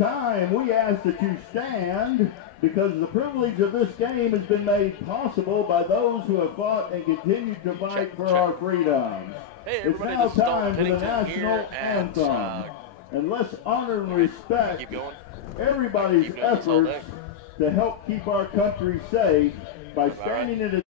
time, we ask that you stand because the privilege of this game has been made possible by those who have fought and continue to fight for our freedom. Hey, it's now time for the national anthem. And let's honor and respect everybody's efforts to help keep our country safe by standing at a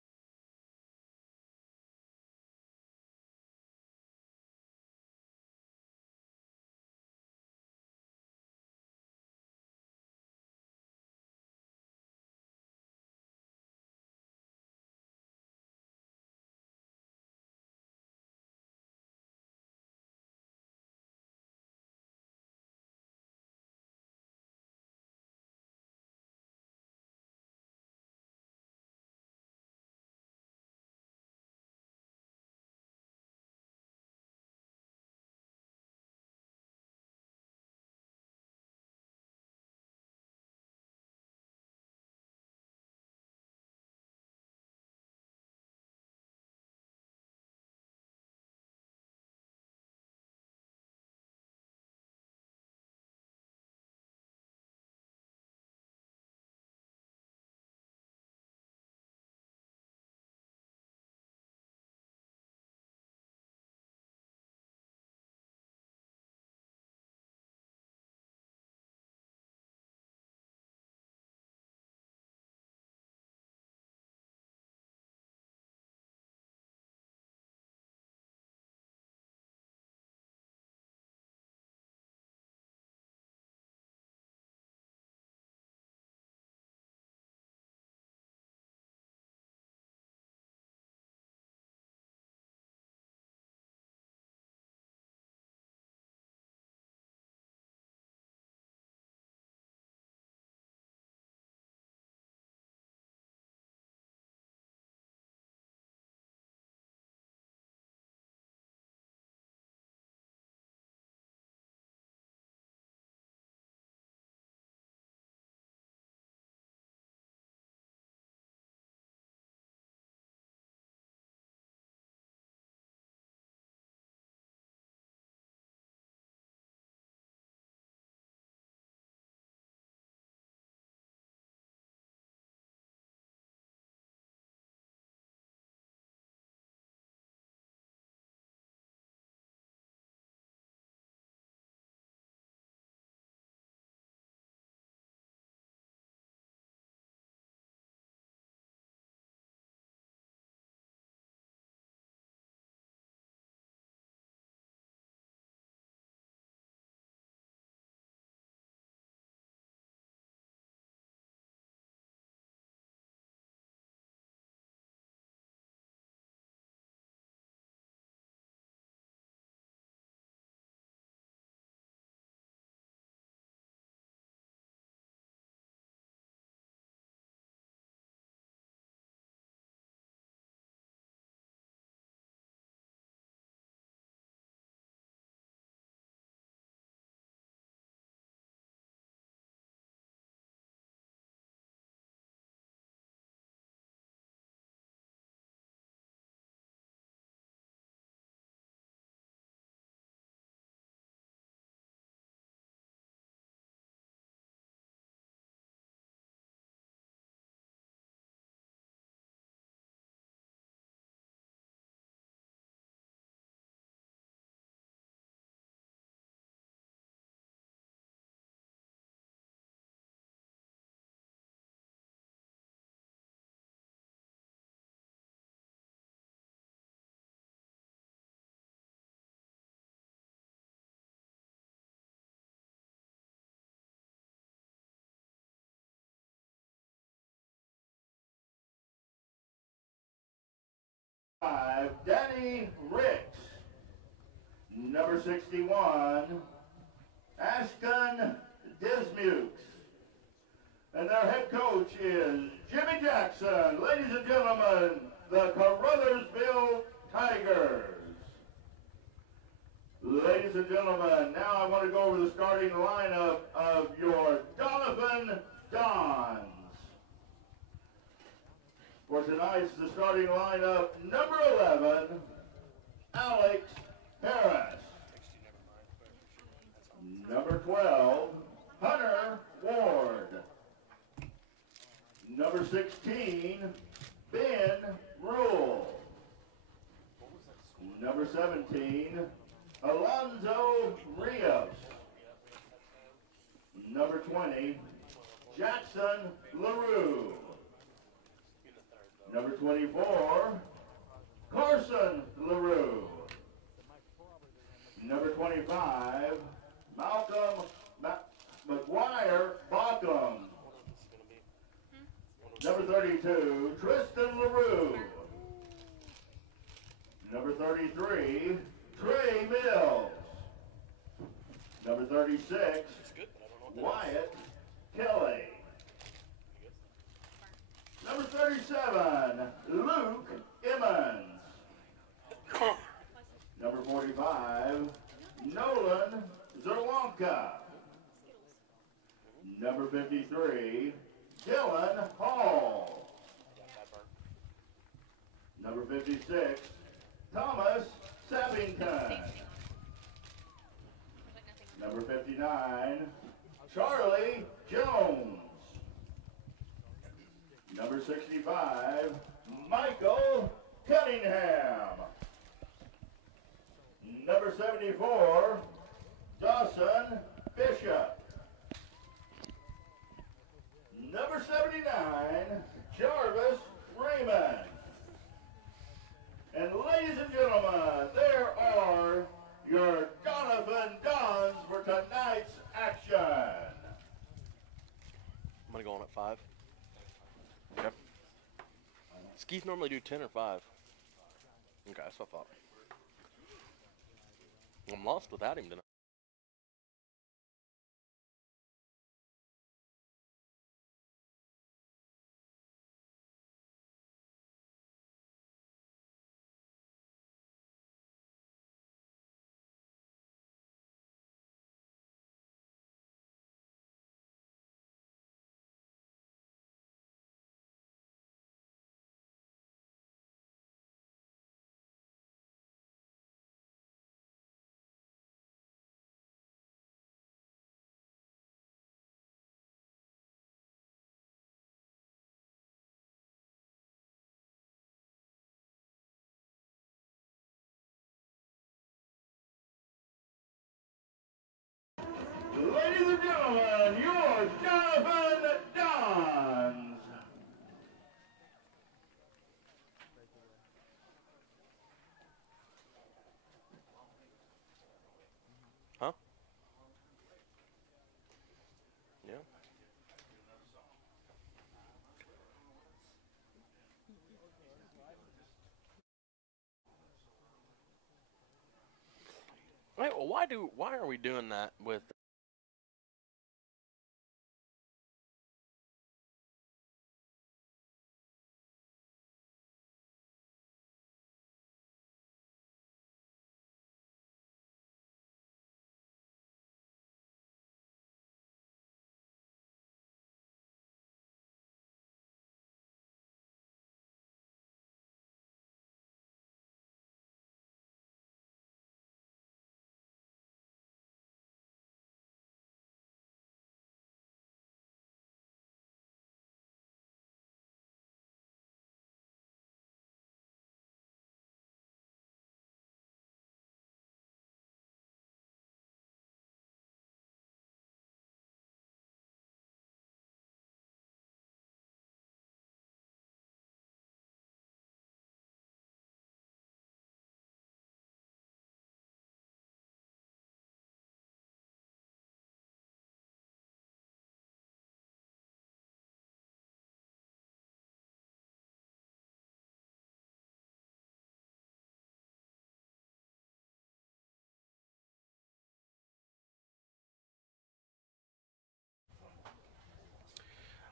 Danny Ricks. Number 61, Ashton Dismukes. And their head coach is Jimmy Jackson. Ladies and gentlemen, the Caruthersville Tigers. Ladies and gentlemen, now I want to go over the starting lineup of your Doniphan Dons. For tonight's the starting lineup, number 11, Alex Harris. Number 12, Hunter 16, Ben Rule. Number 17, Alonzo Rios. Number 20, Jackson LaRue. Number 24, Carson LaRue. Number 25, Malcolm McGuire Bockham. Number 32, Tristan LaRue. Number 33, Trey Mills. Number 36, Wyatt Kelly. Number 37, Luke Emmons. Number 45, Nolan Zerwanka. Number 53, Dylan Hall. Number 56, Thomas Sappington. Number 59, Charlie Jones. Number 65, Michael Cunningham. Number 74, Dawson Bishop. Number 79, Jarvis Raymond. And ladies and gentlemen, there are your Doniphan Dons for tonight's action. I'm going to go on at 5. Okay. Does Keith normally do 10 or 5? Okay, that's what I thought. I'm lost without him tonight. Ladies and gentlemen, your Doniphan Dons. Huh? Yeah. Wait, well, why are we doing that with?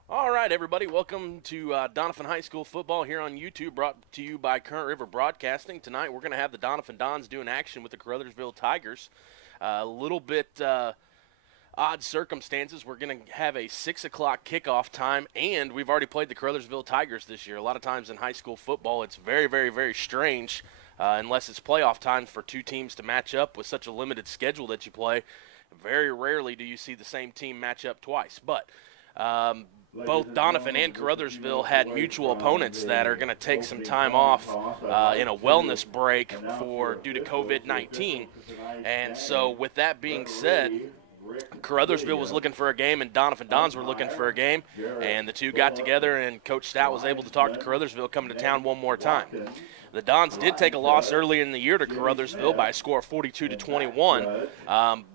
All right, everybody, welcome to Doniphan High School football here on YouTube, brought to you by Current River Broadcasting. Tonight we're going to have the Doniphan Dons doing action with the Caruthersville Tigers. A little bit odd circumstances. We're going to have a 6 o'clock kickoff time, and we've already played the Caruthersville Tigers this year. A lot of times in high school football, it's very, very, very strange, unless it's playoff time for two teams to match up with such a limited schedule that you play. Very rarely do you see the same team match up twice. But both Doniphan and Caruthersville had mutual opponents that are going to take some time off in a wellness break due to COVID-19. And so with that being said, Caruthersville was looking for a game and Doniphan Dons were looking for a game, and the two got together and Coach Stout was able to talk to Caruthersville coming to town one more time. The Dons did take a loss early in the year to Caruthersville by a score of 42-21,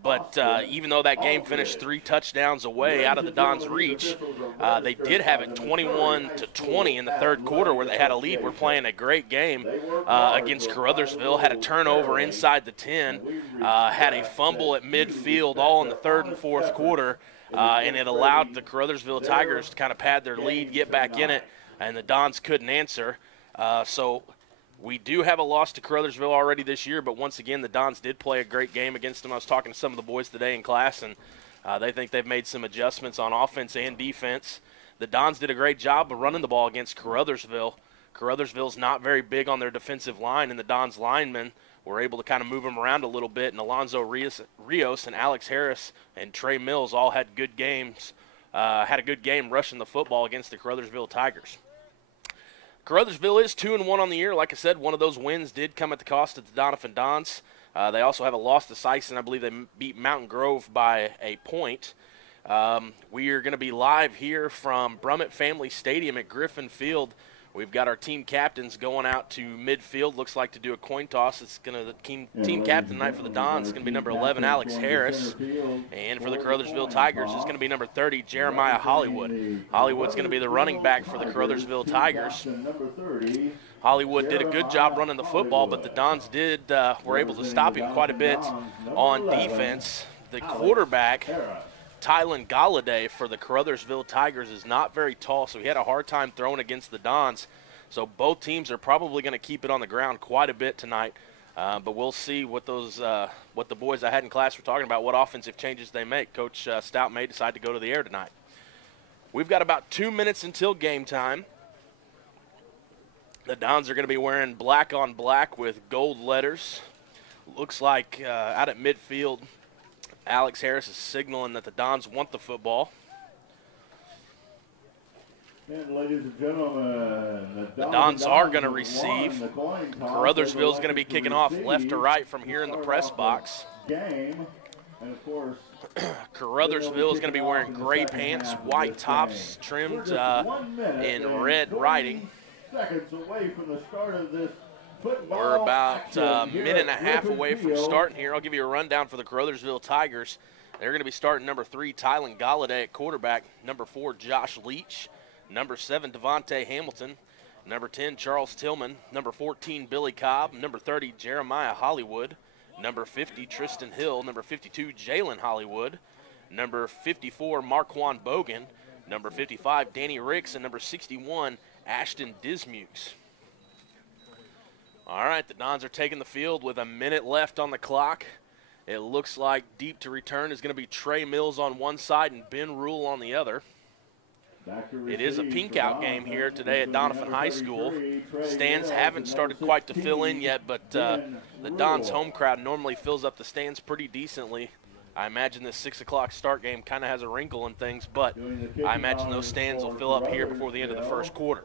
but even though that game finished 3 touchdowns away out of the Dons' reach, they did have it 21-20 in the third quarter where they had a lead. We're playing a great game against Caruthersville, had a turnover inside the 10, had a fumble at midfield all in the third and fourth quarter, and it allowed the Caruthersville Tigers to kind of pad their lead, get back in it, and the Dons couldn't answer. So we do have a loss to Caruthersville already this year, but once again, the Dons did play a great game against them. I was talking to some of the boys today in class, and they think they've made some adjustments on offense and defense. The Dons did a great job of running the ball against Caruthersville. Caruthersville's not very big on their defensive line, and the Dons linemen were able to kind of move them around a little bit, and Alonzo Rios and Alex Harris and Trey Mills all had good games, had a good game rushing the football against the Caruthersville Tigers. Caruthersville is 2-1 on the year. Like I said, one of those wins did come at the cost of the Doniphan Dons. They also have a loss to Sison. I believe they beat Mountain Grove by a point. We are going to be live here from Brummett Family Stadium at Griffin Field. We've got our team captains going out to midfield. Looks like to do a coin toss. It's going to the team captain tonight for the Dons is going to be number 11, Alex Harris, and for the Caruthersville Tigers is going to be number 30, Jeremiah Hollywood. Hollywood's going to be the running back for the Caruthersville Tigers. Hollywood did a good job running the football, but the Dons were able to stop him quite a bit on defense. The quarterback, Tylen Galladay for the Caruthersville Tigers, is not very tall, so he had a hard time throwing against the Dons. So both teams are probably going to keep it on the ground quite a bit tonight. But we'll see what the boys I had in class were talking about, what offensive changes they make. Coach Stout may decide to go to the air tonight. We've got about 2 minutes until game time. The Dons are going to be wearing black on black with gold letters. Looks like out at midfield, Alex Harris is signaling that the Dons want the football. And ladies and gentlemen, the Dons are going to receive. Caruthersville is going to be kicking off left to right from here in the press box. Game, and of course, Caruthersville is going to be wearing gray pants, white tops, trimmed in red writing. Seconds away from the start of this. We're about a minute and a half away from starting here. I'll give you a rundown for the Caruthersville Tigers. They're going to be starting number 3, Tylen Galladay at quarterback, number 4, Josh Leach, number 7, Devontae Hamilton, number 10, Charles Tillman, number 14, Billy Cobb, number 30, Jeremiah Hollywood, number 50, Tristan Hill, number 52, Jalen Hollywood, number 54, Marquand Bogan, number 55, Danny Ricks, and number 61, Ashton Dismukes. All right, the Dons are taking the field with a minute left on the clock. It looks like deep to return is going to be Trey Mills on one side and Ben Rule on the other. It is a pink out game here today at Doniphan High School. Stands haven't started quite to fill in yet, but the Dons home crowd normally fills up the stands pretty decently. I imagine this 6 o'clock start game kind of has a wrinkle in things, but I imagine those stands will fill up here before the end of the first quarter.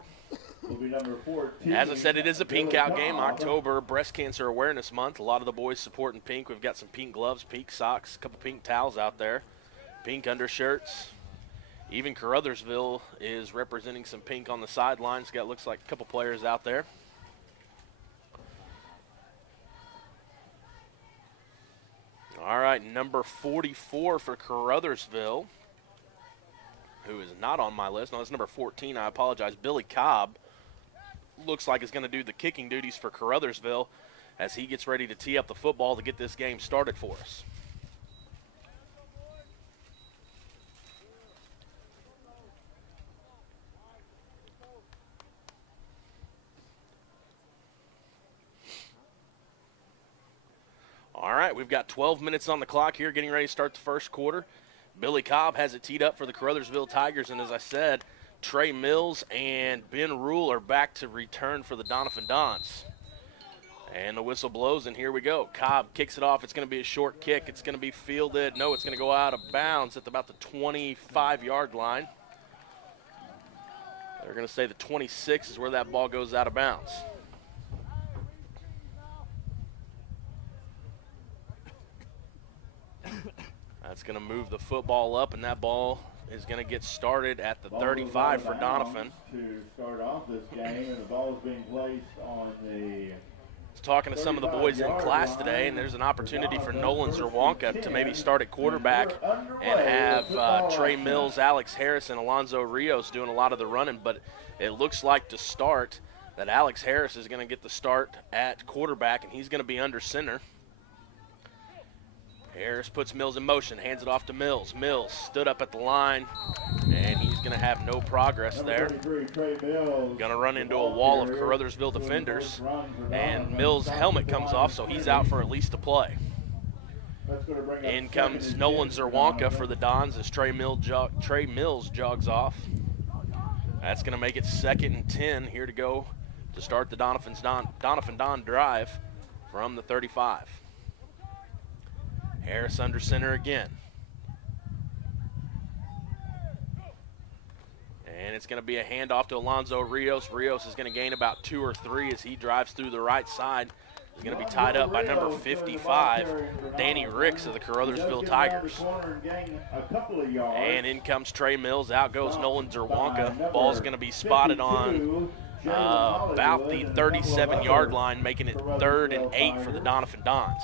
As I said, it is a pink out game. October, Breast Cancer Awareness Month. A lot of the boys supporting pink. We've got some pink gloves, pink socks, a couple pink towels out there, pink undershirts. Even Caruthersville is representing some pink on the sidelines. Looks like a couple players out there. All right, number 44 for Caruthersville, who is not on my list. No, it's number 14. I apologize. Billy Cobb looks like is going to do the kicking duties for Caruthersville as he gets ready to tee up the football to get this game started for us. All right, we've got 12 minutes on the clock here, getting ready to start the first quarter. Billy Cobb has it teed up for the Caruthersville Tigers, and as I said, Trey Mills and Ben Rule are back to return for the Doniphan Dons. And the whistle blows, and here we go. Cobb kicks it off. It's going to be a short kick. It's going to be fielded. No, it's going to go out of bounds at about the 25-yard line. They're going to say the 26 is where that ball goes out of bounds. That's going to move the football up, and that ball is going to get started at the 35 for Doniphan. To start off this game, and the ball is being placed on the talking to some of the boys in class today, and there's an opportunity for Nolan Zerwanka to maybe start at quarterback and have Trey Mills, Alex Harris, and Alonzo Rios doing a lot of the running. But it looks like to start that Alex Harris is going to get the start at quarterback, and he's going to be under center. Harris puts Mills in motion, hands it off to Mills. Mills stood up at the line, and he's going to have no progress there. Going to run into a wall of Caruthersville defenders, and Mills' helmet comes off, so he's out for at least a play. In comes Nolan Zerwanka for the Dons as Trey Mills jogs off. That's going to make it 2nd and 10 here to go to start the Doniphan Don drive from the 35. Harris under center again. And it's going to be a handoff to Alonzo Rios. Rios is going to gain about 2 or 3 as he drives through the right side. He's going to be tied up by number 55, Danny Ricks of the Caruthersville Tigers. And in comes Trey Mills. Out goes Nolan Zerwanka. Ball's going to be spotted on about the 37-yard line, making it 3rd and 8 for the Doniphan Dons.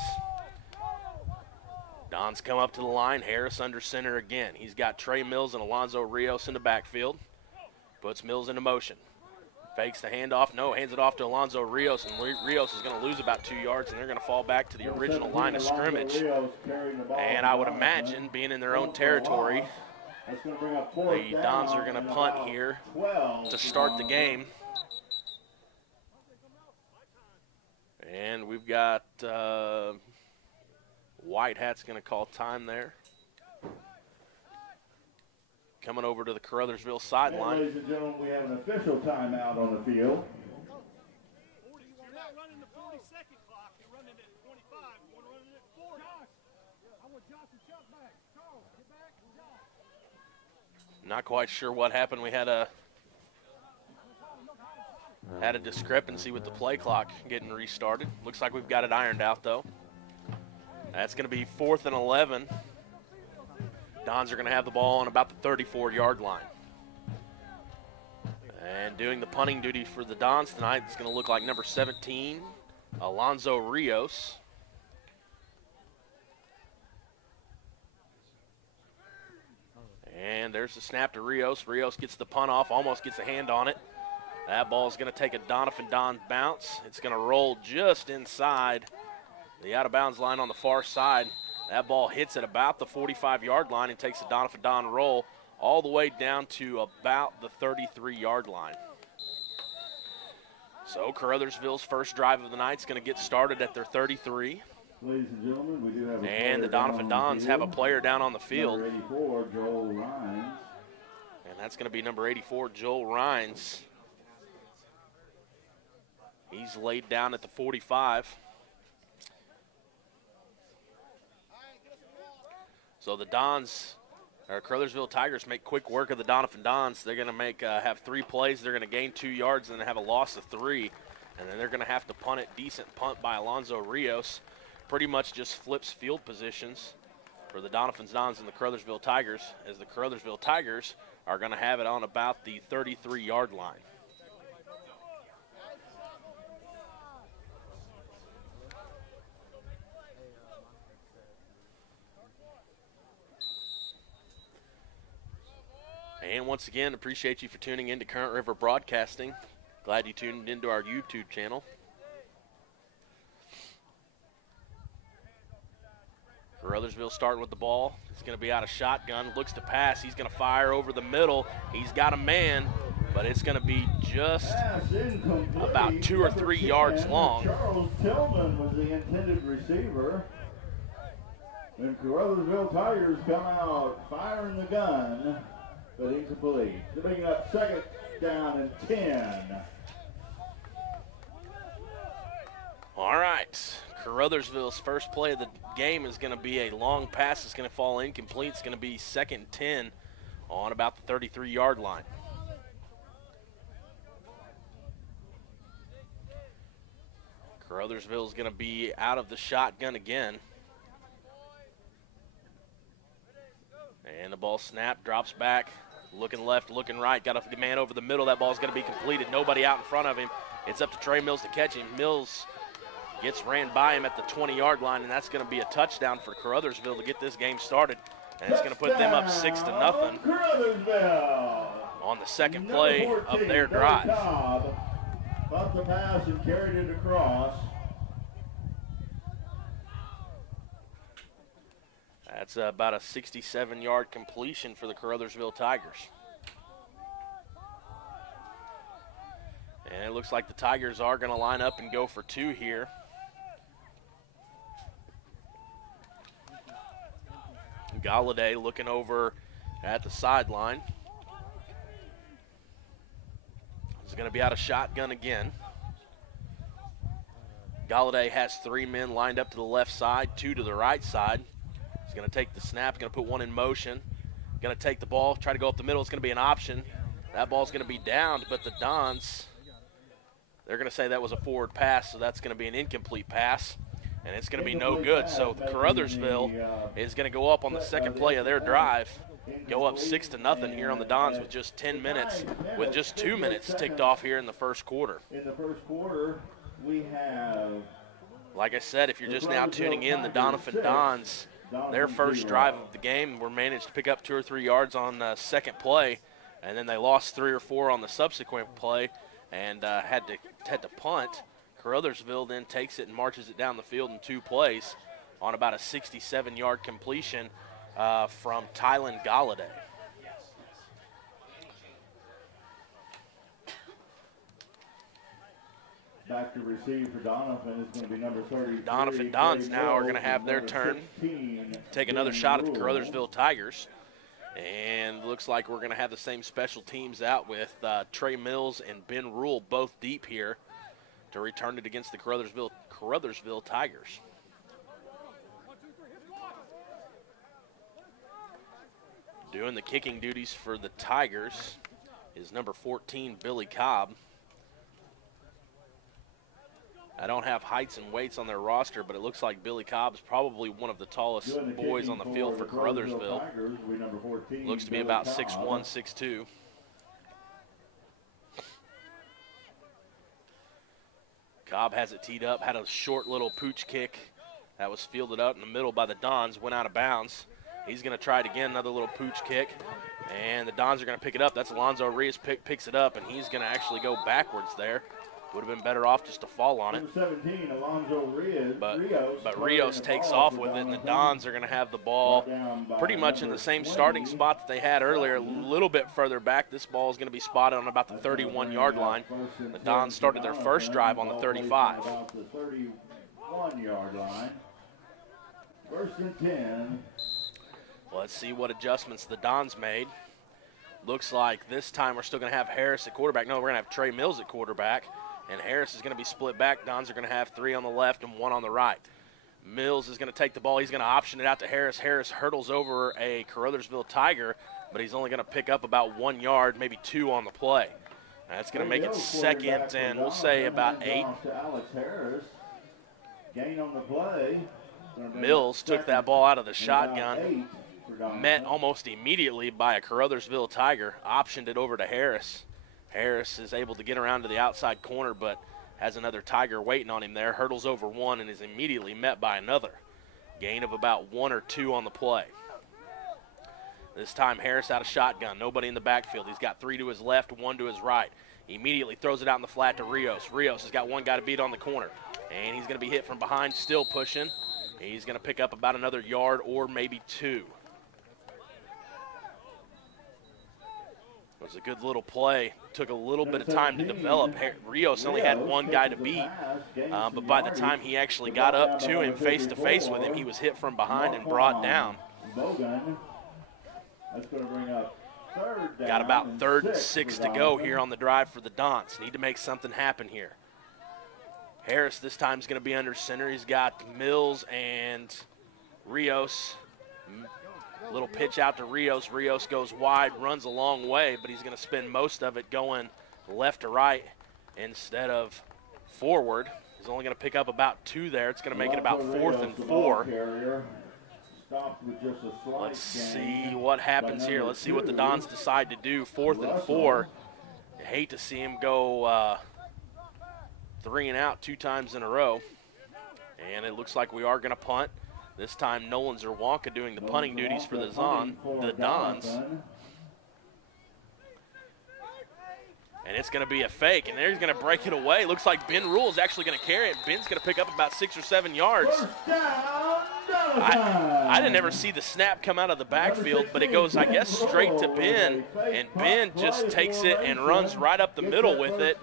Dons come up to the line. Harris under center again. He's got Trey Mills and Alonzo Rios in the backfield. Puts Mills into motion. Fakes the handoff. No, hands it off to Alonzo Rios, and Rios is going to lose about 2 yards, and they're going to fall back to the original line of scrimmage. And I would imagine, being in their own territory, the Dons are going to punt here to start the game. And we've got White Hat's going to call time there. Coming over to the Caruthersville sideline. Ladies and gentlemen, we have an official timeout on the field. You're not running the 40-second clock. You're running at 25. You want to run it at 40. I want Josh to jump back. Charles, get back. Josh. Not quite sure what happened. We had a discrepancy with the play clock getting restarted. Looks like we've got it ironed out, though. That's going to be 4th and 11. Dons are going to have the ball on about the 34-yard line. And doing the punting duty for the Dons tonight is going to look like number 17, Alonzo Rios. And there's the snap to Rios. Rios gets the punt off, almost gets a hand on it. That ball is going to take a Doniphan Don bounce. It's going to roll just inside the out-of-bounds line on the far side. That ball hits at about the 45-yard line and takes a Doniphan Don roll all the way down to about the 33-yard line. So Caruthersville's first drive of the night is going to get started at their 33. Ladies and gentlemen, we do have a and the Doniphan Dons have a player down on the field. Number 84, Joel Rhines. And that's going to be number 84, Joel Rhines. He's laid down at the 45. So the Dons, or Caruthersville Tigers, make quick work of the Doniphan Dons. They're going to have 3 plays. They're going to gain 2 yards and then have a loss of 3. And then they're going to have to punt it. Decent punt by Alonzo Rios. Pretty much just flips field positions for the Doniphan Dons and the Caruthersville Tigers, as the Caruthersville Tigers are going to have it on about the 33-yard line. And once again, appreciate you for tuning in to Current River Broadcasting. Glad you tuned into our YouTube channel. Caruthersville starting with the ball. It's going to be out of shotgun. Looks to pass. He's going to fire over the middle. He's got a man, but it's going to be just about 2 or 3 yards long. Charles Tillman was the intended receiver. And Caruthersville Tigers come out firing the gun, but incomplete. They're making up 2nd down and 10. All right. Caruthersville's first play of the game is going to be a long pass. It's going to fall incomplete. It's going to be 2nd and 10 on about the 33-yard line. Caruthersville is going to be out of the shotgun again. And the ball snapped, drops back, looking left, looking right. Got a man over the middle. That ball's going to be completed. Nobody out in front of him. It's up to Trey Mills to catch him. Mills gets ran by him at the 20-yard line, and that's going to be a touchdown for Caruthersville to get this game started. And it's going to put them up 6-0 on the second play of their drive. Caught the pass and carried it across. That's about a 67-yard completion for the Caruthersville Tigers. And it looks like the Tigers are going to line up and go for 2 here. Galladay looking over at the sideline. He's going to be out of shotgun again. Galladay has 3 men lined up to the left side, 2 to the right side. He's going to take the snap, going to put 1 in motion. Going to take the ball, try to go up the middle. It's going to be an option. That ball's going to be downed, but the Dons, they're going to say that was a forward pass, so that's going to be an incomplete pass, and it's going to be no good. So Caruthersville is going to go up on the second play of their drive, go up 6-0 here on the Dons with just 10 minutes, with just 2 minutes ticked off here in the first quarter. In the first quarter, we have, like I said, if you're just now tuning in, the Doniphan Dons, their first drive of the game, were managed to pick up 2 or 3 yards on the second play, and then they lost 3 or 4 on the subsequent play and had to punt. Caruthersville then takes it and marches it down the field in 2 plays on about a 67-yard completion from Tylen Galladay. Back to receive for Doniphan is going to be number 33. Doniphan Dons now are going to have their turn, take another shot at the Caruthersville Tigers. And looks like we're going to have the same special teams out with Trey Mills and Ben Rule both deep here to return it against the Caruthersville Tigers. Doing the kicking duties for the Tigers is number 14, Billy Cobb. I don't have heights and weights on their roster, but it looks like Billy Cobb's probably one of the tallest boys on the field for Caruthersville. Looks to be about 6'1", 6'2". Cobb has it teed up, had a short little pooch kick that was fielded out in the middle by the Dons, went out of bounds. He's going to try it again, another little pooch kick, and the Dons are going to pick it up. That's Alonzo Rios picks it up, and he's going to actually go backwards there. Would have been better off just to fall on it. 17, Alonzo Rios. But Rios takes off with it, and the Dons are going to have the ball pretty much in the same starting spot that they had earlier, a little bit further back. This ball is going to be spotted on about the 31-yard line. The Dons started their first drive on the 35. About the 31-yard line. 1st and 10. Let's see what adjustments the Dons made. Looks like this time we're still going to have Harris at quarterback. No, we're going to have Trey Mills at quarterback. And Harris is going to be split back. Dons are going to have 3 on the left and 1 on the right. Mills is going to take the ball. He's going to option it out to Harris. Harris hurdles over a Caruthersville Tiger, but he's only going to pick up about 1 yard, maybe 2 on the play. That's going to make it 2nd and we'll say about 8. Alex Harris. Gain on the play. Mills took that ball out of the shotgun, met almost immediately by a Caruthersville Tiger, optioned it over to Harris. Harris is able to get around to the outside corner, but has another Tiger waiting on him there, hurdles over one and is immediately met by another. Gain of about 1 or 2 on the play. This time Harris out of shotgun, nobody in the backfield. He's got 3 to his left, 1 to his right. He immediately throws it out in the flat to Rios. Rios has got 1 guy to beat on the corner, and he's going to be hit from behind, still pushing. He's going to pick up about another yard or maybe 2. It was a good little play. Took a little bit of time to develop. Rios only had 1 guy to beat, but by the time he actually got up to him face-to-face with him, he was hit from behind and brought down. That's going to bring up 3rd down. Got about 3rd and 6 to go here on the drive for the Dons. Need to make something happen here. Harris this time is going to be under center. He's got Mills and Rios. Little pitch out to Rios. Rios goes wide, runs a long way, but he's going to spend most of it going left to right instead of forward. He's only going to pick up about 2 there. It's going to make it about 4th and 4. Let's see what happens here. Let's see what the Dons decide to do. 4th and 4. You hate to see him go 3 and out 2 times in a row. And it looks like we are going to punt. This time Nolan Zerwanka doing the punting duties for the Dons. And it's going to be a fake, and he's going to break it away. Looks like Ben Rule is actually going to carry it. Ben's going to pick up about 6 or 7 yards. I didn't ever see the snap come out of the backfield, but it goes, I guess, straight to Ben, and Ben just takes it and runs right up the middle with it,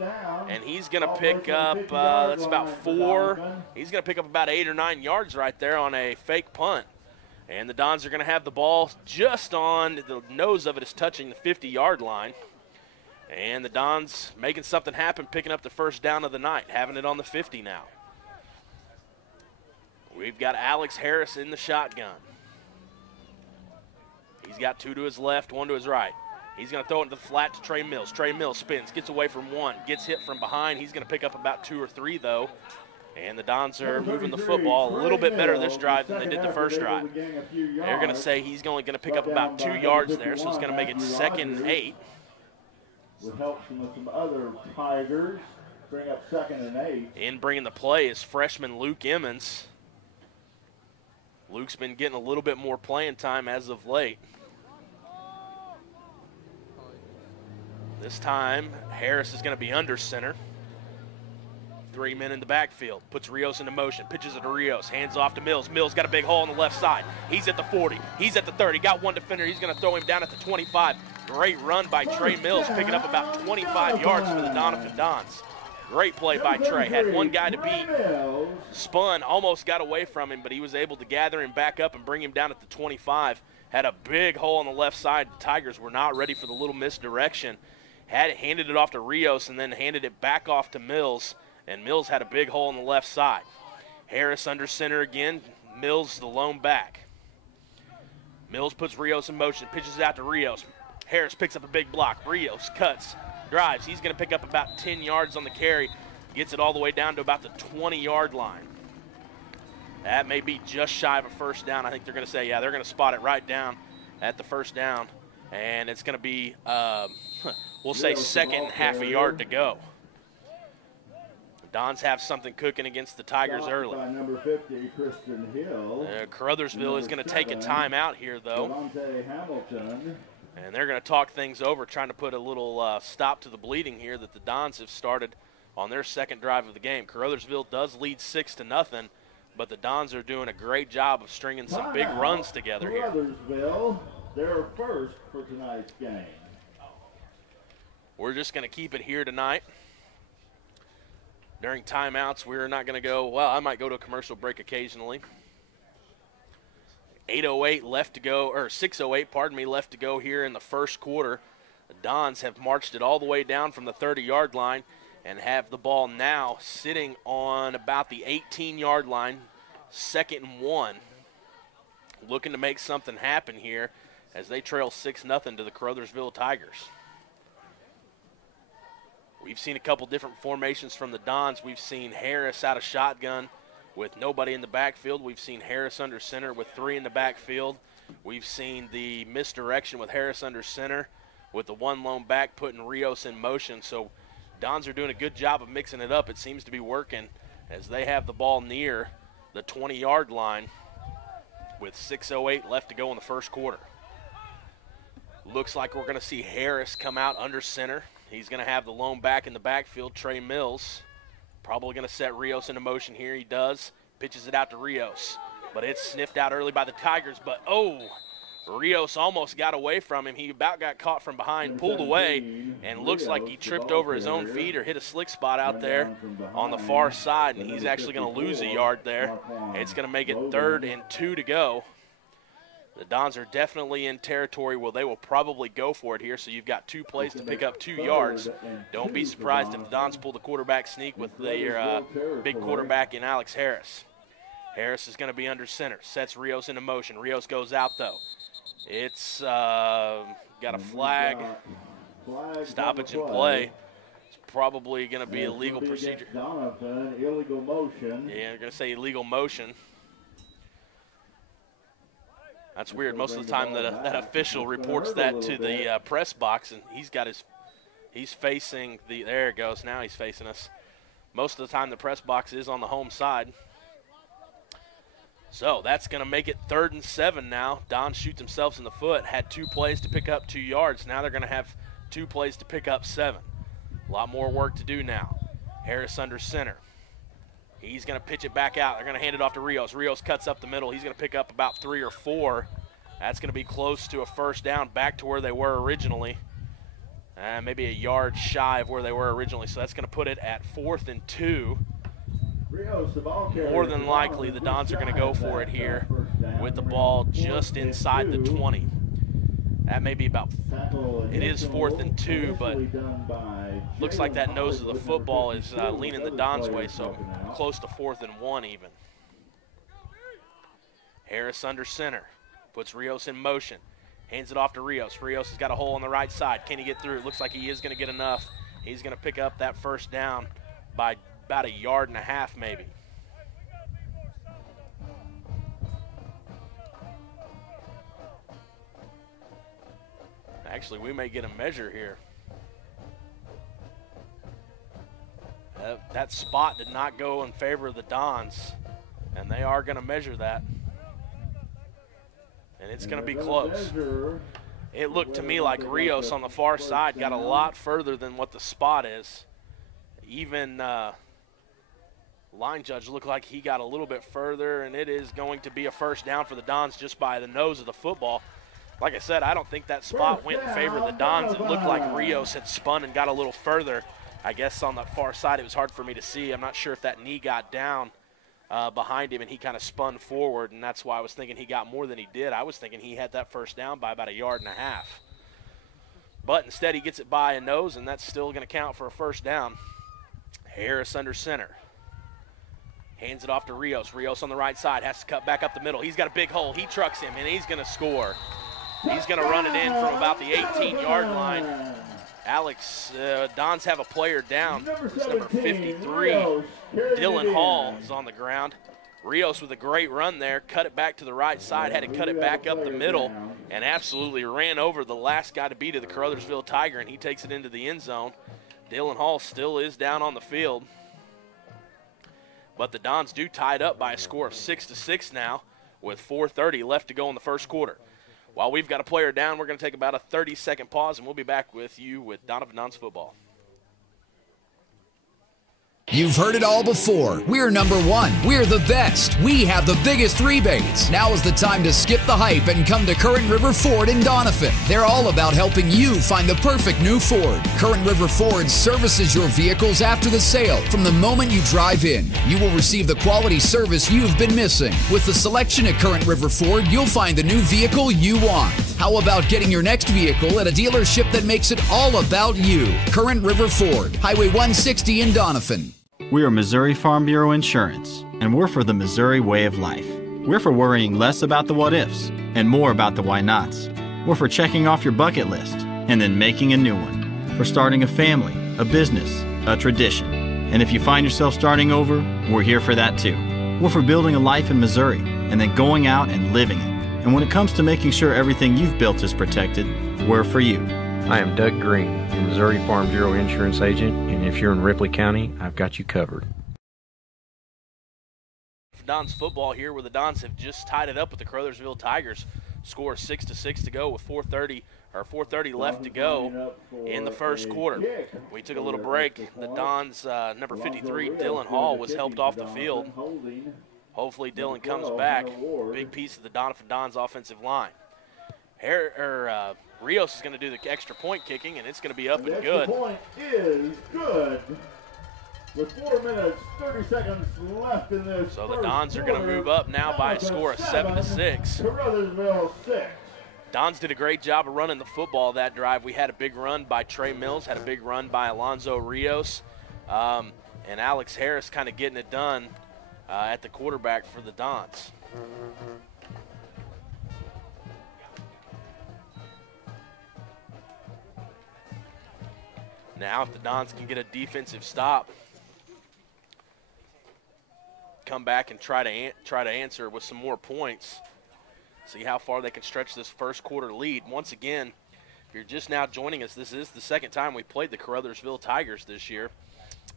and he's going to pick up, that's about 4. He's going to pick up about 8 or 9 yards right there on a fake punt. And the Dons are going to have the ball just on the nose of it is touching the 50-yard line. And the Dons making something happen, picking up the first down of the night, having it on the 50 now. We've got Alex Harris in the shotgun. He's got 2 to his left, 1 to his right. He's going to throw it into the flat to Trey Mills. Trey Mills spins, gets away from 1, gets hit from behind. He's going to pick up about 2 or 3, though. And the Dons are moving the football a little bit better this drive than they did the first drive. They're going to say he's only going to pick up about 2 yards there, so it's going to make it 2nd and 8. With help from some other Tigers, bring up 2nd and 8. In bringing the play is freshman Luke Emmons. Luke's been getting a little bit more playing time as of late. This time, Harris is going to be under center. 3 men in the backfield. Puts Rios into motion. Pitches it to Rios. Hands off to Mills. Mills got a big hole on the left side. He's at the 40. He's at the 30. Got 1 defender. He's going to throw him down at the 25. Great run by Trey Mills, picking up about 25 yards for the Doniphan Dons. Great play by Trey. Had 1 guy to beat. Spun, almost got away from him, but he was able to gather him back up and bring him down at the 25. Had a big hole on the left side. The Tigers were not ready for the little misdirection. Handed it off to Rios and then handed it back off to Mills. And Mills had a big hole on the left side. Harris under center again. Mills the lone back. Mills puts Rios in motion, pitches it out to Rios. Harris picks up a big block. Rios cuts, drives. He's going to pick up about 10 yards on the carry. Gets it all the way down to about the 20-yard line. That may be just shy of a first down. I think they're going to say, yeah, they're going to spot it right down at the first down. And it's going to be, we'll say, 2nd and half a yard to go. Dons have something cooking against the Tigers early. Number 50, Kristen Hill. Caruthersville is going to take a timeout here, though. And they're going to talk things over, trying to put a little stop to the bleeding here that the Dons have started on their 2nd drive of the game. Caruthersville does lead 6-0, but the Dons are doing a great job of stringing some big runs together here. Caruthersville, they're first for tonight's game. We're just going to keep it here tonight. During timeouts, we're not going to go, well, I might go to a commercial break occasionally. 8:08 left to go, or 6:08, pardon me, left to go here in the first quarter. The Dons have marched it all the way down from the 30-yard line and have the ball now sitting on about the 18-yard line, 2nd and 1. Looking to make something happen here as they trail 6-0 to the Caruthersville Tigers. We've seen a couple different formations from the Dons. We've seen Harris out of shotgun with nobody in the backfield. We've seen Harris under center with 3 in the backfield. We've seen the misdirection with Harris under center with the 1 lone back putting Rios in motion. So Dons are doing a good job of mixing it up. It seems to be working as they have the ball near the 20-yard line with 6:08 left to go in the first quarter. Looks like we're going to see Harris come out under center. He's going to have the lone back in the backfield, Trey Mills. Probably going to set Rios into motion here. He does. Pitches it out to Rios. But it's sniffed out early by the Tigers. But, Rios almost got away from him. He about got caught from behind, pulled away, and looks like he tripped over his own feet or hit a slick spot out there on the far side, and he's actually going to lose a yard there. It's going to make it 3rd and 2 to go. The Dons are definitely in territory where they will probably go for it here, so you've got 2 plays to pick up 2 yards. Don't be surprised if the Dons pull the quarterback sneak with their big quarterback in Alex Harris. Harris is going to be under center, sets Rios into motion. Rios goes out, though. It's got a flag, stoppage in play. It's probably going to be a legal procedure. Doniphan, illegal motion. Yeah, they're going to say illegal motion. That's weird. Most of the time that official reports that to the press box, and he's facing the, there it goes, now he's facing us. Most of the time the press box is on the home side. So that's going to make it 3rd and 7 now. Don shoots themselves in the foot, had 2 plays to pick up 2 yards. Now they're going to have 2 plays to pick up 7. A lot more work to do now. Harris under center. He's going to pitch it back out. They're going to hand it off to Rios. Rios cuts up the middle. He's going to pick up about 3 or 4. That's going to be close to a first down, back to where they were originally. Maybe a yard shy of where they were originally. So that's going to put it at 4th and 2. More than likely, the Dons are going to go for it here with the ball just inside the 20. That may be about, it is 4th and 2, but looks like that nose of the football is leaning the Dons' way, so close to 4th and 1 even. Harris under center, puts Rios in motion, hands it off to Rios. Rios has got a hole on the right side. Can he get through? It looks like he is going to get enough. He's going to pick up that first down by about 1.5 yards maybe. Actually, we may get a measure here. That spot did not go in favor of the Dons, and they are going to measure that. And it's going to be close. It looked to me like Rios on the far side got a lot further than what the spot is. Even line judge looked like he got a little bit further, and it is going to be a first down for the Dons just by the nose of the football. Like I said, I don't think that spot went in favor of the Dons. It looked like Rios had spun and got a little further. I guess on the far side it was hard for me to see. I'm not sure if that knee got down behind him and he kind of spun forward, and that's why I was thinking he got more than he did. I was thinking he had that first down by about 1.5 yards. But instead he gets it by a nose, and that's still going to count for a first down. Harris under center. Hands it off to Rios. Rios on the right side, has to cut back up the middle. He's got a big hole. He trucks him, and he's going to score. He's going to run it in from about the 18-yard line. Alex, Dons have a player down. It's number 53. Dylan Hall is on the ground. Rios with a great run there, cut it back to the right side, had to cut it back up the middle, and absolutely ran over the last guy to beat it, the Caruthersville Tiger, and he takes it into the end zone. Dylan Hall still is down on the field. But the Dons do tie it up by a score of 6-6 now with 4:30 left to go in the first quarter. While we've got a player down, we're going to take about a 30-second pause, and we'll be back with you with Doniphan Dons football. You've heard it all before. We're number one. We're the best. We have the biggest rebates. Now is the time to skip the hype and come to Current River Ford in Doniphan. They're all about helping you find the perfect new Ford. Current River Ford services your vehicles after the sale. From the moment you drive in, you will receive the quality service you've been missing. With the selection at Current River Ford, you'll find the new vehicle you want. How about getting your next vehicle at a dealership that makes it all about you? Current River Ford, Highway 160 in Doniphan. We are Missouri Farm Bureau Insurance, and we're for the Missouri way of life. We're for worrying less about the what-ifs and more about the why-nots. We're for checking off your bucket list and then making a new one. For starting a family, a business, a tradition. And if you find yourself starting over, we're here for that too. We're for building a life in Missouri and then going out and living it. And when it comes to making sure everything you've built is protected, we're for you. I am Doug Green, your Missouri Farm Bureau Insurance Agent, and if you're in Ripley County, I've got you covered. Dons football here, where the Dons have just tied it up with the Caruthersville Tigers. Score 6-6 to go with 4:30 left to go in the first quarter. We took a little break. The Dons, number 53, Dylan Hall, was helped off the field. Hopefully Dylan comes back. Big piece of the Doniphan Dons offensive line. Rios is going to do the extra point kicking, and it's going to be up and good. The point is good. With 4 minutes, 30 seconds left in this. So the Dons are going to move up now by a score of 7-6. Caruthersville 6. Dons did a great job of running the football that drive. We had a big run by Trey Mills, had a big run by Alonzo Rios, and Alex Harris kind of getting it done at the quarterback for the Dons. Now if the Dons can get a defensive stop, come back and try to answer with some more points, see how far they can stretch this first quarter lead. Once again, if you're just now joining us, this is the second time we played the Caruthersville Tigers this year.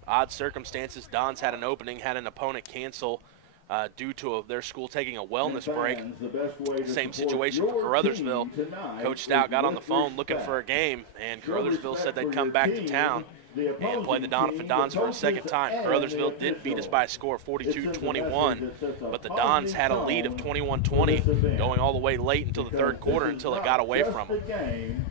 Odd circumstances. Dons had an opening, had an opponent cancel due to their school taking a wellness break. Same situation for Caruthersville. Coach Stout got on the phone looking for a game, and Caruthersville said they'd come back to town and play the Doniphan Dons for a second time. Caruthersville did beat us by a score of 42-21, but the Dons had a lead of 21-20 going all the way late until the third quarter until it got away from them.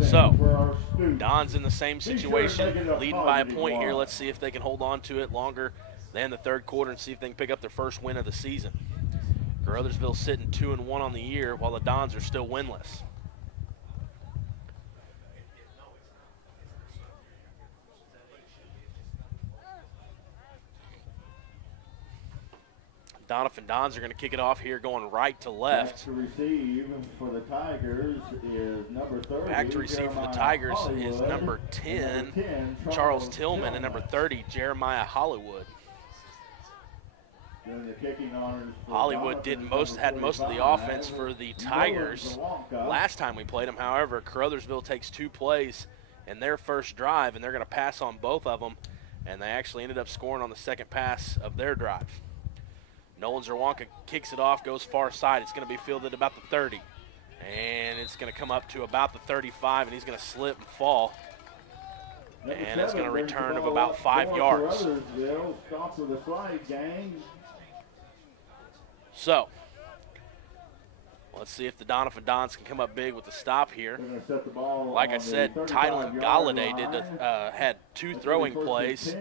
So, Dons in the same situation, leading by a point here. Let's see if they can hold on to it longer than the third quarter and see if they can pick up their first win of the season. Caruthersville sitting 2-1 on the year while the Dons are still winless. Doniphan Dons are going to kick it off here going right to left. Back to receive for the Tigers is number 30. Back to receive for the Tigers is number 10, Charles Tillman, and number 30, Jeremiah Hollywood. Hollywood had most of the offense for the Tigers last time we played them. However, Caruthersville takes 2 plays in their first drive, and they're going to pass on both of them, and they actually ended up scoring on the second pass of their drive. Nolan Zerwanka kicks it off, goes far side. It's going to be fielded about the 30, and it's going to come up to about the 35, and he's going to slip and fall. And it's going to return of about 5 yards. So, let's see if the Doniphan Dons can come up big with the stop here. Like I said, Tylen Galladay had 2 throwing plays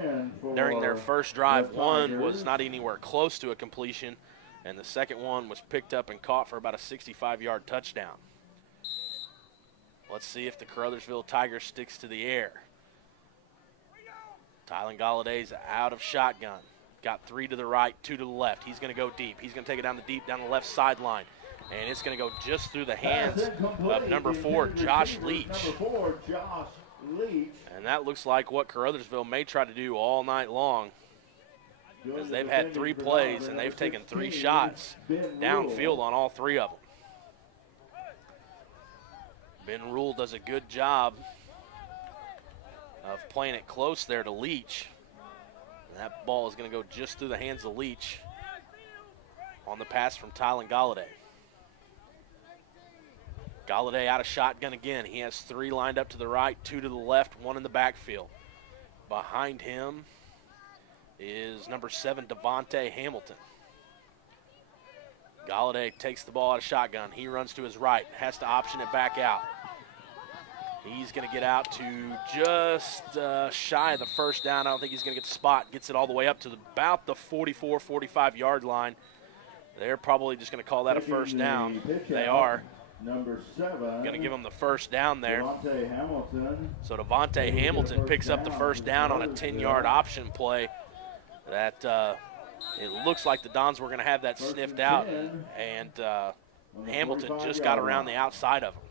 during their first drive. One was not anywhere close to a completion, and the second one was picked up and caught for about a 65-yard touchdown. Let's see if the Caruthersville Tigers sticks to the air. Tylen Galladay's out of shotgun. Got 3 to the right, 2 to the left. He's going to go deep. He's going to take it down the left sideline. And it's going to go just through the hands of number 4, Josh Leach. And that looks like what Caruthersville may try to do all night long, because they've had 3 plays and they've taken 3 shots downfield on all 3 of them. Ben Rule does a good job of playing it close there to Leach. And that ball is going to go just through the hands of Leach on the pass from Tylen Galladay. Galladay out of shotgun again. He has 3 lined up to the right, 2 to the left, 1 in the backfield. Behind him is number 7, Devontae Hamilton. Galladay takes the ball out of shotgun. He runs to his right, has to option it back out. He's going to get out to just shy of the first down. I don't think he's going to get the spot. Gets it all the way up to about the 44, 45-yard line. They're probably just going to call that a first down. They are. Number 7. Going to give him the first down there. Devontae Hamilton. So Devontae Hamilton picks up the first down on a 10-yard option play. That it looks like the Dons were going to have that sniffed out, and Hamilton just got around the outside of him.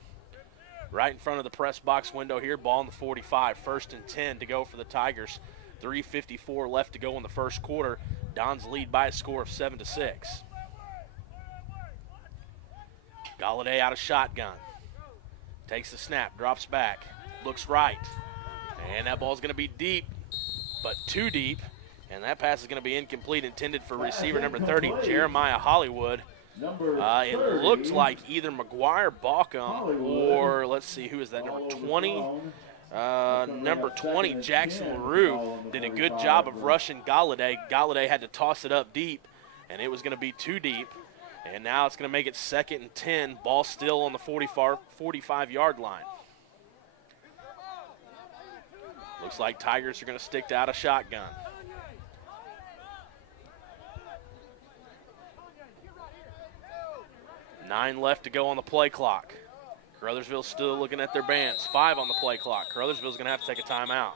Right in front of the press box window here, ball on the 45. 1st and 10 to go for the Tigers. 3:54 left to go in the first quarter. Dons lead by a score of 7-6. Galladay out of shotgun. Takes the snap, drops back, looks right. And that ball's going to be deep, but too deep. And that pass is going to be incomplete, intended for receiver number 30, Jeremiah Hollywood. It looked like either McGuire Balcom or, let's see, who is that, number 20? Number 20, Jackson LaRue, did a good job of rushing Galladay. Galladay had to toss it up deep, and it was going to be too deep. And now it's going to make it 2nd and 10, ball still on the 45-yard line. Looks like Tigers are going to stick to out of shotgun. 9 left to go on the play clock. Caruthersville's still looking at their bands. 5 on the play clock. Caruthersville's going to have to take a timeout.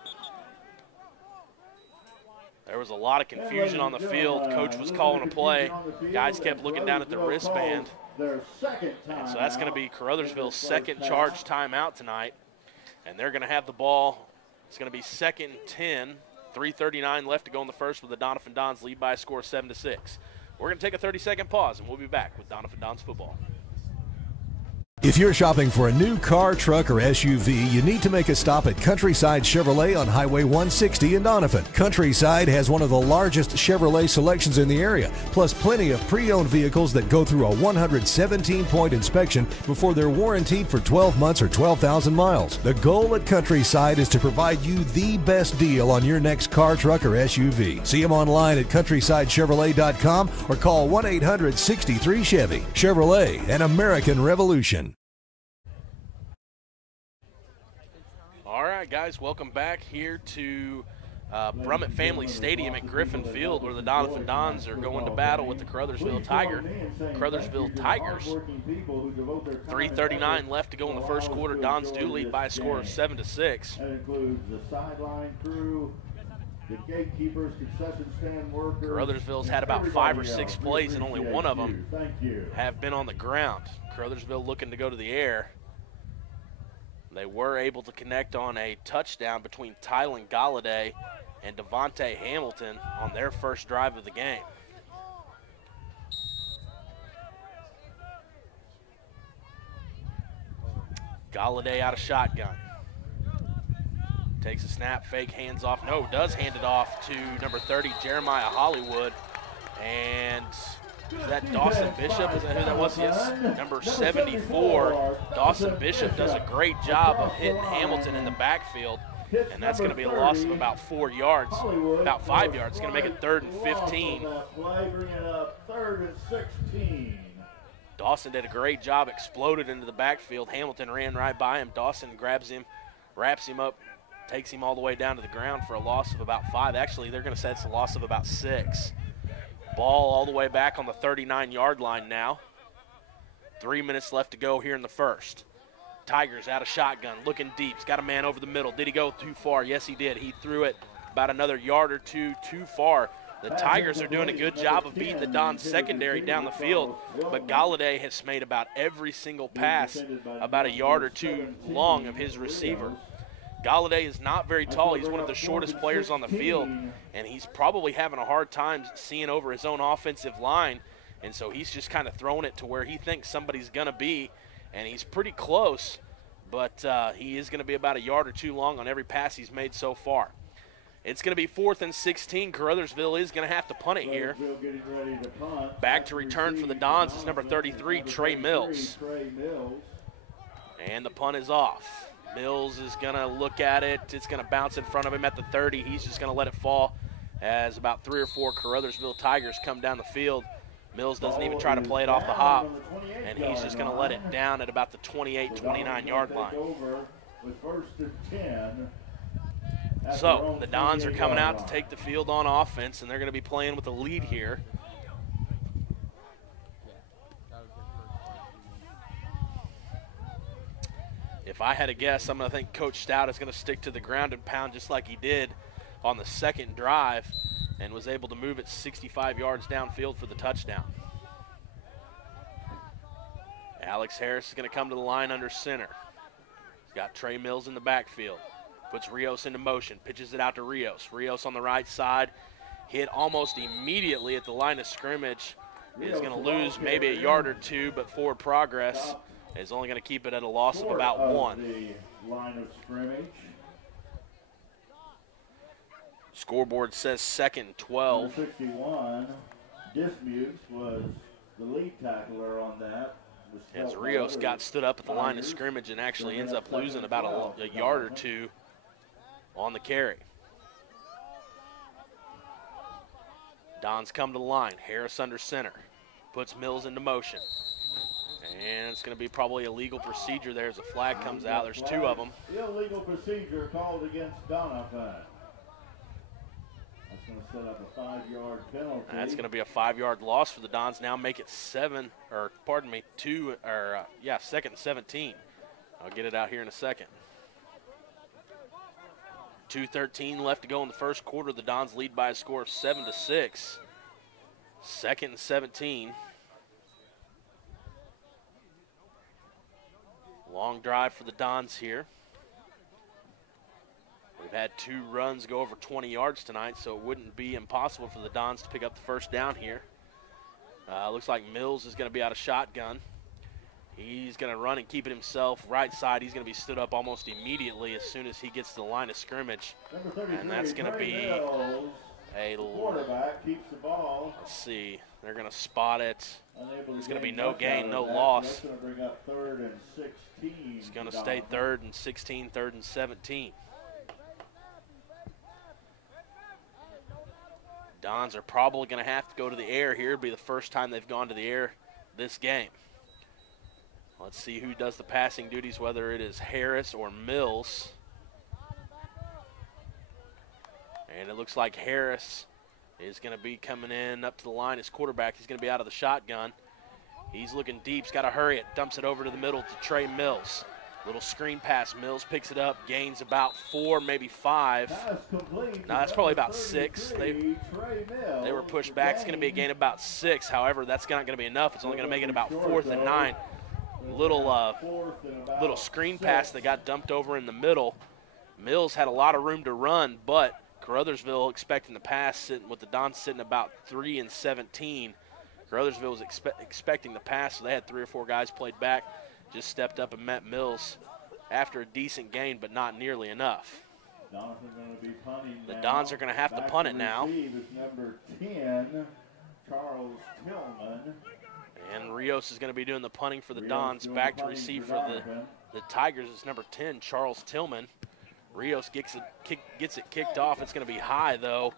There was a lot of confusion on the field. Coach was calling a play. Guys kept looking down at the wristband. And so that's going to be Caruthersville's 2nd charge timeout tonight. And they're going to have the ball. It's going to be 2nd and 10. 3:39 left to go in the first with the Doniphan Dons lead by a score of 7-6. We're going to take a 30-second pause, and we'll be back with Doniphan Dons football. If you're shopping for a new car, truck, or SUV, you need to make a stop at Countryside Chevrolet on Highway 160 in Doniphan. Countryside has one of the largest Chevrolet selections in the area, plus plenty of pre-owned vehicles that go through a 117-point inspection before they're warranted for 12 months or 12,000 miles. The goal at Countryside is to provide you the best deal on your next car, truck, or SUV. See them online at CountrysideChevrolet.com or call 1-800-63-CHEVY. Chevrolet, an American revolution. All right, guys, welcome back here to Brummett Family Stadium at Griffin Field, where the Doniphan Dons are going to battle with the Caruthersville Tigers. 3:39 left to go in the first quarter. Dons do lead by a score of 7-6. That includes the sideline crew, the gatekeepers, concession stand workers. Caruthersville's had about 5 or 6 plays, and only one of them have been on the ground. Caruthersville looking to go to the air. They were able to connect on a touchdown between Tylen Galladay and Devontae Hamilton on their first drive of the game. Galladay out of shotgun. Takes a snap, fake, hands off. No, does hand it off to number 30, Jeremiah Hollywood. And is that Dawson Bishop? Is that who that was? Yes. Number 74, Dawson Bishop, does a great job of hitting Hamilton in the backfield. And that's going to be a loss of about 4 yards, about 5 yards. It's going to make it 3rd and 15. Dawson did a great job, exploded into the backfield. Hamilton ran right by him. Dawson grabs him, wraps him up, takes him all the way down to the ground for a loss of about 5. Actually, they're going to say it's a loss of about 6. Ball all the way back on the 39-yard line now. 3 minutes left to go here in the first. Tigers out of shotgun, looking deep. He's got a man over the middle. Did he go too far? Yes, he did. He threw it about another yard or two too far. The Tigers are doing a good job of beating the Dons secondary down the field, but Galladay has made about every single pass about a yard or two long of his receiver. Galladay is not very tall. He's one of the shortest players on the field, and he's probably having a hard time seeing over his own offensive line, and so he's just kind of throwing it to where he thinks somebody's going to be, and he's pretty close, but he is going to be about a yard or two long on every pass he's made so far. It's going to be 4th and 16. Caruthersville is going to have to punt it here. Back to return for the Dons is number 33, Trey Mills. And the punt is off. Mills is going to look at it. It's going to bounce in front of him at the 30. He's just going to let it fall as about 3 or 4 Caruthersville Tigers come down the field. Mills doesn't even try to play it off the hop, and he's just going to let it down at about the 28, 29-yard line. So the Dons are coming out to take the field on offense, and they're going to be playing with a lead here. If I had to guess, I'm going to think Coach Stout is going to stick to the ground and pound just like he did on the second drive and was able to move it 65 yards downfield for the touchdown. Alex Harris is going to come to the line under center. He's got Trey Mills in the backfield. Puts Rios into motion, pitches it out to Rios. Rios on the right side, hit almost immediately at the line of scrimmage. Is going to lose maybe a yard or two, but forward progress is only going to keep it at a loss of about 1. Line of scrimmage. Scoreboard says 2nd and 12. 61, Dismukes was the lead tackler on that. As Rios got stood up at the line of scrimmage and actually ends up losing about a yard or two on the carry. Dons come to the line. Harris under center. Puts Mills into motion. And it's going to be probably a legal procedure there as a flag comes out. There's 2 of them. Illegal procedure called against Doniphan. That's going to set up a 5-yard penalty. That's going to be a 5-yard loss for the Dons. Now make it 2nd and 17. I'll get it out here in a second. 2:13 left to go in the first quarter. The Dons lead by a score of 7-6. 2nd and 17. Long drive for the Dons here. We've had 2 runs go over 20 yards tonight, so it wouldn't be impossible for the Dons to pick up the first down here. Looks like Mills is going to be out of shotgun. He's going to run and keep it himself. Right side, he's going to be stood up almost immediately as soon as he gets to the line of scrimmage. And that's going to be a quarterback keeps the ball. Let's see. They're going to spot it. It's going to be no gain, no loss. That's going to bring up 3rd and 16. It's going to stay 3rd and 16, 3rd and 17. Dons are probably going to have to go to the air here. It'll be the first time they've gone to the air this game. Let's see who does the passing duties, whether it is Harris or Mills. And it looks like Harris is going to be coming in up to the line as quarterback. He's going to be out of the shotgun. He's looking deep. He's got to hurry it. Dumps it over to the middle to Trey Mills. Little screen pass. Mills picks it up, gains about 4, maybe 5. No, that's probably about 6. They were pushed back. It's going to be a gain of about 6. However, that's not going to be enough. It's only going to make it about 4th and 9. Little screen pass that got dumped over in the middle. Mills had a lot of room to run, but Caruthersville expecting the pass, sitting with the Dons sitting about 3 and 17. Caruthersville was expecting the pass, so they had 3 or 4 guys played back. Just stepped up and met Mills after a decent gain, but not nearly enough. The Dons are going to have to punt it now. Number 10, Charles Tillman. And Rios is going to be doing the punting for the Dons. Back to receive for the Tigers is number 10, Charles Tillman. Rios gets it kicked off. It's going to be high, though,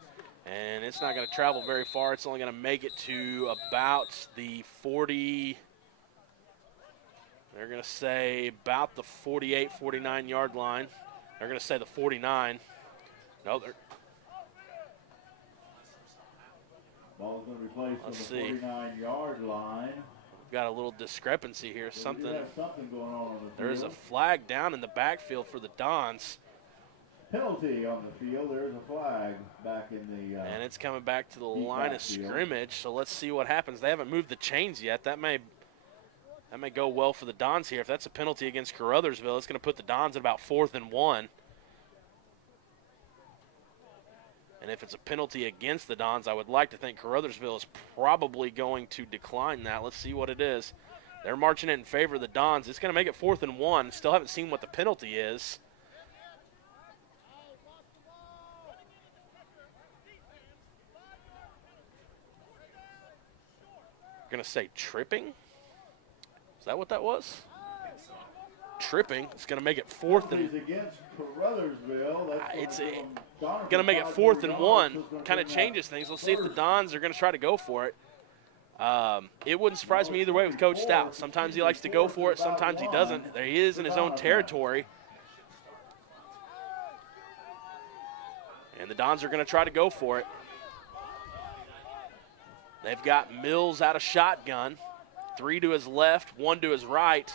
and it's not going to travel very far. It's only going to make it to about the 40. They're going to say about the 48, 49-yard line. They're going to say the 49. No, they're. Ball's going to be placed on Let's the see. 49-yard line. We've got a little discrepancy here. Something going on the there is a flag down in the backfield for the Dons. Penalty on the field. There's a flag back in the and it's coming back to the line of scrimmage, so let's see what happens. They haven't moved the chains yet. That may go well for the Dons here. If that's a penalty against Caruthersville, it's going to put the Dons at about 4th and 1. And if it's a penalty against the Dons, I would like to think Caruthersville is probably going to decline that. Let's see what it is. They're marching it in favor of the Dons. It's going to make it 4th and 1. Still haven't seen what the penalty is. Going to say tripping. Is that what that was? Tripping. It's going to make it 4th and. Against Caruthersville. It's going to make it 4th and 1. Kind of changes things. We'll see if the Dons are going to try to go for it. It wouldn't surprise me either way with Coach Stout. Sometimes he likes to go for it. Sometimes he doesn't. There he is in his own territory. And the Dons are going to try to go for it. They've got Mills out of shotgun. 3 to his left, 1 to his right.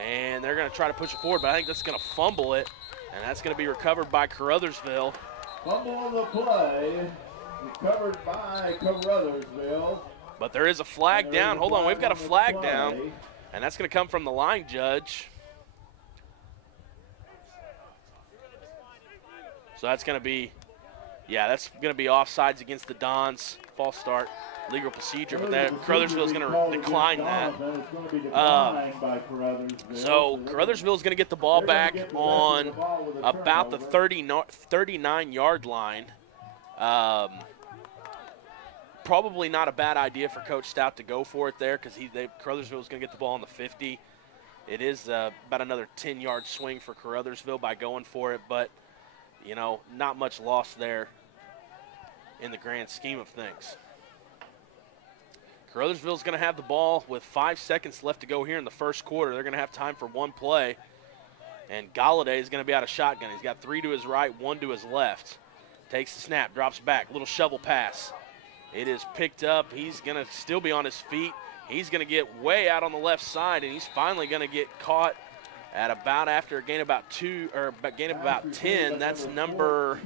And they're going to try to push it forward, but I think that's going to fumble it. And that's going to be recovered by Caruthersville. Fumble on the play. Recovered by Caruthersville. But there is a flag down. Hold on, we've got a flag down. And that's going to come from the line judge. So that's going to be, that's going to be offsides against the Dons. False start. Legal procedure, but Caruthersville is going to decline that. So Caruthersville is going to get the ball back on about the 39-yard line. Probably not a bad idea for Coach Stout to go for it there because Caruthersville is going to get the ball on the 50. It is about another 10-yard swing for Caruthersville by going for it, but, not much loss there in the grand scheme of things. Caruthersville's going to have the ball with 5 seconds left to go here in the first quarter. They're going to have time for one play. And Galladay is going to be out of shotgun. He's got 3 to his right, 1 to his left. Takes the snap, drops back, little shovel pass. It is picked up. He's going to still be on his feet. He's going to get way out on the left side, and he's finally going to get caught at about after a gain of about 10. That's number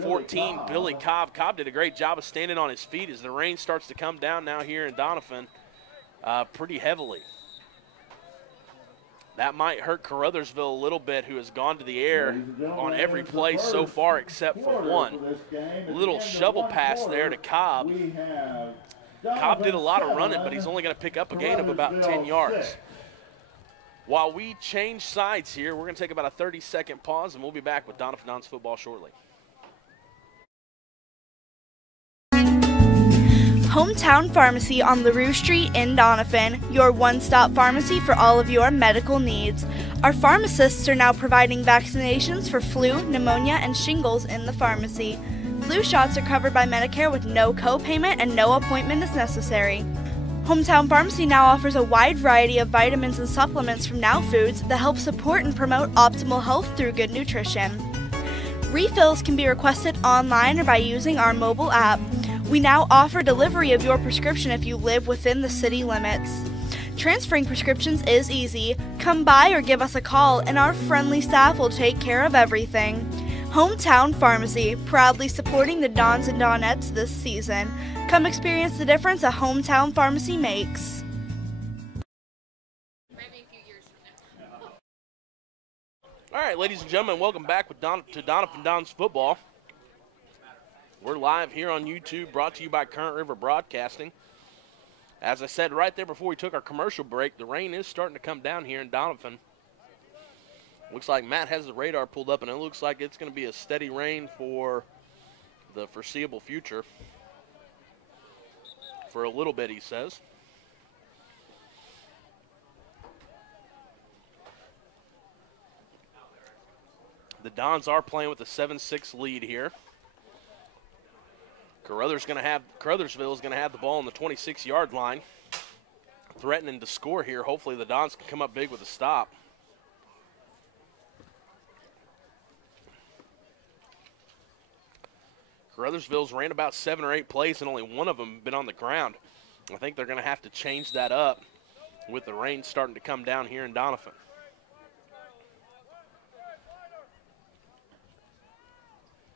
14, Billy Cobb. Cobb did a great job of standing on his feet as the rain starts to come down now here in Doniphan pretty heavily. That might hurt Caruthersville a little bit, who has gone to the air on every play so far except for one. Little shovel pass there to Cobb. Cobb did a lot of running, but he's only going to pick up a gain of about 10 yards. While we change sides here, we're going to take about a 30-second pause, and we'll be back with Doniphan Dons football shortly. Hometown Pharmacy on LaRue Street in Doniphan, your one-stop pharmacy for all of your medical needs. Our pharmacists are now providing vaccinations for flu, pneumonia, and shingles in the pharmacy. Flu shots are covered by Medicare with no co-payment and no appointment is necessary. Hometown Pharmacy now offers a wide variety of vitamins and supplements from Now Foods that help support and promote optimal health through good nutrition. Refills can be requested online or by using our mobile app. We now offer delivery of your prescription if you live within the city limits. Transferring prescriptions is easy. Come by or give us a call and our friendly staff will take care of everything. Hometown Pharmacy, proudly supporting the Dons and Donettes this season. Come experience the difference a Hometown Pharmacy makes. All right, ladies and gentlemen, welcome back to Doniphan Dons football. We're live here on YouTube, brought to you by Current River Broadcasting. As I said right there before we took our commercial break, the rain is starting to come down here in Doniphan. Looks like Matt has the radar pulled up, and it looks like it's going to be a steady rain for the foreseeable future. For a little bit, he says. The Dons are playing with a 7-6 lead here. Caruthersville is going to have the ball on the 26-yard line, threatening to score here. Hopefully the Dons can come up big with a stop. Caruthersville's ran about 7 or 8 plays, and only one of them been on the ground. I think they're going to have to change that up with the rain starting to come down here in Doniphan.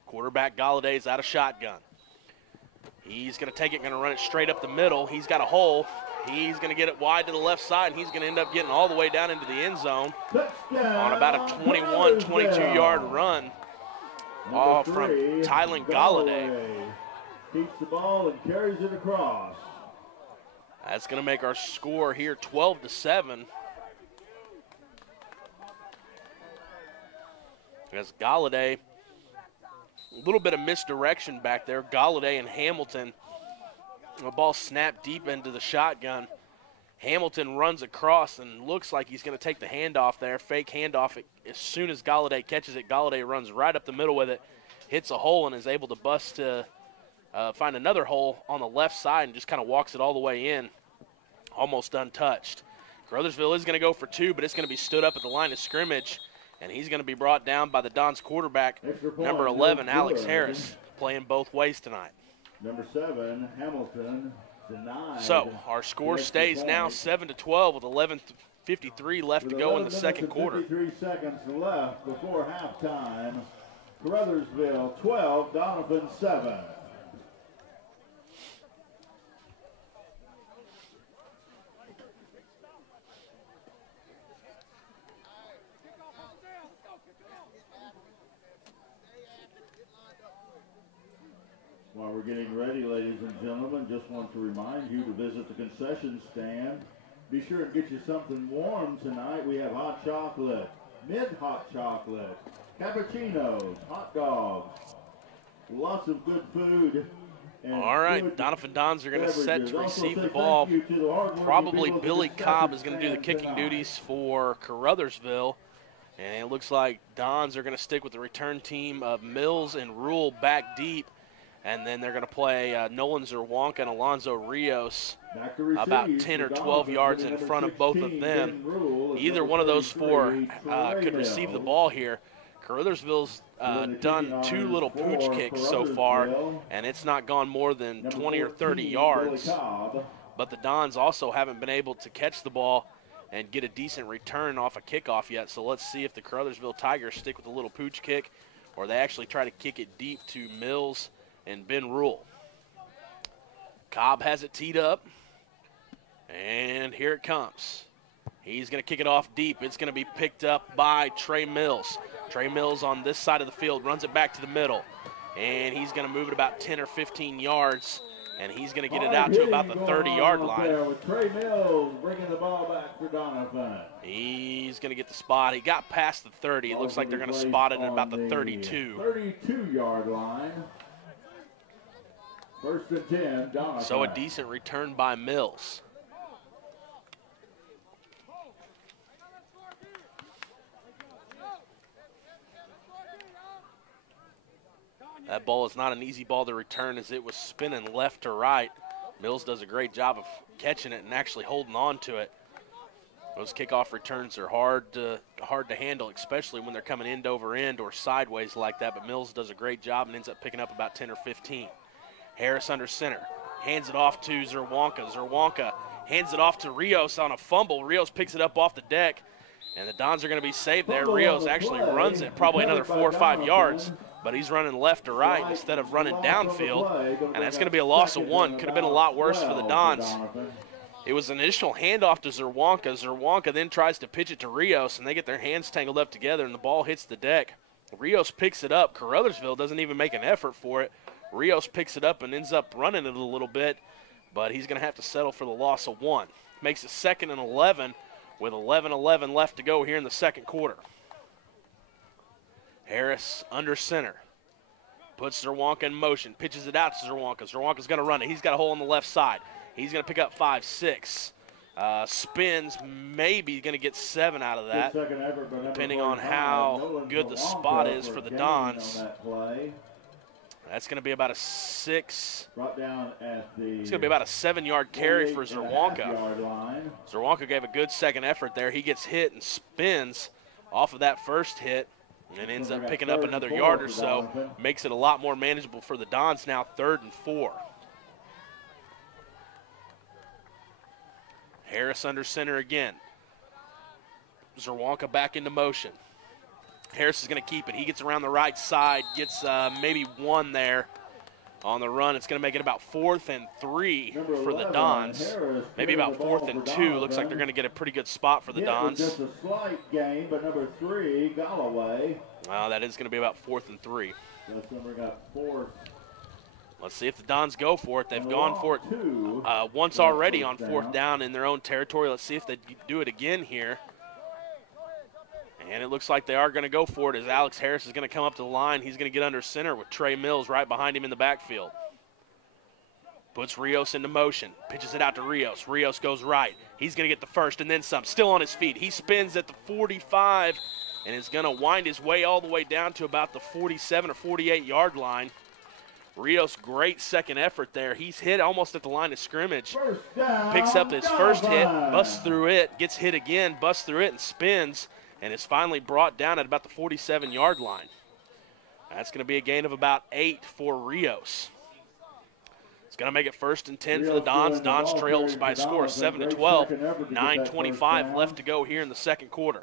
Quarterback Galladay's out of shotgun. He's going to take it, going to run it straight up the middle. He's got a hole. He's going to get it wide to the left side, and he's going to end up getting all the way down into the end zone on about a 21, 22-yard run from Tylen Galladay. Keeps the ball and carries it across. That's going to make our score here 12-7. As Galladay, a little bit of misdirection back there. Galladay and Hamilton. The ball snapped deep into the shotgun. Hamilton runs across and looks like he's going to take the handoff there. Fake handoff. As soon as Galladay catches it, Galladay runs right up the middle with it, hits a hole, and is able to bust to find another hole on the left side and just kind of walks it all the way in, almost untouched. Caruthersville is going to go for 2, but it's going to be stood up at the line of scrimmage. And he's going to be brought down by the Dons quarterback, number 11, Alex Harris, playing both ways tonight. Number 7, Hamilton, denied. So our score stays now 7-12 with 11:53 left to go in the second quarter. 53 seconds left before halftime. Caruthersville 12, Doniphan 7. While we're getting ready, ladies and gentlemen, just want to remind you to visit the concession stand. Be sure and get you something warm tonight. We have hot chocolate, mid-hot chocolate, cappuccinos, hot dogs, lots of good food. All right, Doniphan Dons are going to set to receive the ball. Probably Billy Cobb is going to do the kicking duties for Caruthersville. And it looks like Dons are going to stick with the return team of Mills and Rule back deep. And then they're going to play Nolan Zerwanka and Alonzo Rios about 10 or 12 yards in front of both of them. Either one of those four could receive the ball here. Caruthersville's done 2 little pooch kicks so far, and it's not gone more than 20 or 30 yards. But the Dons also haven't been able to catch the ball and get a decent return off a kickoff yet. So let's see if the Caruthersville Tigers stick with a little pooch kick or they actually try to kick it deep to Mills and Ben Rule. Cobb has it teed up, and here it comes. He's going to kick it off deep. It's going to be picked up by Trey Mills. Trey Mills on this side of the field runs it back to the middle. And he's going to move it about 10 or 15 yards. And he's going to get it out to about the 30-yard line. With Trey Mills bringing the ball back for Doniphan. He's going to get the spot. He got past the 30. It looks like they're going to spot it at about the 32. 32-yard line. First and 10, Doniphan. So a decent return by Mills. That ball is not an easy ball to return as it was spinning left to right. Mills does a great job of catching it and actually holding on to it. Those kickoff returns are hard to handle, especially when they're coming end over end or sideways like that, but Mills does a great job and ends up picking up about 10 or 15. Harris under center, hands it off to Zerwanka. Zerwanka hands it off to Rios on a fumble. Rios picks it up off the deck, and the Dons are going to be saved there. Rios actually runs it probably another 4 or 5 yards, but he's running left to right instead of running downfield, and that's going to be a loss of 1. Could have been a lot worse for the Dons. It was an initial handoff to Zerwanka. Zerwanka then tries to pitch it to Rios, and they get their hands tangled up together, and the ball hits the deck. Rios picks it up. Caruthersville doesn't even make an effort for it. Rios picks it up and ends up running it a little bit, but he's going to have to settle for the loss of 1. Makes it 2nd and 11 with 11:11 left to go here in the second quarter. Harris under center. Puts Zerwanka in motion. Pitches it out to Zerwanka. Zerwanka's going to run it. He's got a hole on the left side. He's going to pick up 5, 6. Spins, maybe going to get 7 out of that, depending on how good the spot is for the Dons. That's going to be about a 6. It's going to be about a 7-yard carry for Zerwanka. Zerwanka gave a good second effort there. He gets hit and spins off of that first hit and ends up picking up another yard or so. Makes it a lot more manageable for the Dons now, 3rd and 4. Harris under center again. Zerwanka back into motion. Harris is going to keep it. He gets around the right side, gets maybe 1 there on the run. It's going to make it about 4th and 3 for the Dons. Maybe about 4th and 2. Looks like they're going to get a pretty good spot for the Dons. Just a slight gain, but number 3, Galloway. That is going to be about 4th and 3. That's number got 4th. Let's see if the Dons go for it. They've gone for it once already on 4th down in their own territory. Let's see if they do it again here. And it looks like they are going to go for it as Alex Harris is going to come up to the line. He's going to get under center with Trey Mills right behind him in the backfield. Puts Rios into motion. Pitches it out to Rios. Rios goes right. He's going to get the first and then some. Still on his feet. He spins at the 45 and is going to wind his way all the way down to about the 47 or 48-yard line. Rios, great second effort there. He's hit almost at the line of scrimmage. Picks up his first hit, busts through it, gets hit again, busts through it, and spins, and is finally brought down at about the 47-yard line. That's going to be a gain of about 8 for Rios. It's going to make it 1st and 10 for the Dons. Dons trails by a score of 7-12. 9:25 left to go here in the second quarter.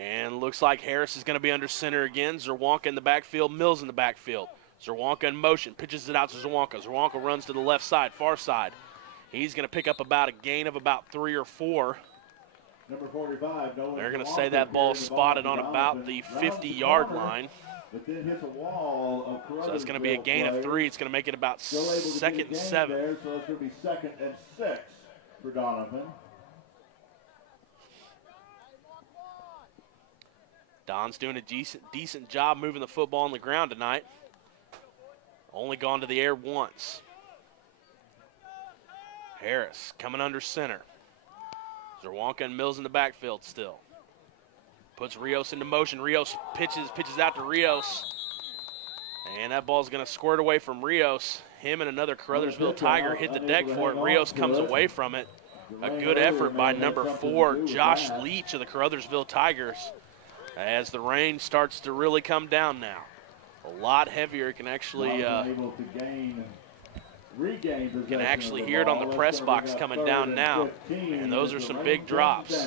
And looks like Harris is going to be under center again. Zerwanka in the backfield, Mills in the backfield. Zerwanka in motion, pitches it out to Zerwanka. Zerwanka runs to the left side, far side. He's going to pick up about a gain of about 3 or 4. Number 45, they're going to say that ball spotted on about the 50-yard line. But then hits a wall of so it's going to be a gain of 3. It's going to make it about 2nd and 7. There, so it's going to be 2nd and 6 for Doniphan. Don's doing a decent job moving the football on the ground tonight. Only gone to the air once. Harris coming under center. Zerwanka and Mills in the backfield still. Puts Rios into motion. Rios pitches out to Rios. And that ball's going to squirt away from Rios. Him and another Caruthersville Tiger hit the deck for it. Rios comes away from it. A good effort by number 4, Josh Leach of the Caruthersville Tigers. As the rain starts to really come down now. A lot heavier. It can actually hear it on the press box coming down now. And those are some big drops.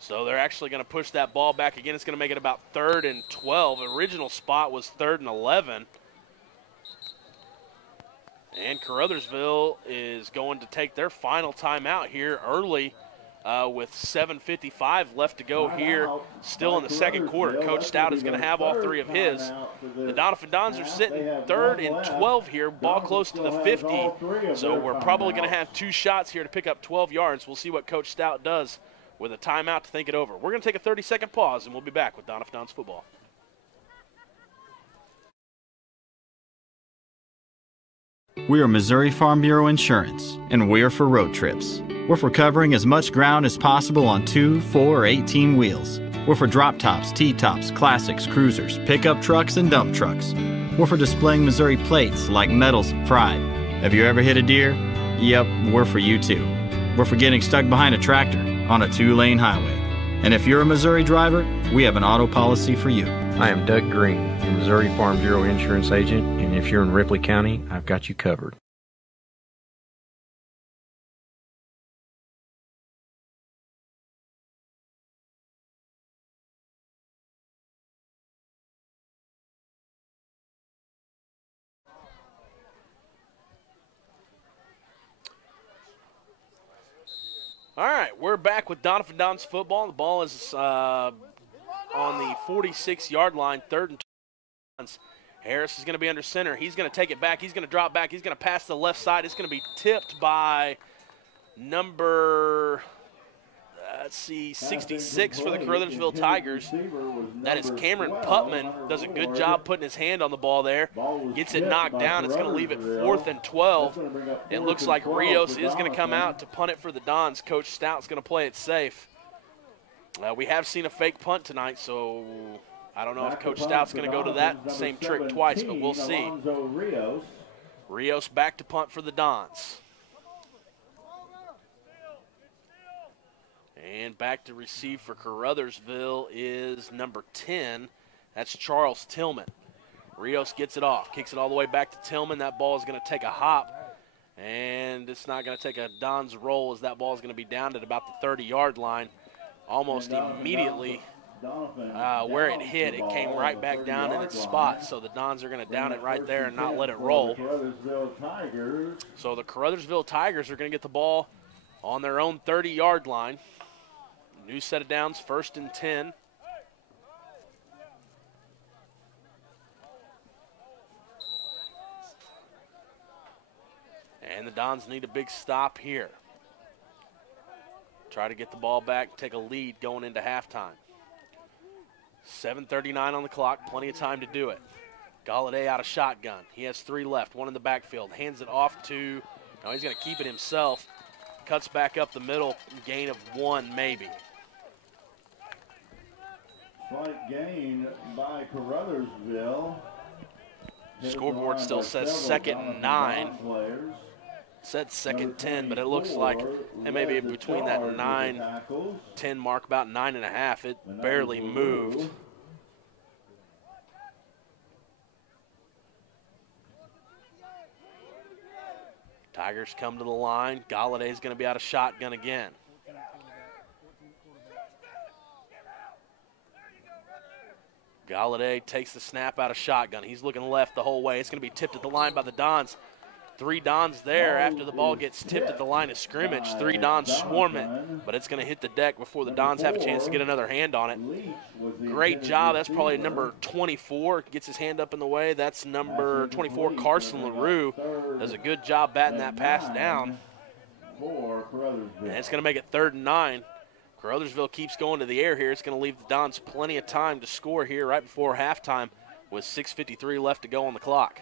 So they're actually going to push that ball back again. It's going to make it about 3rd and 12. The original spot was 3rd and 11. And Caruthersville is going to take their final timeout here early with 7:55 left to go here, still in the second quarter. Coach Stout is going to have all three of his. The Doniphan Dons are sitting 3rd and 12 here, ball close to the 50, so we're probably going to have 2 shots here to pick up 12 yards. We'll see what Coach Stout does with a timeout to think it over. We're going to take a 30-second pause, and we'll be back with Doniphan Dons football. We are Missouri Farm Bureau Insurance, and we're for road trips. We're for covering as much ground as possible on 2, 4, or 18 wheels. We're for drop tops, T-tops, classics, cruisers, pickup trucks, and dump trucks. We're for displaying Missouri plates like medals of pride. Have you ever hit a deer? Yep, we're for you too. We're for getting stuck behind a tractor on a 2-lane highway. And if you're a Missouri driver, we have an auto policy for you. I am Doug Green, the Missouri Farm Bureau Insurance Agent, and if you're in Ripley County, I've got you covered. All right, we're back with Doniphan Dons football. The ball is on the 46-yard line, 3rd and 2. Harris is going to be under center. He's going to take it back. He's going to drop back. He's going to pass to the left side. It's going to be tipped by number, 66 for the Caruthersville Tigers. That is Cameron Putman. Does a good job putting his hand on the ball there. Gets it knocked down. It's going to leave it 4th and 12. It looks like Rios is going to come out to punt it for the Dons. Coach Stout's going to play it safe. We have seen a fake punt tonight, so I don't know if Coach Stout's going to go to that same trick twice, but we'll see. Rios back to punt for the Dons. And back to receive for Caruthersville is number 10. That's Charles Tillman. Rios gets it off, kicks it all the way back to Tillman. That ball is going to take a hop, and it's not going to take a Don's roll as that ball is going to be down at about the 30-yard line. Almost immediately where it hit, it came right back down in its spot. So the Dons are going to down it right there and not let it roll. So the Caruthersville Tigers are going to get the ball on their own 30-yard line. New set of downs, 1st and 10. And the Dons need a big stop here. Try to get the ball back, take a lead going into halftime. 7:39 on the clock, plenty of time to do it. Galladay out of shotgun. He has 3 left, 1 in the backfield. Hands it off to, no, he's going to keep it himself. Cuts back up the middle, gain of 1 maybe. Slight gain by Caruthersville. Scoreboard still says 2nd and 9. Said 2nd 10, but it looks like it may be between that 9-10 mark, about 9.5. It barely moved. Tigers come to the line. Galladay's going to be out of shotgun again. Galladay takes the snap out of shotgun. He's looking left the whole way. It's going to be tipped at the line by the Dons. 3 Dons there after the ball gets tipped at the line of scrimmage. 3 Dons swarm it, but it's going to hit the deck before the Dons have a chance to get another hand on it. Great job. That's probably number 24. Gets his hand up in the way. That's number 24, Carson LaRue. Does a good job batting that pass down. And it's going to make it 3rd and 9. Caruthersville keeps going to the air here. It's going to leave the Dons plenty of time to score here right before halftime with 6:53 left to go on the clock.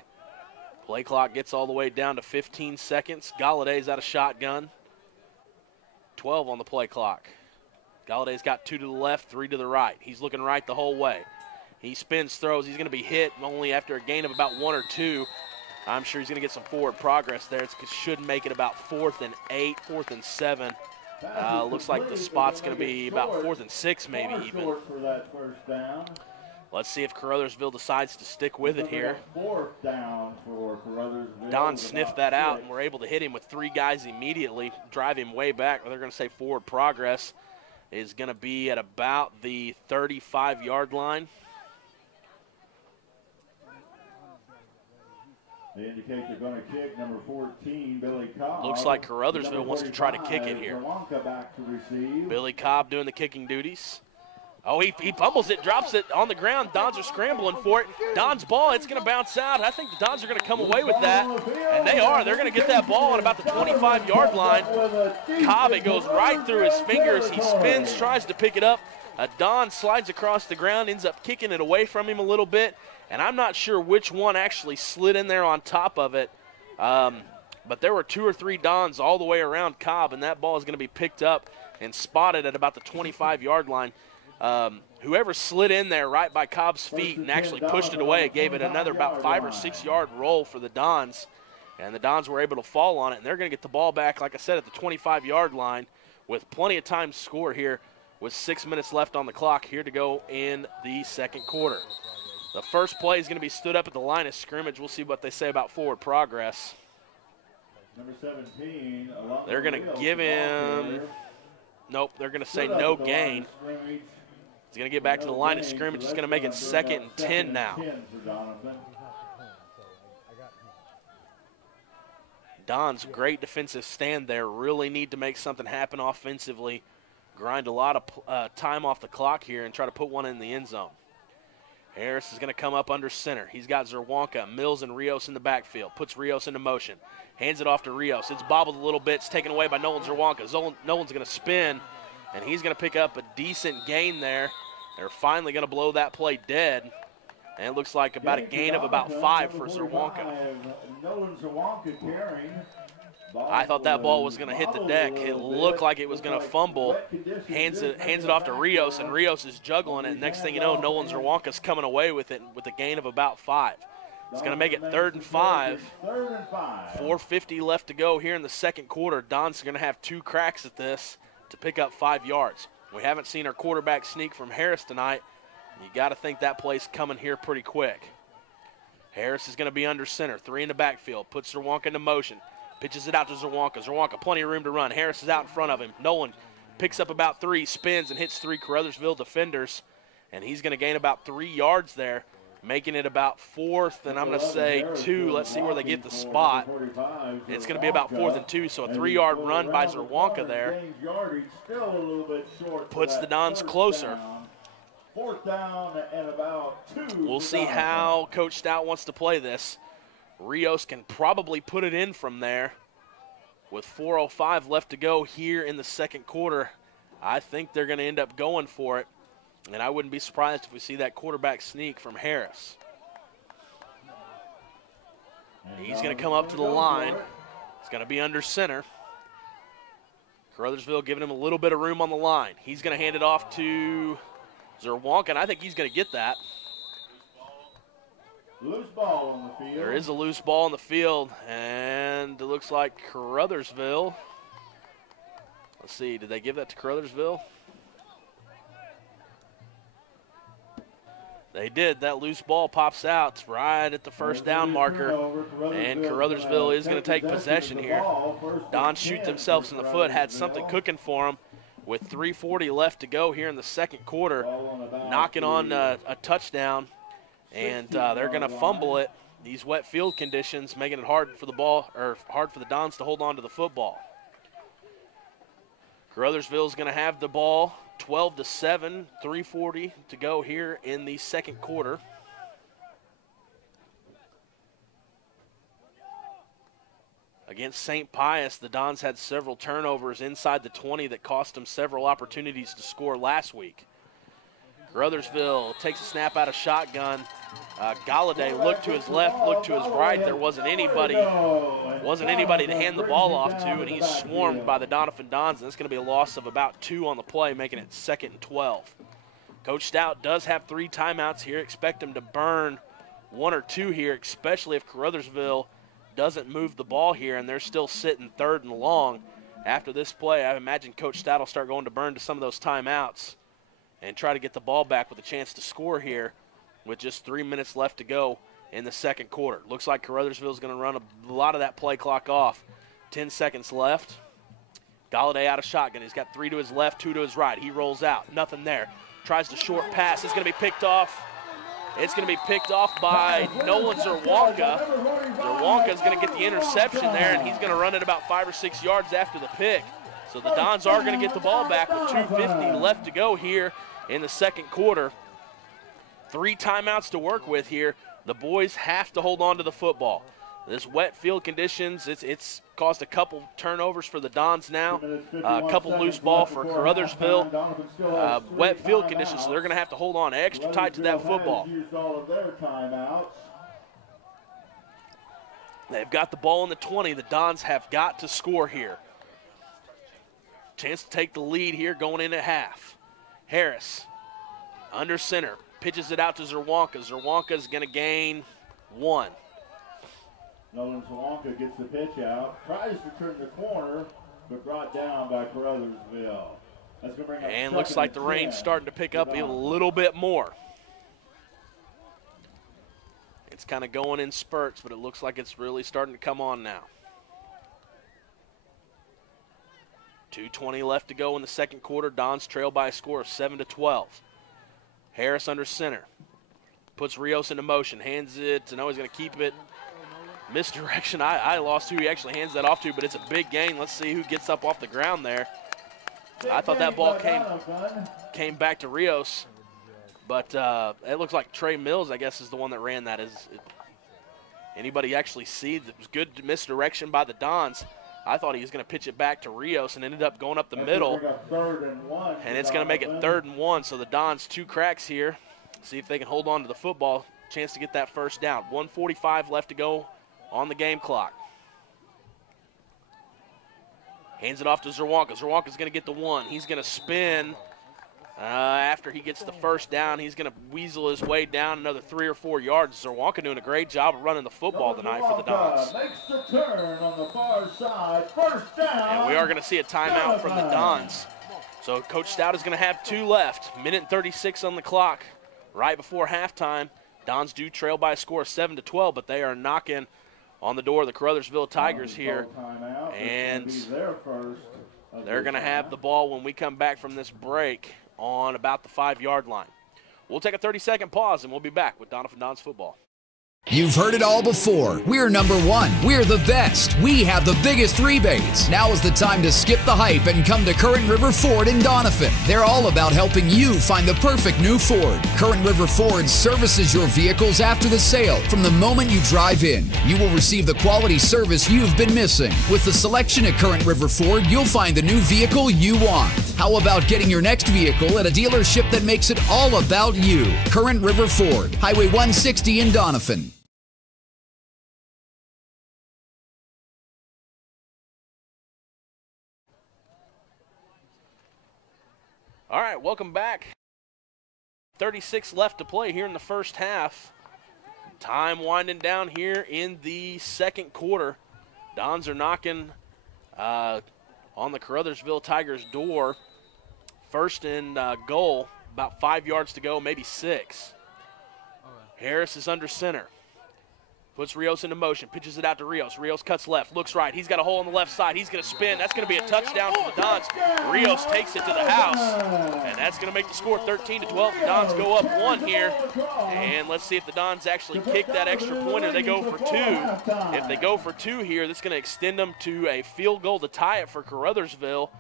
Play clock gets all the way down to 15 seconds. Galladay's out of shotgun. 12 on the play clock. Galladay's got 2 to the left, 3 to the right. He's looking right the whole way. He spins, throws. He's going to be hit only after a gain of about 1 or 2. I'm sure he's going to get some forward progress there. It should make it about 4th and 8, 4th and 7. Looks like the spot's going to be about 4th and 6 maybe even. Let's see if Caruthersville decides to stick with it here. Don sniffed that out, and we're able to hit him with 3 guys immediately, drive him way back. They're going to say forward progress is going to be at about the 35-yard line. They indicate they're going to kick number 14, Billy Cobb. Looks like Caruthersville wants to try to kick it here. Back to receive. Billy Cobb doing the kicking duties. Oh, he fumbles it, drops it on the ground. Dons are scrambling for it. Don's ball, it's going to bounce out. I think the Dons are going to come away with that, and they are. They're going to get that ball on about the 25-yard line. Cobb, it goes right through his fingers. He spins, tries to pick it up. Don slides across the ground, ends up kicking it away from him a little bit, and I'm not sure which one actually slid in there on top of it. But there were 2 or 3 Dons all the way around Cobb, and that ball is going to be picked up and spotted at about the 25-yard line. Whoever slid in there right by Cobb's feet and actually pushed it away gave it another about 5 or 6 yard roll for the Dons, and the Dons were able to fall on it, and they're going to get the ball back, like I said, at the 25-yard line with plenty of time to score here with 6 minutes left on the clock here to go in the second quarter. The first play is going to be stood up at the line of scrimmage. We'll see what they say about forward progress. Number 17. They're going to give him, nope, they're going to say no gain. He's going to get back to the line of scrimmage. He's going to make it 2nd and 10 now. Don's great defensive stand there. Really need to make something happen offensively. Grind a lot of time off the clock here and try to put one in the end zone. Harris is going to come up under center. He's got Zerwanka, Mills, and Rios in the backfield. Puts Rios into motion. Hands it off to Rios. It's bobbled a little bit. It's taken away by Nolan Zerwanka. Nolan's going to spin, and he's going to pick up a decent gain there. They're finally going to blow that play dead. And it looks like about a gain of about 5 for Zerwanka. I thought that ball was going to hit the deck. It looked like it was going to fumble. Hands it off to Rios, and Rios is juggling it. Next thing you know, Nolan Zerwanka's coming away with it with a gain of about 5. It's going to make it 3rd and 5. 4:50 left to go here in the second quarter. Don's going to have 2 cracks at this to pick up 5 yards. We haven't seen our quarterback sneak from Harris tonight. You got to think that play's coming here pretty quick. Harris is going to be under center. 3 in the backfield. Puts Zerwanka into motion. Pitches it out to Zerwanka. Zerwanka, plenty of room to run. Harris is out in front of him. Nolan picks up about 3, spins, and hits 3 Caruthersville defenders. And he's going to gain about 3 yards there, making it about 4th, and I'm going to say 2. Let's see where they get the spot. It's going to be about 4th and 2, so a 3-yard run by Zerwanka there puts the Dons closer. 4th down and about 2. We'll see how Coach Stout wants to play this. Rios can probably put it in from there. With 4:05 left to go here in the second quarter, I think they're going to end up going for it. And I wouldn't be surprised if we see that quarterback sneak from Harris. He's going to come up to the line. He's going to be under center. Caruthersville giving him a little bit of room on the line. He's going to hand it off to Zerwanka, and I think he's going to get that. Loose ball on the field. There is a loose ball on the field, and it looks like Caruthersville. Let's see, did they give that to Caruthersville? They did. That loose ball pops out right at the first down marker, and Caruthersville is going to take possession here. Don shoot themselves in the foot, had something cooking for them with 3:40 left to go here in the second quarter, knocking on a touchdown, and they're going to fumble it. These wet field conditions making it hard for the Dons to hold on to the football. Caruthersville is going to have the ball. 12-7, 3:40 to go here in the second quarter. Against St. Pius, the Dons had several turnovers inside the 20 that cost them several opportunities to score last week. Caruthersville takes a snap out of shotgun. Galladay looked to his left, looked to his right. There wasn't anybody to hand the ball off to, and he's swarmed by the Doniphan Dons, and it's going to be a loss of about 2 on the play, making it 2nd and 12. Coach Stout does have 3 timeouts here. Expect him to burn 1 or 2 here, especially if Caruthersville doesn't move the ball here, and they're still sitting 3rd and long. After this play, I imagine Coach Stout will start going to burn to some of those timeouts and try to get the ball back with a chance to score here with just 3 minutes left to go in the second quarter. Looks like Caruthersville is going to run a lot of that play clock off. 10 seconds left. Galladay out of shotgun. He's got 3 to his left, 2 to his right. He rolls out. Nothing there. Tries to short pass. It's going to be picked off It's going to be picked off by Nolan Zerwanka. Zerwanka's going to get the interception there, and he's going to run it about 5 or 6 yards after the pick. So the Dons are going to get the ball back with 2:50 left to go here in the second quarter. 3 timeouts to work with here. The boys have to hold on to the football. This wet field conditions, it's caused a couple turnovers for the Dons now, a couple loose ball for Caruthersville. Wet field conditions, so they're going to have to hold on extra tight to that football. They've got the ball in the 20. The Dons have got to score here. Chance to take the lead here going in at half. Harris under center, pitches it out to Zerwanka. Zerwanka's going to gain 1. Nolan Zerwanka gets the pitch out, tries to turn the corner, but brought down by Caruthersville. That's gonna bring up and looks like the rain's starting to pick up a little bit more. It's kind of going in spurts, but it looks like it's really starting to come on now. 2:20 left to go in the second quarter. Dons trail by a score of 7-12. Harris under center. Puts Rios into motion, hands it, and he's going to keep it. Misdirection. I lost who he actually hands that off to, but it's a big gain. Let's see who gets up off the ground there. I thought that ball came back to Rios, but it looks like Trey Mills, I guess, is the one that ran that. Anybody actually see? It was good misdirection by the Dons. I thought he was going to pitch it back to Rios and ended up going up the middle. And it's going to make it 3rd and 1. So the Dons 2 cracks here. See if they can hold on to the football. Chance to get that first down. 1:45 left to go on the game clock. Hands it off to Zerwanka. Zerwanka's going to get the 1. He's going to spin. After he gets the first down, he's going to weasel his way down another 3 or 4 yards. Zerwanka doing a great job of running the football tonight for the Dons. Makes the turn on the far side. First down. And we are going to see a timeout from the Dons. So Coach Stout is going to have 2 left. 1:36 on the clock right before halftime. Dons do trail by a score of 7-12, but they are knocking on the door of the Caruthersville Tigers here. And they're going to have the ball when we come back from this break on about the 5-yard line. We'll take a 30-second pause, and we'll be back with Doniphan Dons football. You've heard it all before. We're number 1. We're the best. We have the biggest rebates. Now is the time to skip the hype and come to Current River Ford in Doniphan. They're all about helping you find the perfect new Ford. Current River Ford services your vehicles after the sale. From the moment you drive in, you will receive the quality service you've been missing. With the selection at Current River Ford, you'll find the new vehicle you want. How about getting your next vehicle at a dealership that makes it all about you? Current River Ford, Highway 160 in Doniphan. All right, welcome back. 36 left to play here in the first half. Time winding down here in the second quarter. Dons are knocking on the Caruthersville Tigers' door. First and goal, about 5 yards to go, maybe 6. Harris is under center. Puts Rios into motion, pitches it out to Rios. Rios cuts left, looks right. He's got a hole on the left side. He's going to spin. That's going to be a touchdown for the Dons. Rios takes it to the house, and that's going to make the score 13-12. The Dons go up 1 here, and let's see if the Dons actually kick that extra point or they go for 2. If they go for 2 here, that's going to extend them to a field goal to tie it for Caruthersville.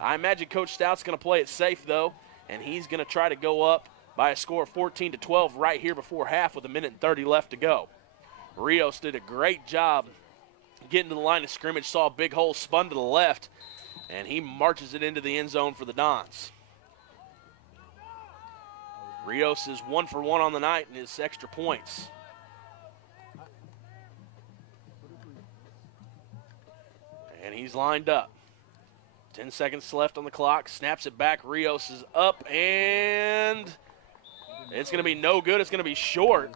I imagine Coach Stout's going to play it safe, though, and he's going to try to go up by a score of 14-12 right here before half with 1:30 left to go. Rios did a great job getting to the line of scrimmage, saw a big hole, spun to the left, and he marches it into the end zone for the Dons. Rios is 1 for 1 on the night in his extra points. And he's lined up. 10 seconds left on the clock, snaps it back. Rios is up, and it's going to be no good. It's going to be short.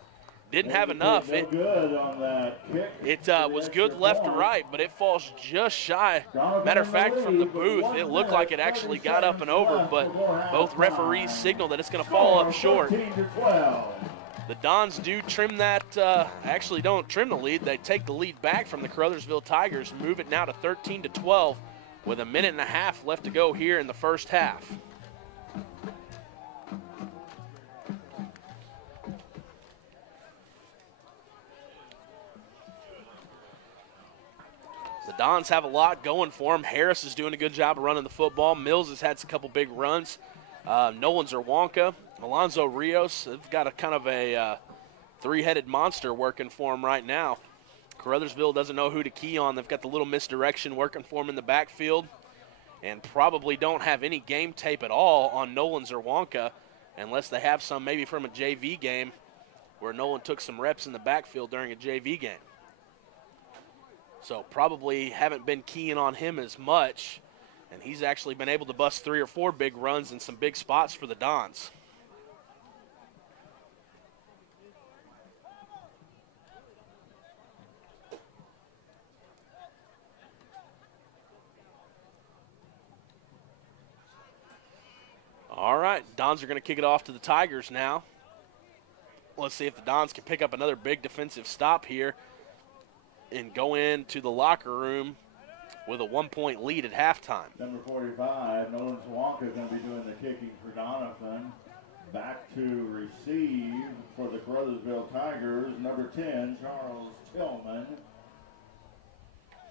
Didn't have enough. It was good left to right, but it falls just shy. Matter of fact, from the booth, it looked like it actually got up and over, but both referees signal that it's going to fall up short. The Dons do trim that, actually don't trim the lead. They take the lead back from the Caruthersville Tigers, move it now to 13-12 with 1.5 minutes left to go here in the first half. The Dons have a lot going for them. Harris is doing a good job of running the football. Mills has had a couple big runs. Nolan Zerwanka, Alonzo Rios, they've got a kind of a three-headed monster working for them right now. Caruthersville doesn't know who to key on. They've got the little misdirection working for them in the backfield and probably don't have any game tape at all on Nolan Zerwanka unless they have some maybe from a JV game where Nolan took some reps in the backfield during a JV game. So probably haven't been keying on him as much, and he's actually been able to bust 3 or 4 big runs in some big spots for the Dons. All right, Dons are going to kick it off to the Tigers now. Let's see if the Dons can pick up another big defensive stop here and go into the locker room with a 1-point lead at halftime. Number 45, Nolan Zerwanka is going to be doing the kicking for Doniphan. Back to receive for the Caruthersville Tigers, number 10, Charles Tillman.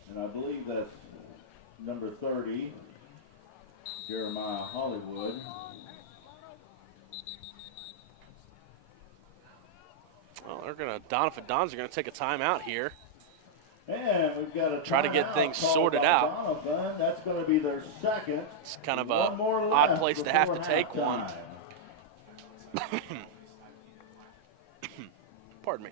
And I believe that's number 30, Jeremiah Hollywood. Well, Doniphan Dons are going to take a timeout here. And we've got a try to get things sorted out. Doniphan. That's going to be their second. It's kind of a odd place to have to take one. Pardon me.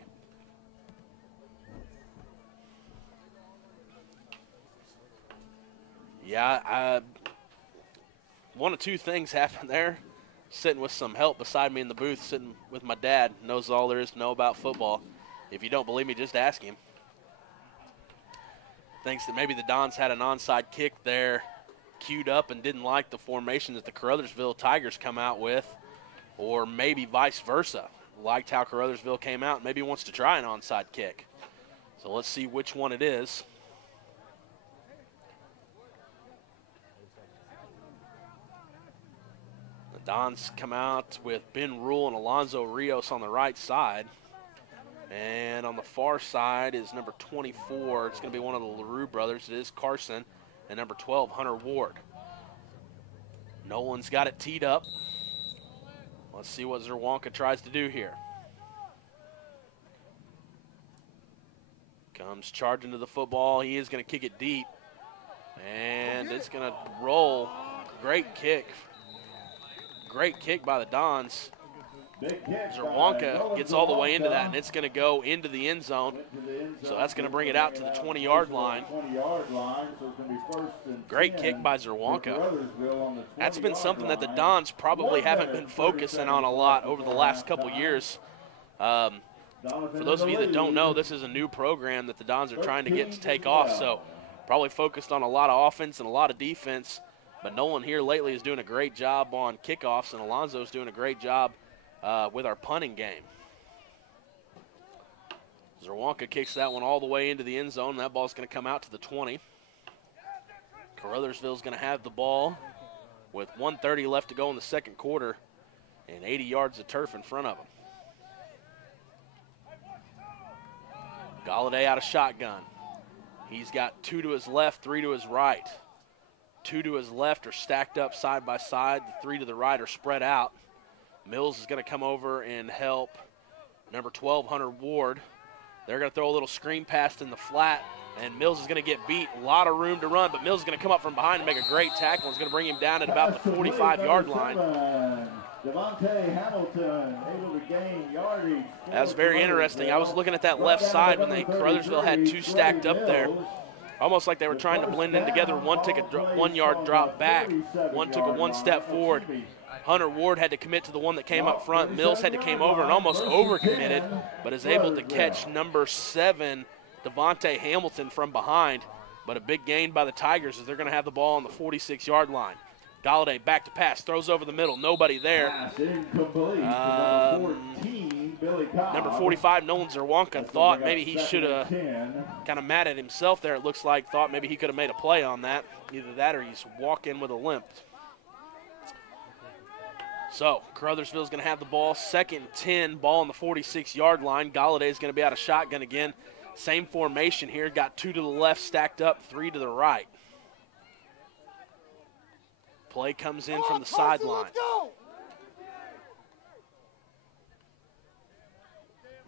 Yeah, one of two things happened there. Sitting with some help beside me in the booth, sitting with my dad, knows all there is to know about football. If you don't believe me, just ask him. Thinks that maybe the Dons had an onside kick there queued up and didn't like the formation that the Caruthersville Tigers come out with, or maybe vice versa. Liked how Caruthersville came out and maybe wants to try an onside kick. So let's see which one it is. The Dons come out with Ben Rule and Alonzo Rios on the right side. And on the far side is number 24. It's going to be one of the LaRue brothers. It is Carson. And number 12, Hunter Ward. Nolan's got it teed up. Let's see what Zerwanka tries to do here. Comes charging to the football. He is going to kick it deep. And it's going to roll. Great kick. Great kick by the Dons. Zerwanka gets all the way into that, and it's going to go into the end zone. So that's going to bring it out to the 20-yard line. Great kick by Zerwanka. That's been something that the Dons probably haven't been focusing on a lot over the last couple years. For those of you that don't know, this is a new program that the Dons are trying to get to take off. So probably focused on a lot of offense and a lot of defense. But Nolan here lately is doing a great job on kickoffs, and Alonzo's doing a great job with our punting game. Zerwanka kicks that one all the way into the end zone. That ball's going to come out to the 20. Caruthersville's going to have the ball with 1:30 left to go in the second quarter and 80 yards of turf in front of them. Galladay out of shotgun. He's got 2 to his left, 3 to his right. 2 to his left are stacked up side by side. The 3 to the right are spread out. Mills is going to come over and help number 12, Hunter Ward. They're going to throw a little screen pass in the flat, and Mills is going to get beat. A lot of room to run, but Mills is going to come up from behind and make a great tackle. It's going to bring him down at about the 45-yard line. Devontae Hamilton able to gain yardage. That's very interesting. I was looking at that left side when Caruthersville had 2 stacked up there. Almost like they were trying to blend in together. One took a 1-yard drop back. One took a 1 step forward. Hunter Ward had to commit to the one that came up front. Mills had to came over and almost overcommitted, but is able to catch number 7, Devontae Hamilton, from behind. But a big gain by the Tigers as they're going to have the ball on the 46-yard line. Galladay back to pass, throws over the middle, nobody there. Number 45, Nolan Zerwanka, thought maybe he should have, kind of mad at himself there, it looks like, thought maybe he could have made a play on that. Either that or he's walking with a limp. So Caruthersville's going to have the ball, 2nd and 10, ball on the 46-yard line. Galladay is going to be out of shotgun again. Same formation here. Got 2 to the left stacked up, 3 to the right. Play comes in from the sideline.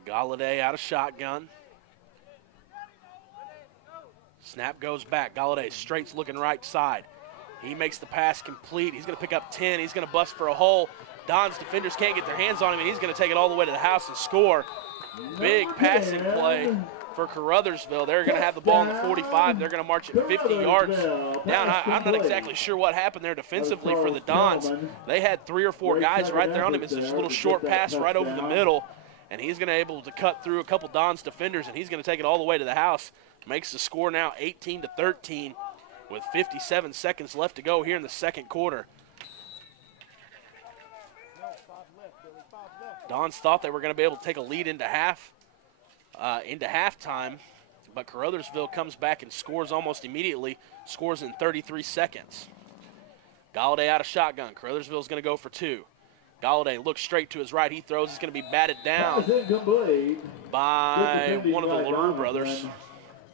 Galladay out of shotgun. Snap goes back. Galladay straight's looking right side. He makes the pass complete. He's going to pick up 10. He's going to bust for a hole. Don's defenders can't get their hands on him, and he's going to take it all the way to the house and score. Big passing play for Caruthersville. They're going to have the ball in the 45. They're going to march it 50 yards down. I'm not exactly sure what happened there defensively for the Dons. They had 3 or 4 guys right there on him. It's just a little short pass right over the middle, and he's going to be able to cut through a couple Dons defenders, and he's going to take it all the way to the house. Makes the score now 18-13 with 57 seconds left to go here in the second quarter. Dons thought they were going to be able to take a lead into halftime, but Caruthersville comes back and scores almost immediately, scores in 33 seconds. Galladay out of shotgun. Caruthersville's going to go for 2. Galladay looks straight to his right. He throws. It's going to be batted down by one of the LaRue brothers.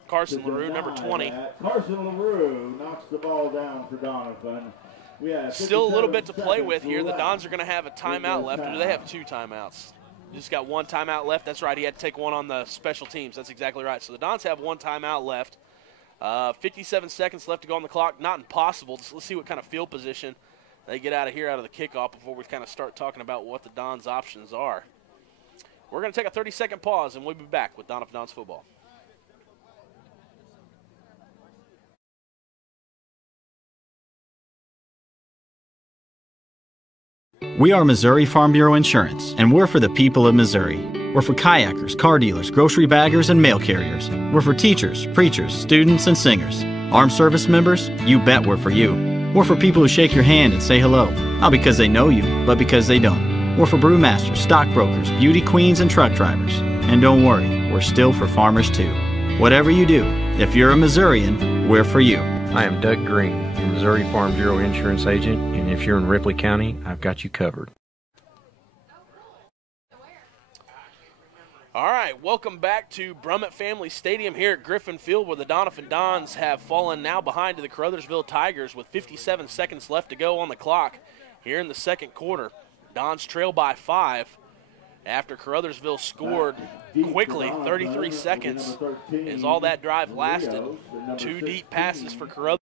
Carson LaRue, number 20. Carson LaRue knocks the ball down for Doniphan. Still a little bit to play with here. The Dons are going to have a timeout left, or do they have 2 timeouts? Just got 1 timeout left. That's right. He had to take one on the special teams. That's exactly right. So the Dons have 1 timeout left. 57 seconds left to go on the clock. Not impossible. Let's see what kind of field position they get out of here out of the kickoff before we kind of start talking about what the Dons' options are. We're going to take a 30-second pause, and we'll be back with Doniphan Dons football. We are Missouri Farm Bureau Insurance, and we're for the people of Missouri. We're for kayakers, car dealers, grocery baggers, and mail carriers. We're for teachers, preachers, students, and singers. Armed service members, you bet we're for you. We're for people who shake your hand and say hello, not because they know you, but because they don't. We're for brewmasters, stockbrokers, beauty queens, and truck drivers. And don't worry, we're still for farmers too. Whatever you do, if you're a Missourian, we're for you. I am Doug Green, Missouri Farm Bureau Insurance Agent, and if you're in Ripley County, I've got you covered. All right, welcome back to Brummett Family Stadium here at Griffin Field, where the Doniphan Dons have fallen now behind to the Caruthersville Tigers with 57 seconds left to go on the clock here in the second quarter. Dons trail by 5 after Caruthersville scored quickly. 33 seconds is all that drive lasted. 2 deep passes for Caruthersville.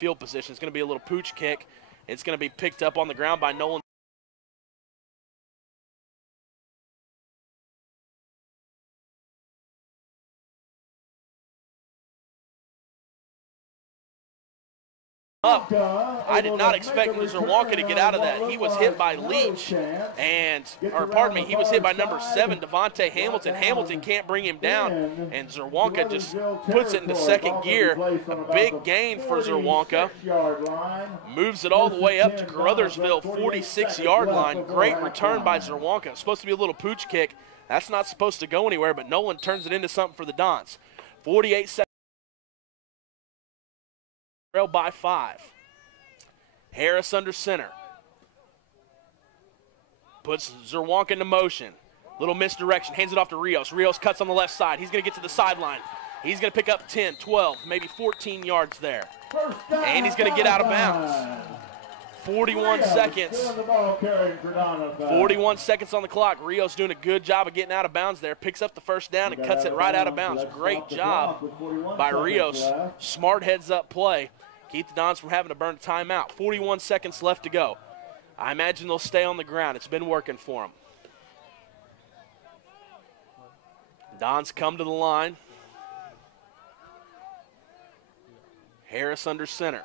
Field position. It's going to be a little pooch kick. It's going to be picked up on the ground by Nolan. Up. I did not expect Zerwanka to get out of that. He was hit by Leach, he was hit by number 7, Devontae Hamilton. Hamilton can't bring him down, and Zerwanka just puts it into second gear. A big gain for Zerwanka. Moves it all the way up to Caruthersville, 46-yard line. Great return by Zerwanka. It's supposed to be a little pooch kick. That's not supposed to go anywhere, but Nolan turns it into something for the Dons. 48 seconds. Trail by 5. Harris under center. Puts Zerwanka into motion. Little misdirection. Hands it off to Rios. Rios cuts on the left side. He's going to get to the sideline. He's going to pick up 10, 12, maybe 14 yards there. And he's going to get out of bounds. 41 seconds. 41 seconds on the clock. Rios doing a good job of getting out of bounds there. Picks up the first down and cuts it right out of bounds. Great job by Rios. Smart heads-up play. Keep the Dons from having to burn a timeout. 41 seconds left to go. I imagine they'll stay on the ground. It's been working for them. Dons come to the line. Harris under center.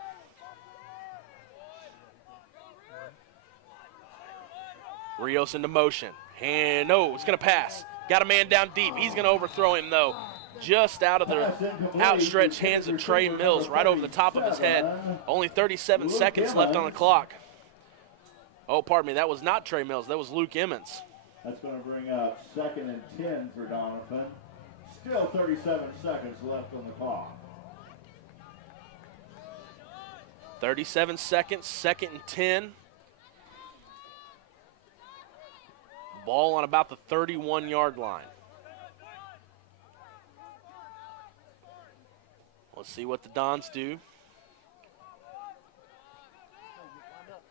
Rios into motion. And it's going to pass. Got a man down deep. He's going to overthrow him, though. Just out of the outstretched hands of Trey Mills, right over the top of his head. Only 37 seconds left on the clock. Oh, pardon me. That was not Trey Mills. That was Luke Emmons. That's going to bring up 2nd and 10 for Doniphan. Still 37 seconds left on the clock. 37 seconds, 2nd and 10. Ball on about the 31-yard line. Let's see what the Dons do.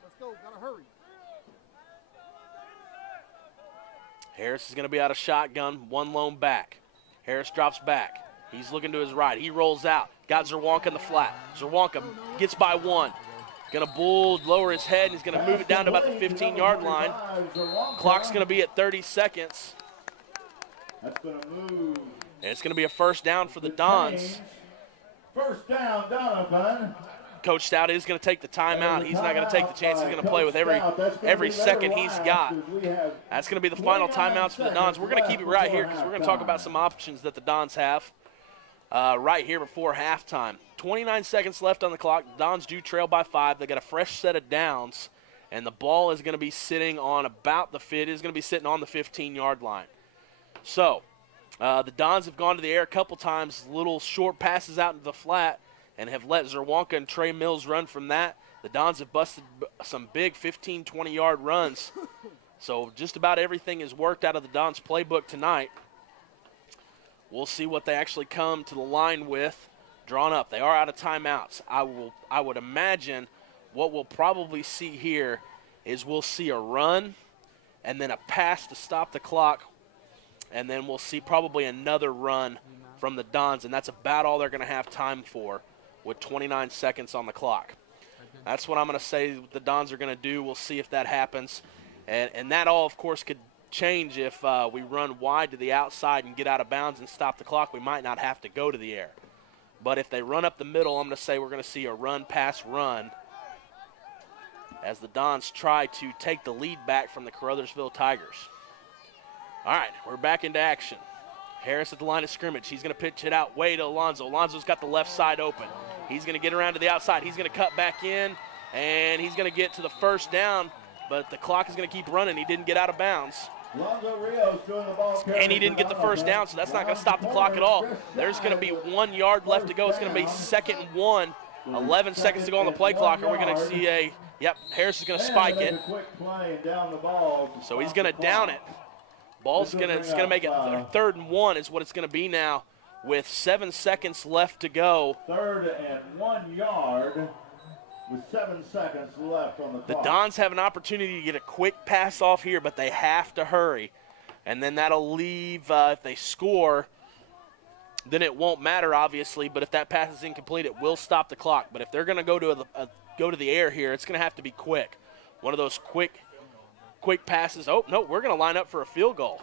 Let's go, gotta hurry. Harris is going to be out of shotgun, one lone back. Harris drops back. He's looking to his right. He rolls out. Got Zerwanka in the flat. Zerwanka gets by one. Going to lower his head, and he's going to move it down to about the 15-yard line. Clock's going to be at 30 seconds. That's going to move. And it's going to be a first down for the Dons. First down, Doniphan. Coach Stout is going to take the timeout. He's not going to take the chance. He's going to play with every second he's got. That's going to be the final timeouts for the Dons. We're going to keep it right here because we're going to talk about some options that the Dons have right here before halftime. 29 seconds left on the clock. The Dons do trail by 5. They got a fresh set of downs, and the ball is going to be sitting on about the fit. Is going to be sitting on the 15-yard line. So the Dons have gone to the air a couple times, little short passes out into the flat, and have let Zerwanka and Trey Mills run from that. The Dons have busted some big 15, 20-yard runs. So just about everything is worked out of the Dons playbook tonight. We'll see what they actually come to the line with. Drawn up. They are out of timeouts. I would imagine what we'll probably see here is we'll see a run and then a pass to stop the clock, and then we'll see probably another run from the Dons, and that's about all they're going to have time for with 29 seconds on the clock. That's what I'm going to say the Dons are going to do. We'll see if that happens. And that all, of course, could change if we run wide to the outside and get out of bounds and stop the clock. We might not have to go to the air. But if they run up the middle, I'm going to say we're going to see a run-pass-run as the Dons try to take the lead back from the Caruthersville Tigers. All right, we're back into action. Harris at the line of scrimmage. He's going to pitch it out way to Alonzo. Alonzo's got the left side open. He's going to get around to the outside. He's going to cut back in, and he's going to get to the first down, but the clock is going to keep running. He didn't get out of bounds. And he didn't get the first down, so that's not going to stop the clock at all. There's going to be 1 yard left to go. It's going to be 2nd and 1. 11 seconds to go on the play clock. Are we going to see a – yep, Harris is going to spike it. So he's going to down it. It's going to make it 3rd and 1 is what it's going to be now with 7 seconds left to go. 3rd and 1 yard with 7 seconds left on the clock. The Dons have an opportunity to get a quick pass off here, but they have to hurry. And then that'll leave, if they score, then it won't matter, obviously. But if that pass is incomplete, it will stop the clock. But if they're going to go to the air here, it's going to have to be quick. One of those quick passes. Oh, no, we're going to line up for a field goal.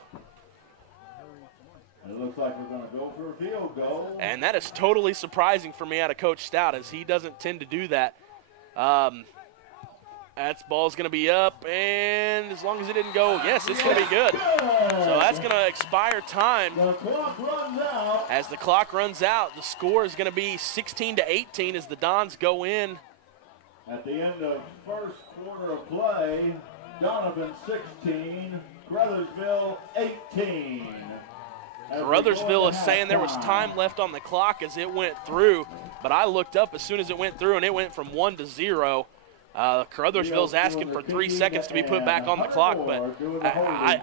It looks like we're going to go for a field goal. And that is totally surprising for me out of Coach Stout, as he doesn't tend to do that. That ball's going to be up, and as long as it didn't go, yes, it's going to be good. So that's going to expire time. The clock runs out. As the clock runs out, the score is going to be 16-18 as the Dons go in. At the end of first quarter of play, Doniphan 16, Caruthersville 18. Caruthersville is saying there was time left on the clock as it went through, but I looked up as soon as it went through, and it went from 1 to 0. Caruthersville's asking for 3 seconds to be put back on the clock, but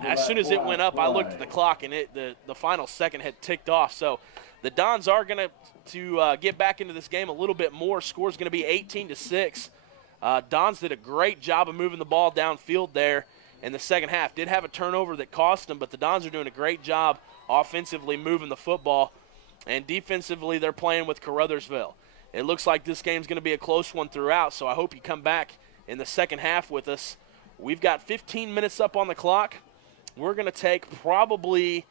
as soon as it went up, I looked at the clock, and the final second had ticked off. So the Dons are going to get back into this game a little bit more. Score's going to be 18-6. Dons did a great job of moving the ball downfield there in the second half. Did have a turnover that cost them, but the Dons are doing a great job offensively moving the football, and defensively they're playing with Caruthersville. It looks like this game's going to be a close one throughout, so I hope you come back in the second half with us. We've got 15 minutes up on the clock. We're going to take probably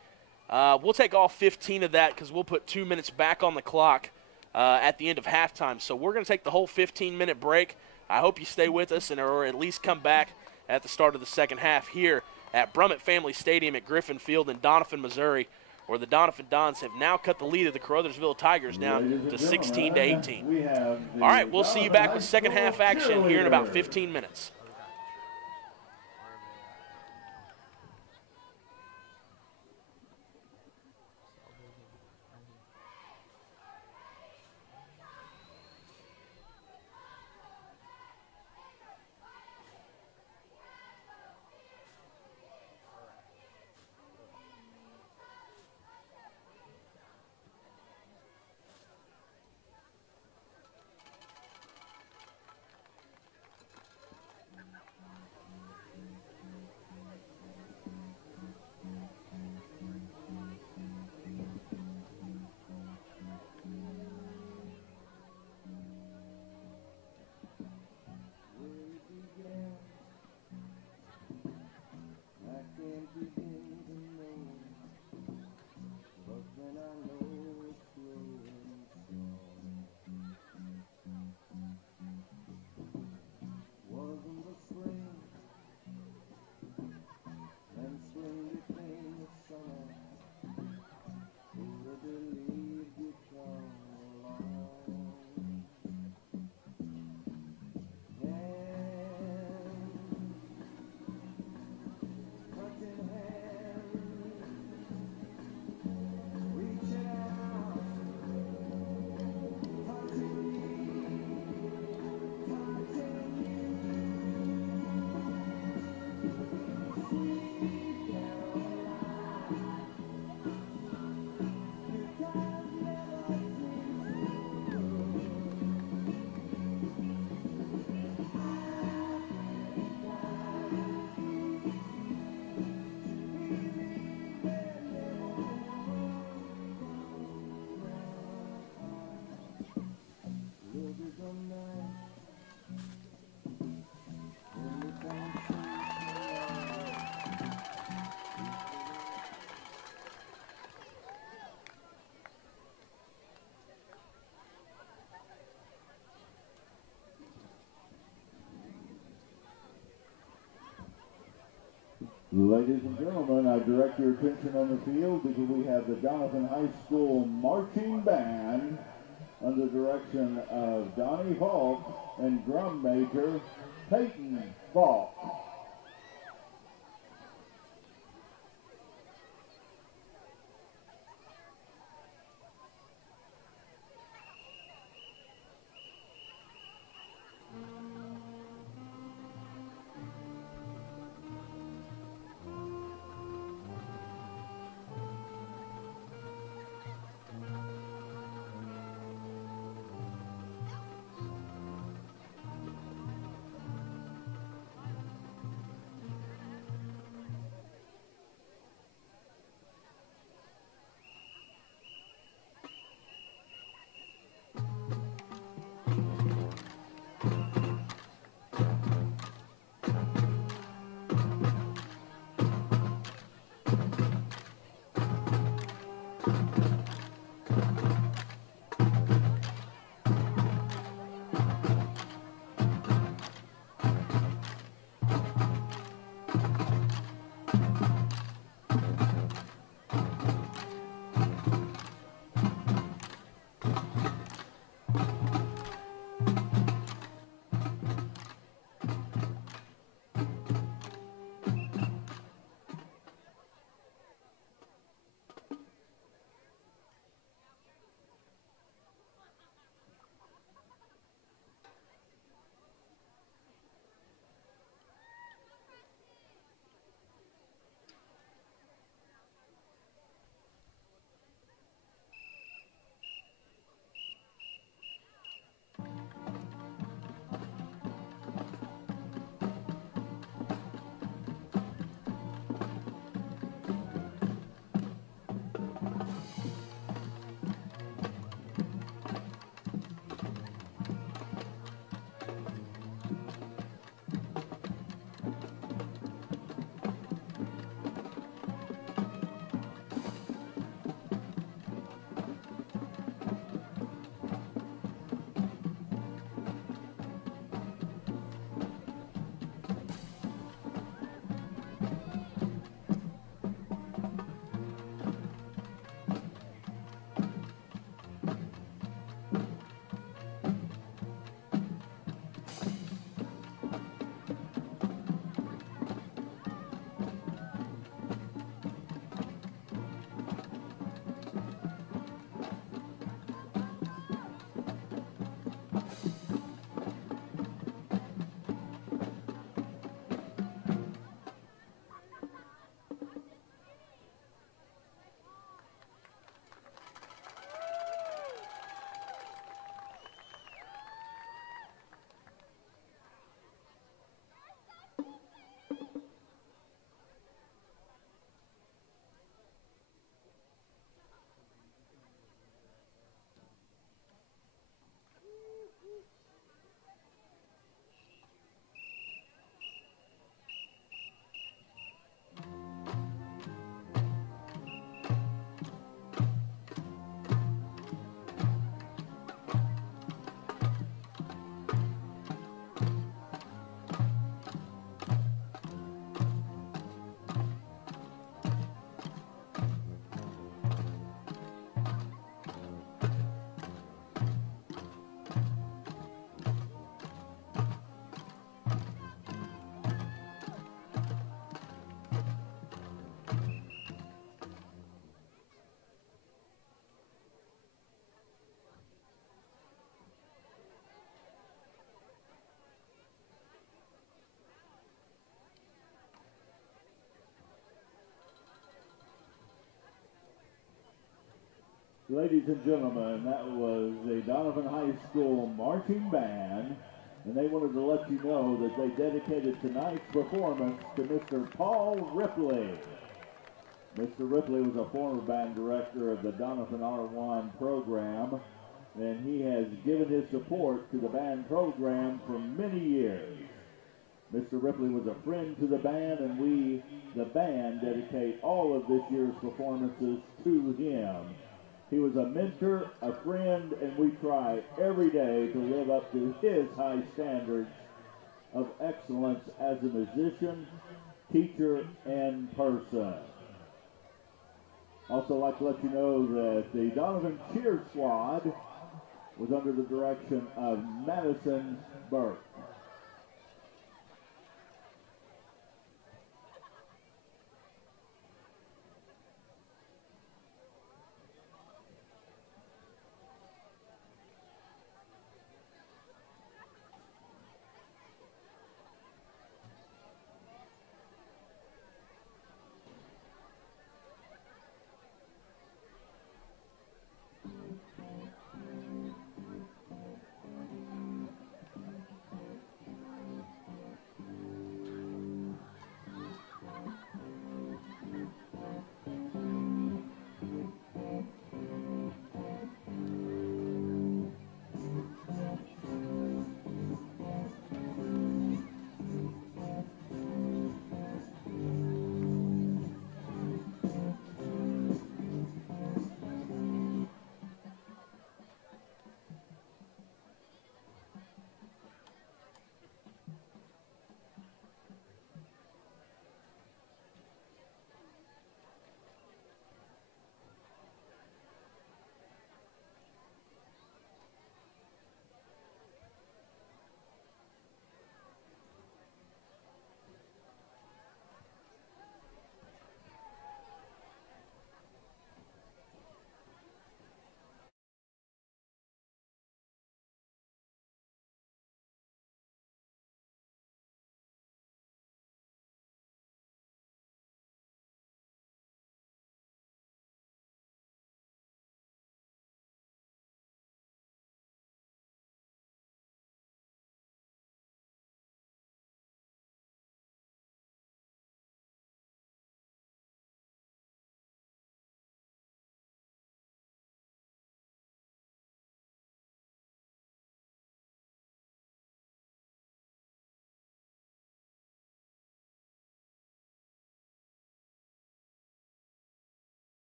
we'll take all 15 of that because we'll put 2 minutes back on the clock at the end of halftime. So we're going to take the whole 15-minute break. I hope you stay with us or at least come back at the start of the second half here at Brummett Family Stadium at Griffin Field in Doniphan, Missouri, where the Doniphan Dons have now cut the lead of the Caruthersville Tigers down to 16-18. All right, we'll see you back with second half action here in about 15 minutes. Ladies and gentlemen, I direct your attention on the field because we have the Doniphan High School Marching Band under direction of Donnie Falk and drum major Peyton Falk. Ladies and gentlemen, that was the Doniphan High School Marching Band, and they wanted to let you know that they dedicated tonight's performance to Mr. Paul Ripley. Mr. Ripley was a former band director of the Doniphan R1 program, and he has given his support to the band program for many years. Mr. Ripley was a friend to the band, and we, the band, dedicate all of this year's performances to him. He was a mentor, a friend, and we try every day to live up to his high standards of excellence as a musician, teacher in person. Also like to let you know that the Doniphan cheer squad was under the direction of Madison Burke.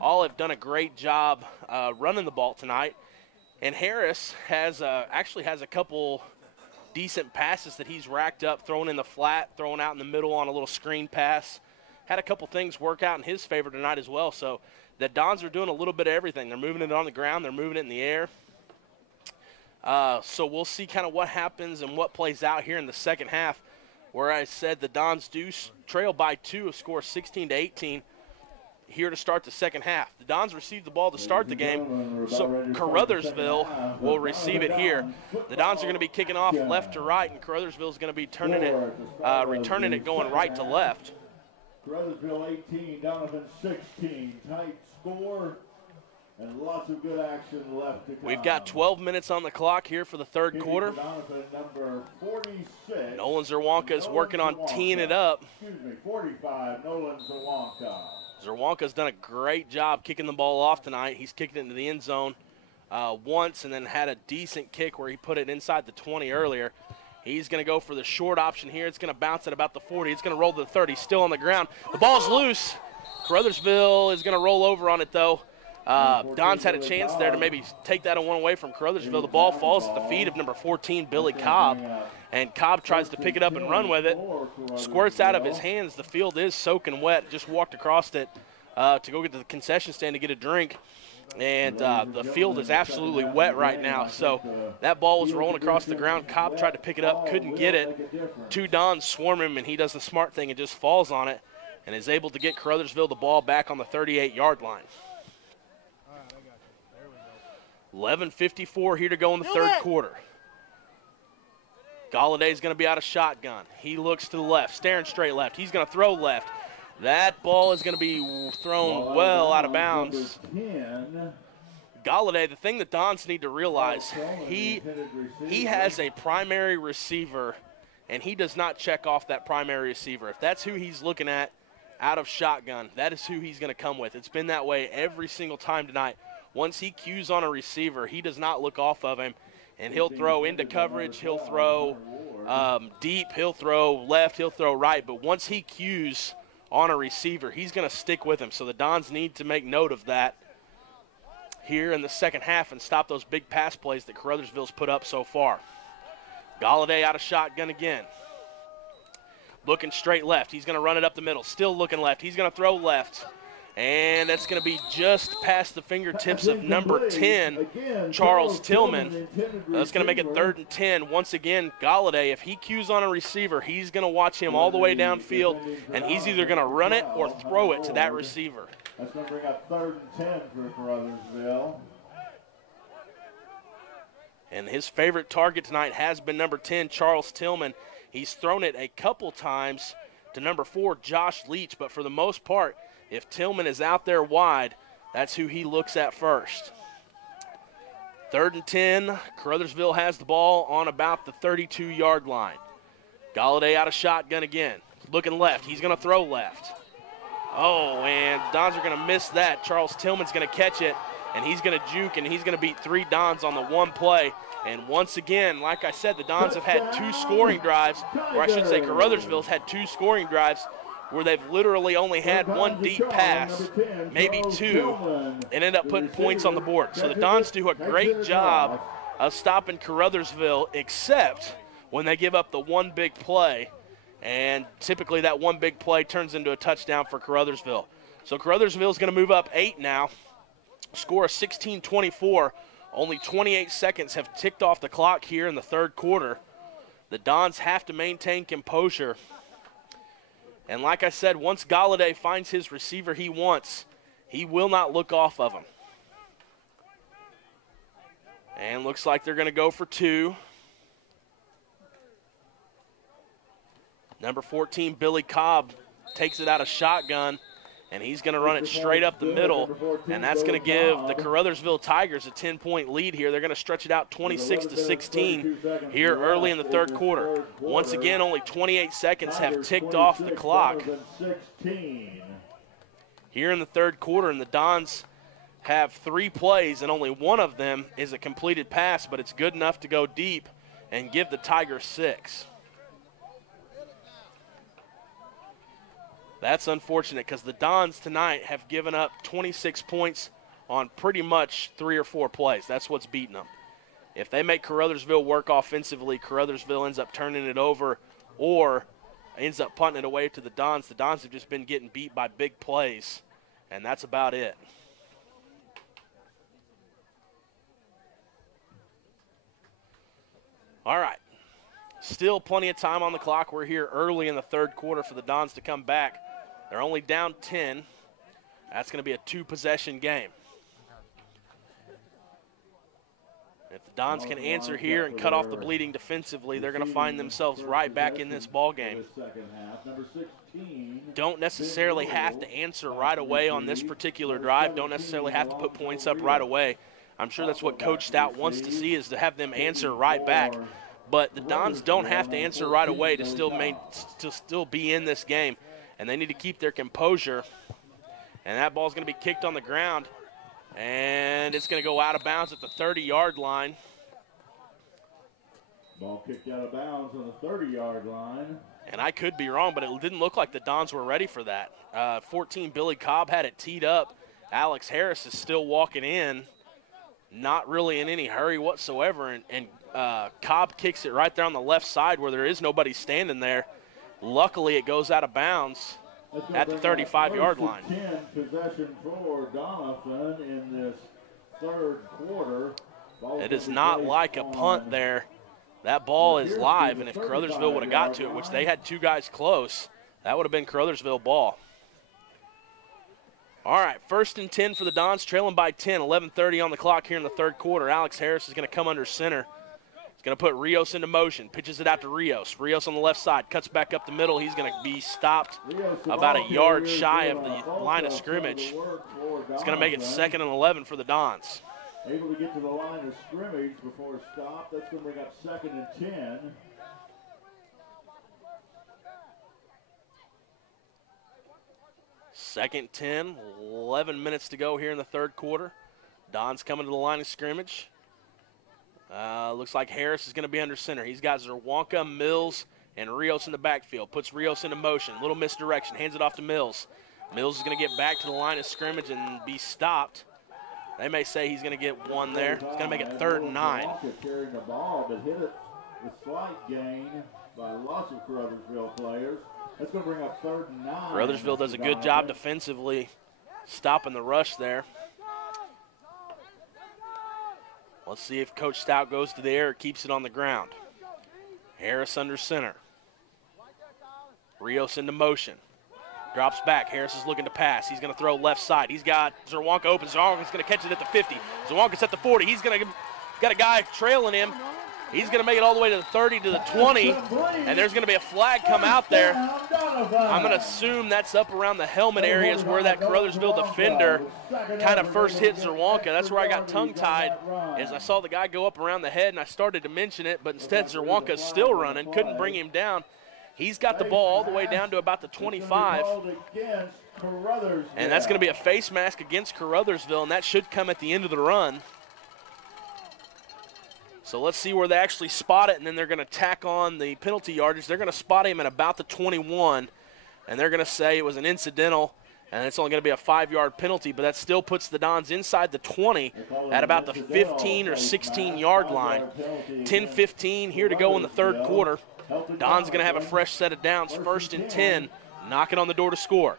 all have done a great job running the ball tonight. And Harris has actually has a couple decent passes that he's racked up, throwing in the flat, throwing out in the middle on a little screen pass. Had a couple things work out in his favor tonight as well. So the Dons are doing a little bit of everything. They're moving it on the ground. They're moving it in the air. So we'll see kind of what happens and what plays out here in the second half, where I said the Dons do trail by 2, score 16-18 here to start the second half. The Dons receive the ball to start the game, so Caruthersville will receive it here. The Dons are going to be kicking off left to right, and Caruthersville is going to be returning it going right to left. Caruthersville 18, Doniphan 16. Tight score and lots of good action left to come. We've got 12 minutes on the clock here for the third quarter. Number 46. Nolan Zerwanka is working on teeing it up. 45, Nolan Zerwanka. Zerwanka's done a great job kicking the ball off tonight. He's kicked it into the end zone once and then had a decent kick where he put it inside the 20 earlier. He's going to go for the short option here. It's going to bounce at about the 40. It's going to roll to the 30. Still on the ground. The ball's loose. Caruthersville is going to roll over on it, though. Don's had a chance there to maybe take that one away from Caruthersville. The ball falls at the feet of number 14, Billy Cobb, and Cobb tries to pick it up and run with it. Squirts out of his hands. The field is soaking wet. Just walked across it to go get to the concession stand to get a drink, and the field is absolutely wet right now. So that ball was rolling across the ground. Cobb tried to pick it up, couldn't get it. 2 Dons swarm him, and he does the smart thing and just falls on it and is able to get Caruthersville the ball back on the 38-yard line. 11:54 here to go in the third quarter. Galladay's going to be out of shotgun. He looks to the left, staring straight left. He's going to throw left. That ball is going to be thrown well out of bounds. Galladay, the thing that Dons need to realize, he has a primary receiver, and he does not check off that primary receiver. If that's who he's looking at out of shotgun, that is who he's going to come with. It's been that way every single time tonight. Once he cues on a receiver, he does not look off of him, and he'll throw into coverage, he'll throw deep, he'll throw left, he'll throw right. But once he cues on a receiver, he's going to stick with him. So the Dons need to make note of that here in the second half and stop those big pass plays that Caruthersville's put up so far. Galladay out of shotgun again. Looking straight left. He's going to run it up the middle. Still looking left. He's going to throw left. And that's going to be just past the fingertips of number 10, Charles Tillman. That's going to make it 3rd and 10. Once again, Galladay, if he cues on a receiver, he's going to watch him all the way downfield, and he's either going to run it or throw it to that receiver. That's going to bring up 3rd and 10 for Caruthersville. And his favorite target tonight has been number 10, Charles Tillman. He's thrown it a couple times to number 4, Josh Leach, but for the most part, if Tillman is out there wide, that's who he looks at first. 3rd and 10, Caruthersville has the ball on about the 32-yard line. Galladay out of shotgun again. Looking left. He's going to throw left. Oh, and Dons are going to miss that. Charles Tillman's going to catch it, and he's going to juke, and he's going to beat 3 Dons on the one play. And once again, like I said, the Dons have had 2 scoring drives, or I should say Caruthersville's had 2 scoring drives where they've literally only had 1 deep pass, maybe 2, and end up putting points on the board. So the Dons do a great job of stopping Caruthersville, except when they give up the 1 big play, and typically that 1 big play turns into a touchdown for Caruthersville. So Caruthersville is going to move up 8 now, score of 16-24. Only 28 seconds have ticked off the clock here in the third quarter. The Dons have to maintain composure. And like I said, once Galladay finds his receiver he wants, he will not look off of him. And looks like they're going to go for 2. Number 14, Billy Cobb, takes it out of shotgun, and he's going to run it straight up the middle, and that's going to give the Caruthersville Tigers a 10-point lead here. They're going to stretch it out 26-16 here early in the third quarter. Once again, only 28 seconds have ticked off the clock here in the third quarter, and the Dons have 3 plays, and only 1 of them is a completed pass, but it's good enough to go deep and give the Tigers 6. That's unfortunate because the Dons tonight have given up 26 points on pretty much 3 or 4 plays. That's what's beating them. If they make Caruthersville work offensively, Caruthersville ends up turning it over or ends up punting it away to the Dons. The Dons have just been getting beat by big plays, and that's about it. All right. Still plenty of time on the clock. We're here early in the third quarter for the Dons to come back. They're only down 10. That's going to be a 2-possession game. If the Dons can answer here and cut off the bleeding defensively, they're going to find themselves right back in this ball game. Don't necessarily have to answer right away on this particular drive. Don't necessarily have to put points up right away. I'm sure that's what Coach Stout wants to see, is to have them answer right back. But the Dons don't have to answer right away to still be in this game. And they need to keep their composure. And that ball's going to be kicked on the ground. And it's going to go out of bounds at the 30-yard line. Ball kicked out of bounds on the 30-yard line. And I could be wrong, but it didn't look like the Dons were ready for that. 14, Billy Cobb had it teed up. Alex Harris is still walking in, not really in any hurry whatsoever. And Cobb kicks it right there on the left side where there is nobody standing there. Luckily, it goes out of bounds at the 35-yard line. 10 possession for Doniphan in this third quarter. It is not like a punt there. That ball is live, and if Caruthersville would have got to it, which they had 2 guys close, that would have been Caruthersville ball. All right, 1st and 10 for the Dons, trailing by 10, 11:30 on the clock here in the third quarter. Alex Harris is going to come under center. He's going to put Rios into motion, pitches it out to Rios. Rios on the left side, cuts back up the middle. He's going to be stopped about a yard shy of the line of scrimmage. It's going to make it 2nd and 11 for the Dons. Able to get to the line of scrimmage before a stop. That's going to bring up 2nd and 10. Second 10, 11 minutes to go here in the third quarter. Dons coming to the line of scrimmage. Looks like Harris is going to be under center. He's got Zerwanka, Mills, and Rios in the backfield. Puts Rios into motion. Little misdirection. Hands it off to Mills. Mills is going to get back to the line of scrimmage and be stopped. They may say he's going to get one there. It's going to make it 3rd and 9. Carrying the ball, but hit it with slight gain by lots of Caruthersville players. That's going to bring up 3rd and 9. Caruthersville does a good job defensively stopping the rush there. Let's see if Coach Stout goes to the air or keeps it on the ground. Harris under center. Rios into motion. Drops back. Harris is looking to pass. He's going to throw left side. He's got Zerwanka open. Zerwanka's going to catch it at the 50. Zerwanka's at the 40. He's going to got a guy trailing him. He's going to make it all the way to the 30, to the 20, and there's going to be a flag come out there. I'm going to assume that's up around the helmet areas where that Caruthersville defender kind of first hit Zerwanka. That's where I got tongue-tied, as I saw the guy go up around the head, and I started to mention it, but instead Zerwanka's still running, couldn't bring him down. He's got the ball all the way down to about the 25, and that's going to be a face mask against Caruthersville, and that should come at the end of the run. So let's see where they actually spot it, and then they're going to tack on the penalty yardage. They're going to spot him at about the 21, and they're going to say it was an incidental, and it's only going to be a 5-yard penalty, but that still puts the Dons inside the 20 at about the 15 or 16-yard line. 10-15 here to go in the third quarter. Dons going to have a fresh set of downs, 1st and 10, knocking on the door to score.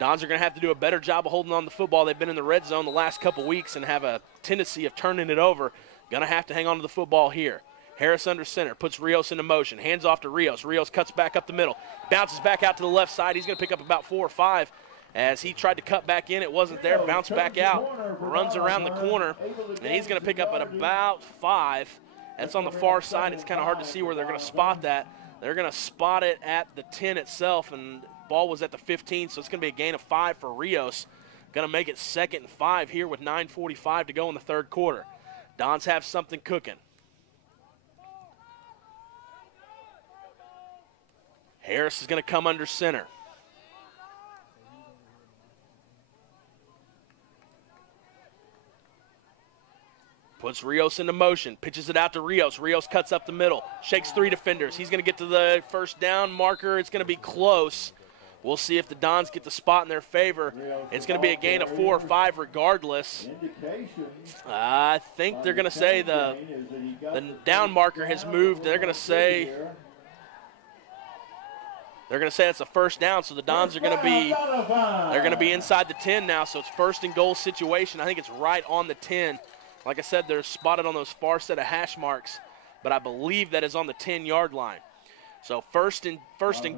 Dons are going to have to do a better job of holding on to the football. They've been in the red zone the last couple weeks and have a tendency of turning it over. Going to have to hang on to the football here. Harris under center, puts Rios into motion, hands off to Rios. Rios cuts back up the middle, bounces back out to the left side. He's going to pick up about 4 or 5 as he tried to cut back in. It wasn't there, bounced back out, runs around the corner, and he's going to pick up at about 5. That's on the far side. It's kind of hard to see where they're going to spot that. They're going to spot it at the 10 itself, and the ball was at the 15, so it's going to be a gain of 5 for Rios. Going to make it 2nd and 5 here with 9:45 to go in the third quarter. Dons have something cooking. Harris is going to come under center. Puts Rios into motion, pitches it out to Rios. Rios cuts up the middle, shakes 3 defenders. He's going to get to the first down marker. It's going to be close, We'll see if the Dons get the spot in their favor. It's going to be a gain of 4 or 5 regardless. I think they're going to say the down marker has moved. They're going to say it's a first down, so the Dons are going to be inside the 10 now, so it's first and goal situation. I think it's right on the 10. Like I said, they're spotted on those far set of hash marks, but I believe that is on the 10-yard line. So first and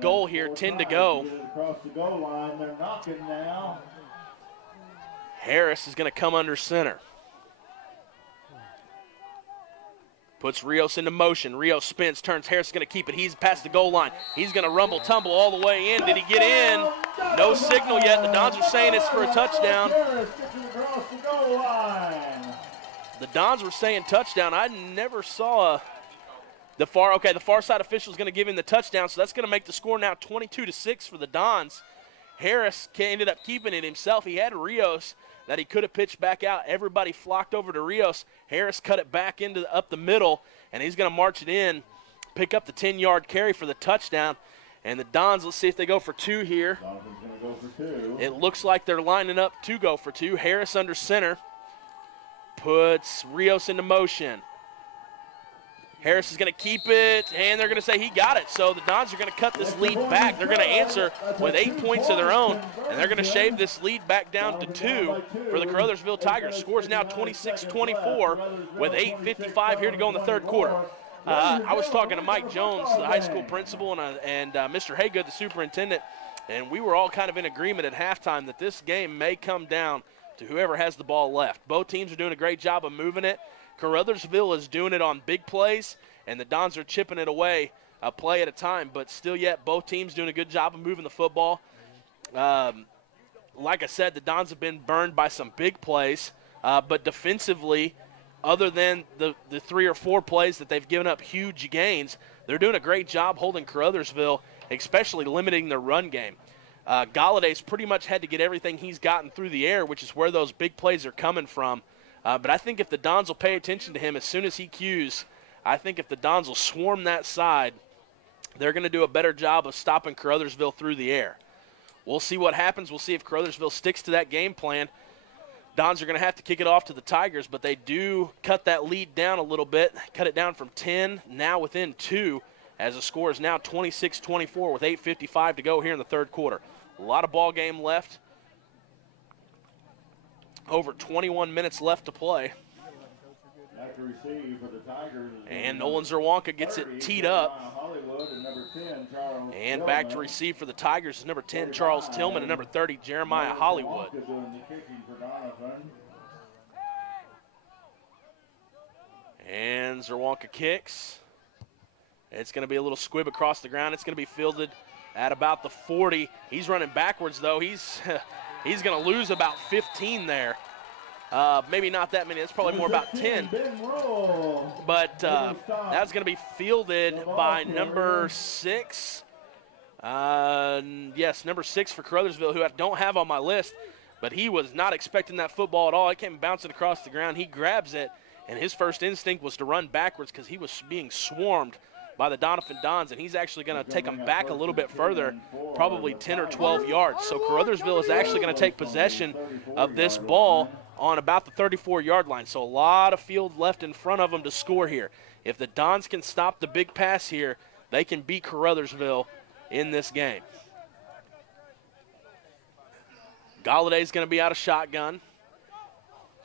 goal here, 10 to go. Across the goal line, they're knocking now. Harris is going to come under center. Puts Rios into motion. Rios spins, turns. Harris is going to keep it. He's past the goal line. He's going to rumble, tumble all the way in. Did he get in? No signal yet. The Dons are saying it's for a touchdown. The Dons were saying touchdown. I never saw the far side official is going to give him the touchdown, so that's going to make the score now 22-6 for the Dons. Harris ended up keeping it himself. He had Rios that he could have pitched back out. Everybody flocked over to Rios. Harris cut it back up the middle, and he's going to march it in, pick up the 10-yard carry for the touchdown. And the Dons, let's see if they go for 2 here. Doniphan's going to go for 2. It looks like they're lining up to go for 2. Harris under center. Puts Rios into motion. Harris is going to keep it, and they're going to say he got it. So the Dons are going to cut this lead back. They're going to answer with 8 points of their own, and they're going to shave this lead back down to 2 for the Caruthersville Tigers. Scores now 26-24 with 8:55 here to go in the third quarter. I was talking to Mike Jones, the high school principal, and Mr. Haygood, the superintendent, and we were all kind of in agreement at halftime that this game may come down to whoever has the ball left. Both teams are doing a great job of moving it. Caruthersville is doing it on big plays, and the Dons are chipping it away a play at a time, but still yet both teams doing a good job of moving the football. Like I said, the Dons have been burned by some big plays, but defensively, other than the 3 or 4 plays that they've given up huge gains, they're doing a great job holding Caruthersville, especially limiting their run game. Galladay's pretty much had to get everything he's gotten through the air, which is where those big plays are coming from. But I think if the Dons will pay attention to him as soon as he cues, I think if the Dons will swarm that side, they're going to do a better job of stopping Caruthersville through the air. We'll see what happens. We'll see if Caruthersville sticks to that game plan. Dons are going to have to kick it off to the Tigers, but they do cut that lead down a little bit, cut it down from 10, now within 2, as the score is now 26-24 with 8:55 to go here in the third quarter. A lot of ball game left. Over 21 minutes left to play. And Nolan Zerwanka gets it teed up. And back to receive for the Tigers is number 10, Charles Tillman, and number 30, Jeremiah Hollywood. And Zerwanka kicks. It's going to be a little squib across the ground. It's going to be fielded at about the 40. He's running backwards, though. He's going to lose about 15 there. Maybe not that many. It's probably more about 10. But that's going to be fielded by number 6. Yes, number 6 for Caruthersville, who I don't have on my list. But he was not expecting that football at all. It came bouncing across the ground. He grabs it, and his first instinct was to run backwards because he was being swarmed by the Doniphan Dons, and he's actually going to take them back a little bit further, probably 10 or 12 yards. So Caruthersville is actually going to take possession of this ball on about the 34-yard line. So a lot of field left in front of them to score here. If the Dons can stop the big pass here, they can beat Caruthersville in this game. Galladay's going to be out of shotgun.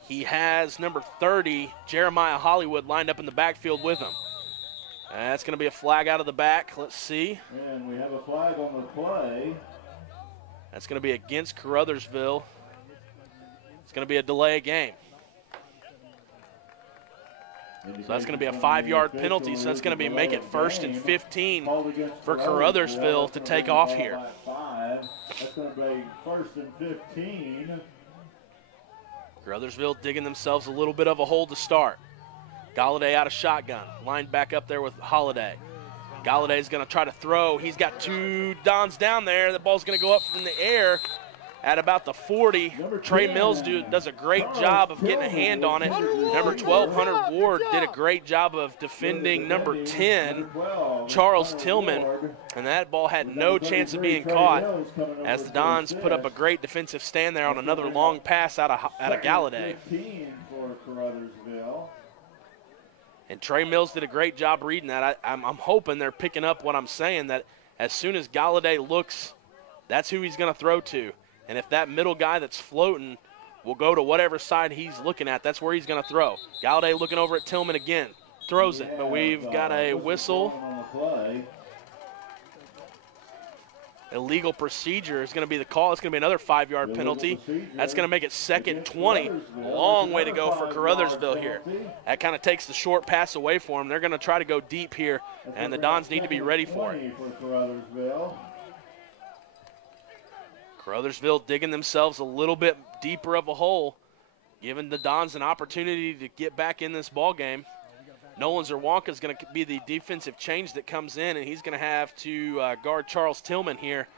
He has number 30, Jeremiah Hollywood, lined up in the backfield with him. That's going to be a flag out of the back. Let's see. And we have a flag on the play. That's going to be against Caruthersville. It's going to be a delay of game. So that's going to be a 5-yard penalty. So that's going to be make it 1st and 15 for Caruthersville to take off here. That's going to be 1st and 15. Caruthersville digging themselves a little bit of a hole to start. Galladay out of shotgun, lined back up there with Holliday. Galladay's going to try to throw. He's got 2 Dons down there. The ball's going to go up in the air, at about the 40. Trey Mills does a great job of getting a hand on it. Number 12, Hunter Ward, did a great job of defending number 10, Charles Tillman, and that ball had no chance of being caught as the Dons put up a great defensive stand there on another long pass out of Galladay. And Trey Mills did a great job reading that. I'm hoping they're picking up what I'm saying, that as soon as Galladay looks, that's who he's going to throw to. And if that middle guy that's floating will go to whatever side he's looking at, that's where he's going to throw. Galladay looking over at Tillman again. Throws it, but we've got a whistle. Illegal procedure is going to be the call. It's going to be another 5-yard penalty. That's going to make it 2nd and 20. Long way to go for Caruthersville here. That kind of takes the short pass away for them. They're going to try to go deep here, and the Dons need to be ready for it. Caruthersville digging themselves a little bit deeper of a hole, giving the Dons an opportunity to get back in this ball game. Nolan Zerwanka is going to be the defensive change that comes in, and he's going to have to guard Charles Tillman here.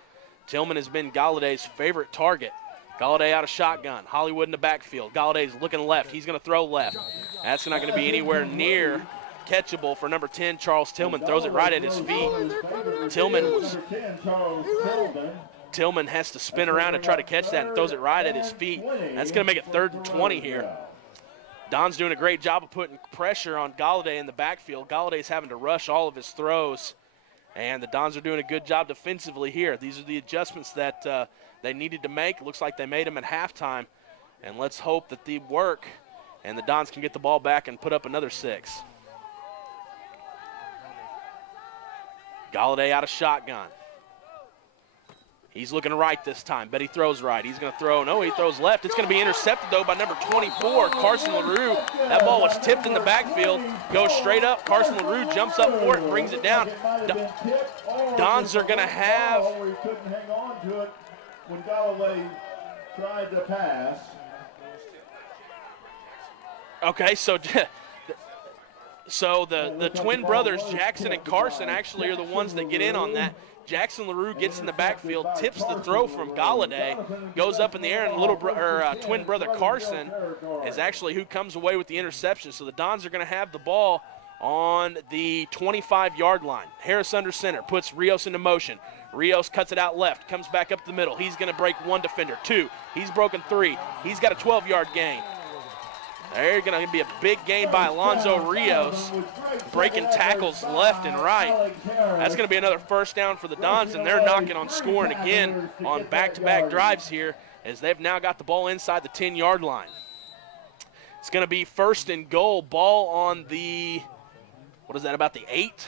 Tillman has been Galladay's favorite target. Galladay out of shotgun. Hollywood in the backfield. Galladay's looking left. He's going to throw left. That's not going to be anywhere near catchable for number 10, Charles Tillman. Throws it right at his feet. Tillman has to spin around and try to catch that and throws it right at his feet. That's going to make it 3rd and 20 here. Don's doing a great job of putting pressure on Galladay in the backfield. Galladay's having to rush all of his throws, and the Dons are doing a good job defensively here. These are the adjustments that they needed to make. Looks like they made them at halftime, and let's hope that they work and the Dons can get the ball back and put up another 6. Galladay out of shotgun. He's looking right this time. Bet he throws right. He's going to throw. No, he throws left. It's going to be intercepted, though, by number 24, Carson LaRue. That ball was tipped in the backfield. Goes straight up. Carson LaRue jumps up for it and brings it down. Dons are going to have. He couldn't hang on to it when Galladay tried to pass. Okay, so the twin brothers, Jackson and Carson, actually are the ones that get in on that. Jackson LaRue gets in the backfield, tips the throw from Galladay, goes up in the air, and twin brother Carson is actually who comes away with the interception. So the Dons are going to have the ball on the 25-yard line. Harris under center, puts Rios into motion. Rios cuts it out left, comes back up the middle. He's going to break 1 defender, 2. He's broken 3. He's got a 12-yard gain. They're going to be a big gain by Alonzo Rios, breaking tackles left and right. That's going to be another 1st down for the Dons, and they're knocking on scoring again on back-to-back drives here as they've now got the ball inside the 10-yard line. It's going to be 1st and goal, ball on the, what is that, about the 8?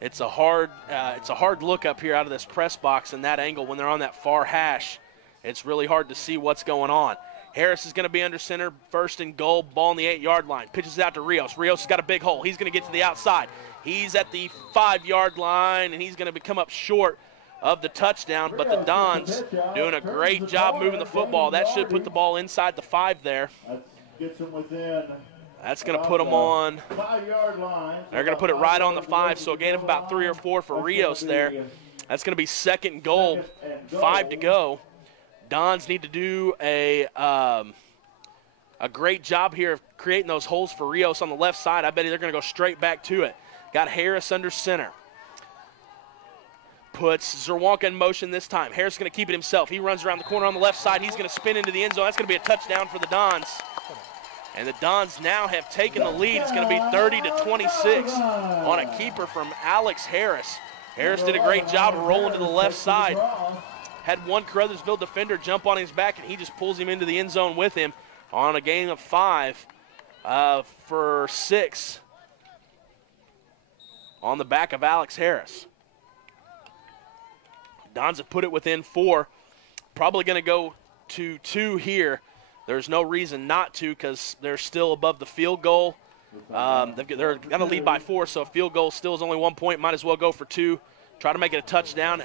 It's a hard look up here out of this press box in that angle when they're on that far hash. It's really hard to see what's going on. Harris is going to be under center, 1st and goal, ball on the 8-yard line. Pitches it out to Rios. Rios has got a big hole. He's going to get to the outside. He's at the 5-yard line, and he's going to come up short of the touchdown, but the Dons doing a great job moving the football. That should put the ball inside the 5 there. That's going to put them on. They're going to put it right on the 5, so a gain of about 3 or 4 for Rios there. That's going to be 2nd and goal, 5 to go. Dons need to do a great job here of creating those holes for Rios on the left side. I bet they're going to go straight back to it. Got Harris under center. Puts Zerwanka in motion this time. Harris is going to keep it himself. He runs around the corner on the left side. He's going to spin into the end zone. That's going to be a touchdown for the Dons. And the Dons now have taken the lead. It's going to be 30-26 on a keeper from Alex Harris. Harris did a great job of rolling to the left side. Had one Caruthersville defender jump on his back, and he just pulls him into the end zone with him on a gain of 5 for 6 on the back of Alex Harris. Dons have put it within 4. Probably going to go to 2 here. There's no reason not to because they're still above the field goal. They're going to lead by 4, so a field goal still is only 1 point. Might as well go for 2. Try to make it a touchdown.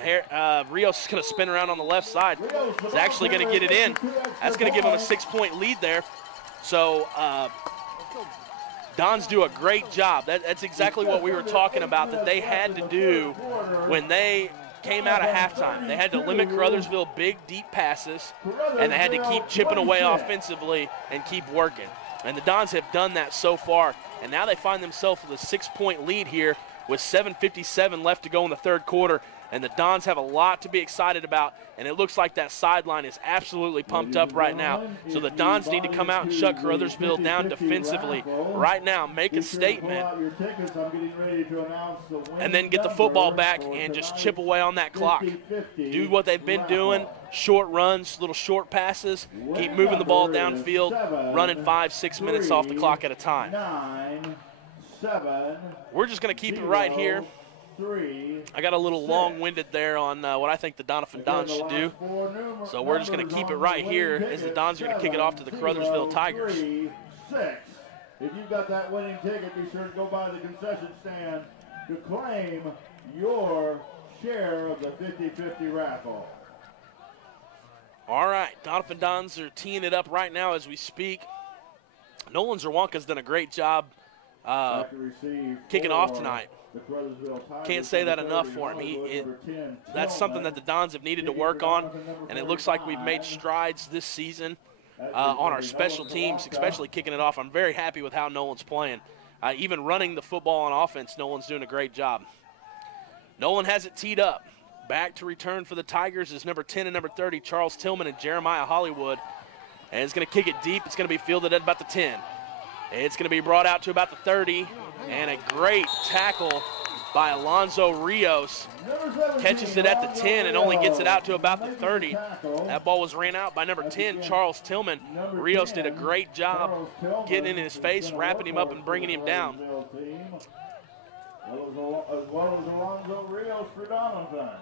Rios is going to spin around on the left side. He's actually going to get it in. That's going to give him a 6-point lead there. So Dons do a great job. That's exactly what we were talking about that they had to do when they came out of halftime. They had to limit Caruthersville big, deep passes, and they had to keep chipping away offensively and keep working. And the Dons have done that so far. And now they find themselves with a 6-point lead here with 7:57 left to go in the third quarter. And the Dons have a lot to be excited about, and it looks like that sideline is absolutely pumped up right now. So the Dons need to come out and shut Caruthersville down defensively right now, make a statement, and then get the football back and just chip away on that clock. Do what they've been doing, short runs, little short passes, keep moving the ball downfield, running 5-6 minutes off the clock at a time. We're just going to keep it right here. I got a little long-winded there on what I think the Doniphan Dons should do. So we're just going to keep it right here as the Dons are going to kick it off to the Caruthersville Tigers. 3-6. If you've got that winning ticket, be sure to go by the concession stand to claim your share of the 50-50 raffle. All right, Doniphan Dons are teeing it up right now as we speak. Nolan Zerwanka's done a great job kicking off tonight. Can't say that enough for him. That's something that the Dons have needed to work on, and it looks like we've made strides this season on our special teams, especially kicking it off. I'm very happy with how Nolan's playing. Even running the football on offense, Nolan's doing a great job. Nolan has it teed up. Back to return for the Tigers is number 10 and number 30, Charles Tillman and Jeremiah Hollywood. And it's going to kick it deep. It's going to be fielded at about the 10. It's going to be brought out to about the 30. And a great tackle by Alonzo Rios. Catches it at the 10 and only gets it out to about the 30. That ball was ran out by number 10, Charles Tillman. Rios did a great job getting in his face, wrapping him up, and bringing him down. As well as Alonzo Rios for Doniphan.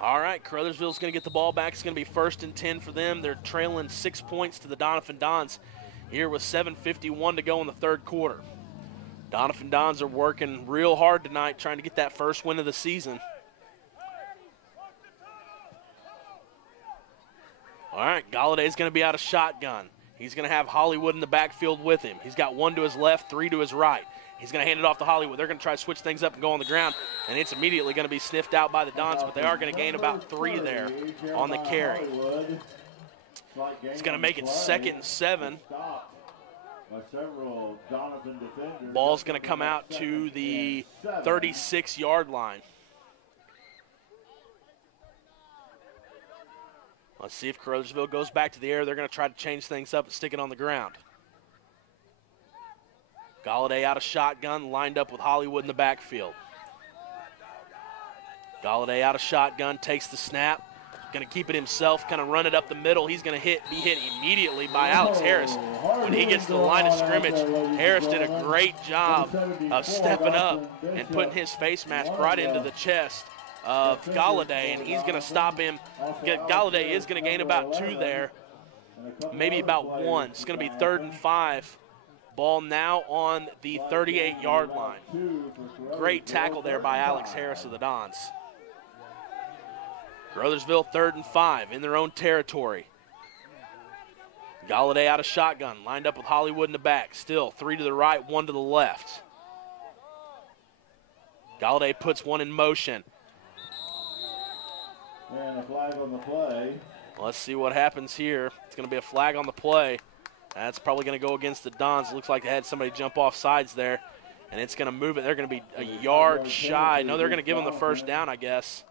All right, Caruthersville's going to get the ball back. It's going to be 1st and 10 for them. They're trailing 6 points to the Doniphan Dons here with 7:51 to go in the third quarter. Doniphan Dons are working real hard tonight trying to get that first win of the season. All right, Galladay's going to be out of shotgun. He's going to have Hollywood in the backfield with him. He's got 1 to his left, 3 to his right. He's going to hand it off to Hollywood. They're going to try to switch things up and go on the ground, and it's immediately going to be sniffed out by the Dons, but they are going to gain about 3 there on the carry. It's going to make it 2nd and 7. Ball's going to come out to the 36-yard line. Let's see if Caruthersville goes back to the air. They're going to try to change things up and stick it on the ground. Galladay out of shotgun, lined up with Hollywood in the backfield. Galladay out of shotgun, takes the snap. Going to keep it himself, kind of run it up the middle. He's going to be hit immediately by Alex Harris. When he gets to the line of scrimmage, Harris did a great job of stepping up and putting his face mask right into the chest of Galladay, and he's going to stop him. Galladay is going to gain about 2 there, maybe about 1. It's going to be 3rd and 5. Ball now on the 38-yard line. Great tackle there by Alex Harris of the Dons. Caruthersville 3rd and 5 in their own territory. Galladay out of shotgun, lined up with Hollywood in the back. Still 3 to the right, 1 to the left. Galladay puts 1 in motion. And a flag on the play. Let's see what happens here. It's going to be a flag on the play. That's probably going to go against the Dons. It looks like they had somebody jump off sides there, and it's going to move it. They're going to be a yard shy. No, they're going to give them the first down, I guess.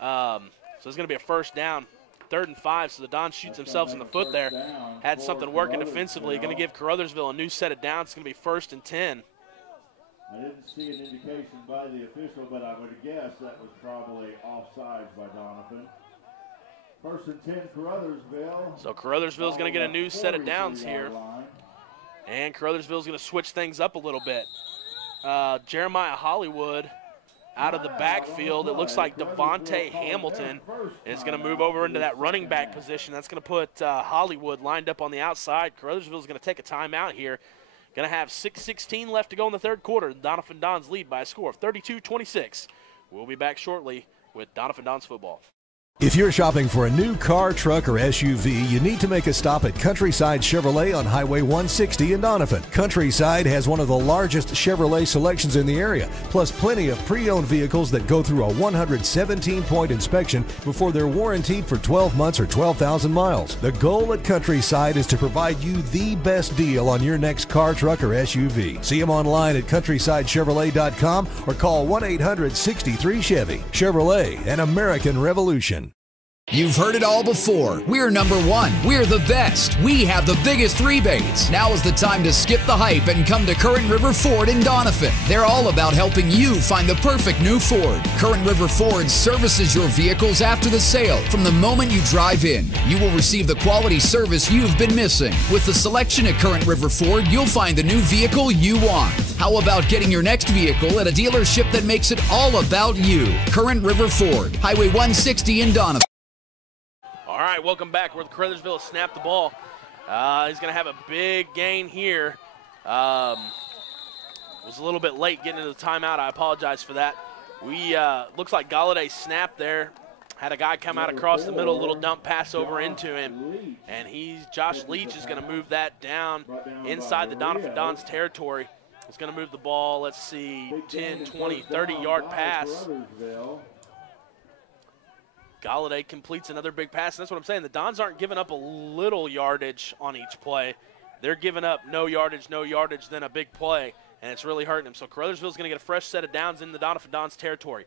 So it's going to be a first down, 3rd and 5. So the Dons shoots themselves in the foot there. Had something working defensively. Going to give Caruthersville a new set of downs. It's going to be 1st and 10. I didn't see an indication by the official, but I would guess that was probably offsides by Doniphan. 1st and 10, Caruthersville. So Caruthersville's going to get a new set of downs here. And Caruthersville's going to switch things up a little bit. Jeremiah Hollywood out of the backfield. It looks like Devontae Hamilton is going to move over into that running back position. That's going to put Hollywood lined up on the outside. Caruthersville's going to take a timeout here. Going to have 6:16 left to go in the third quarter. Doniphan Dons lead by a score of 32-26. We'll be back shortly with Doniphan Dons football. If you're shopping for a new car, truck, or SUV, you need to make a stop at Countryside Chevrolet on Highway 160 in Doniphan. Countryside has one of the largest Chevrolet selections in the area, plus plenty of pre-owned vehicles that go through a 117-point inspection before they're warranted for 12 months or 12,000 miles. The goal at Countryside is to provide you the best deal on your next car, truck, or SUV. See them online at CountrysideChevrolet.com or call 1-800-63-CHEVY. Chevrolet, an American revolution. You've heard it all before. We're number one. We're the best. We have the biggest rebates. Now is the time to skip the hype and come to Current River Ford in Doniphan. They're all about helping you find the perfect new Ford. Current River Ford services your vehicles after the sale. From the moment you drive in, you will receive the quality service you've been missing. With the selection at Current River Ford, you'll find the new vehicle you want. How about getting your next vehicle at a dealership that makes it all about you? Current River Ford, Highway 160 in Doniphan. All right, welcome back. Where the Caruthersville has snapped the ball. He's going to have a big gain here. Was a little bit late getting into the timeout. I apologize for that. Looks like Galladay snapped there. Had a guy come out across the middle, a little dump pass over into him. And Josh Leach is going to move that down inside the Doniphan Dons territory. He's going to move the ball, let's see, 10, 20, 30-yard pass. Galladay completes another big pass. That's what I'm saying. The Dons aren't giving up a little yardage on each play. They're giving up no yardage, then a big play, and it's really hurting them. So Caruthersville's going to get a fresh set of downs in the Doniphan Dons territory.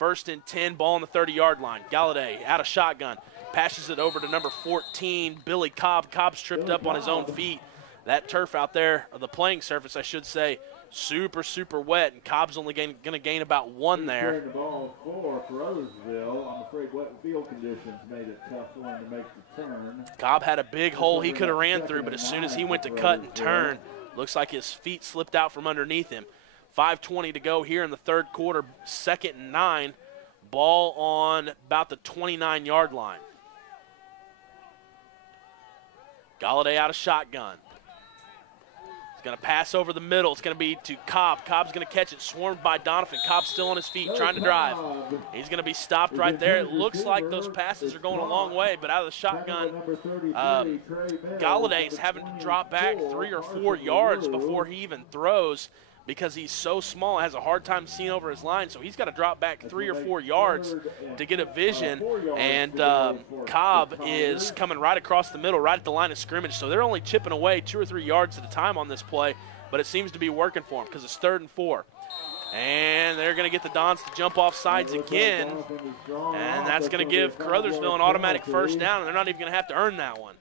1st and 10, ball on the 30-yard line. Galladay out of shotgun. Passes it over to number 14, Billy Cobb. Cobb's tripped up on his own feet. That turf out there, or the playing surface, I should say, super, super wet, and Cobb's only going to gain about 1 there. The ball for Caruthersville. I'm afraid wet field conditions made it tough for him to make the turn. Cobb had a big hole he could have ran through, but as soon as he went to cut and turn, looks like his feet slipped out from underneath him. 5:20 to go here in the third quarter, 2nd and 9. Ball on about the 29-yard line. Galladay out of shotgun. Going to pass over the middle. It's going to be to Cobb. Cobb's going to catch it, swarmed by Doniphan. Cobb's still on his feet, trying to drive. He's going to be stopped right there. It looks like those passes are going a long way, but out of the shotgun, Galladay is having to drop back 3 or 4 yards before he even throws because he's so small, has a hard time seeing over his line, so he's got to drop back 3 or 4 yards to get a vision, and Cobb is coming right across the middle, right at the line of scrimmage, so they're only chipping away 2 or 3 yards at a time on this play, but it seems to be working for them because it's 3rd and 4. And they're going to get the Dons to jump off sides again, and that's going to give Caruthersville an automatic first down, and they're not even going to have to earn that one.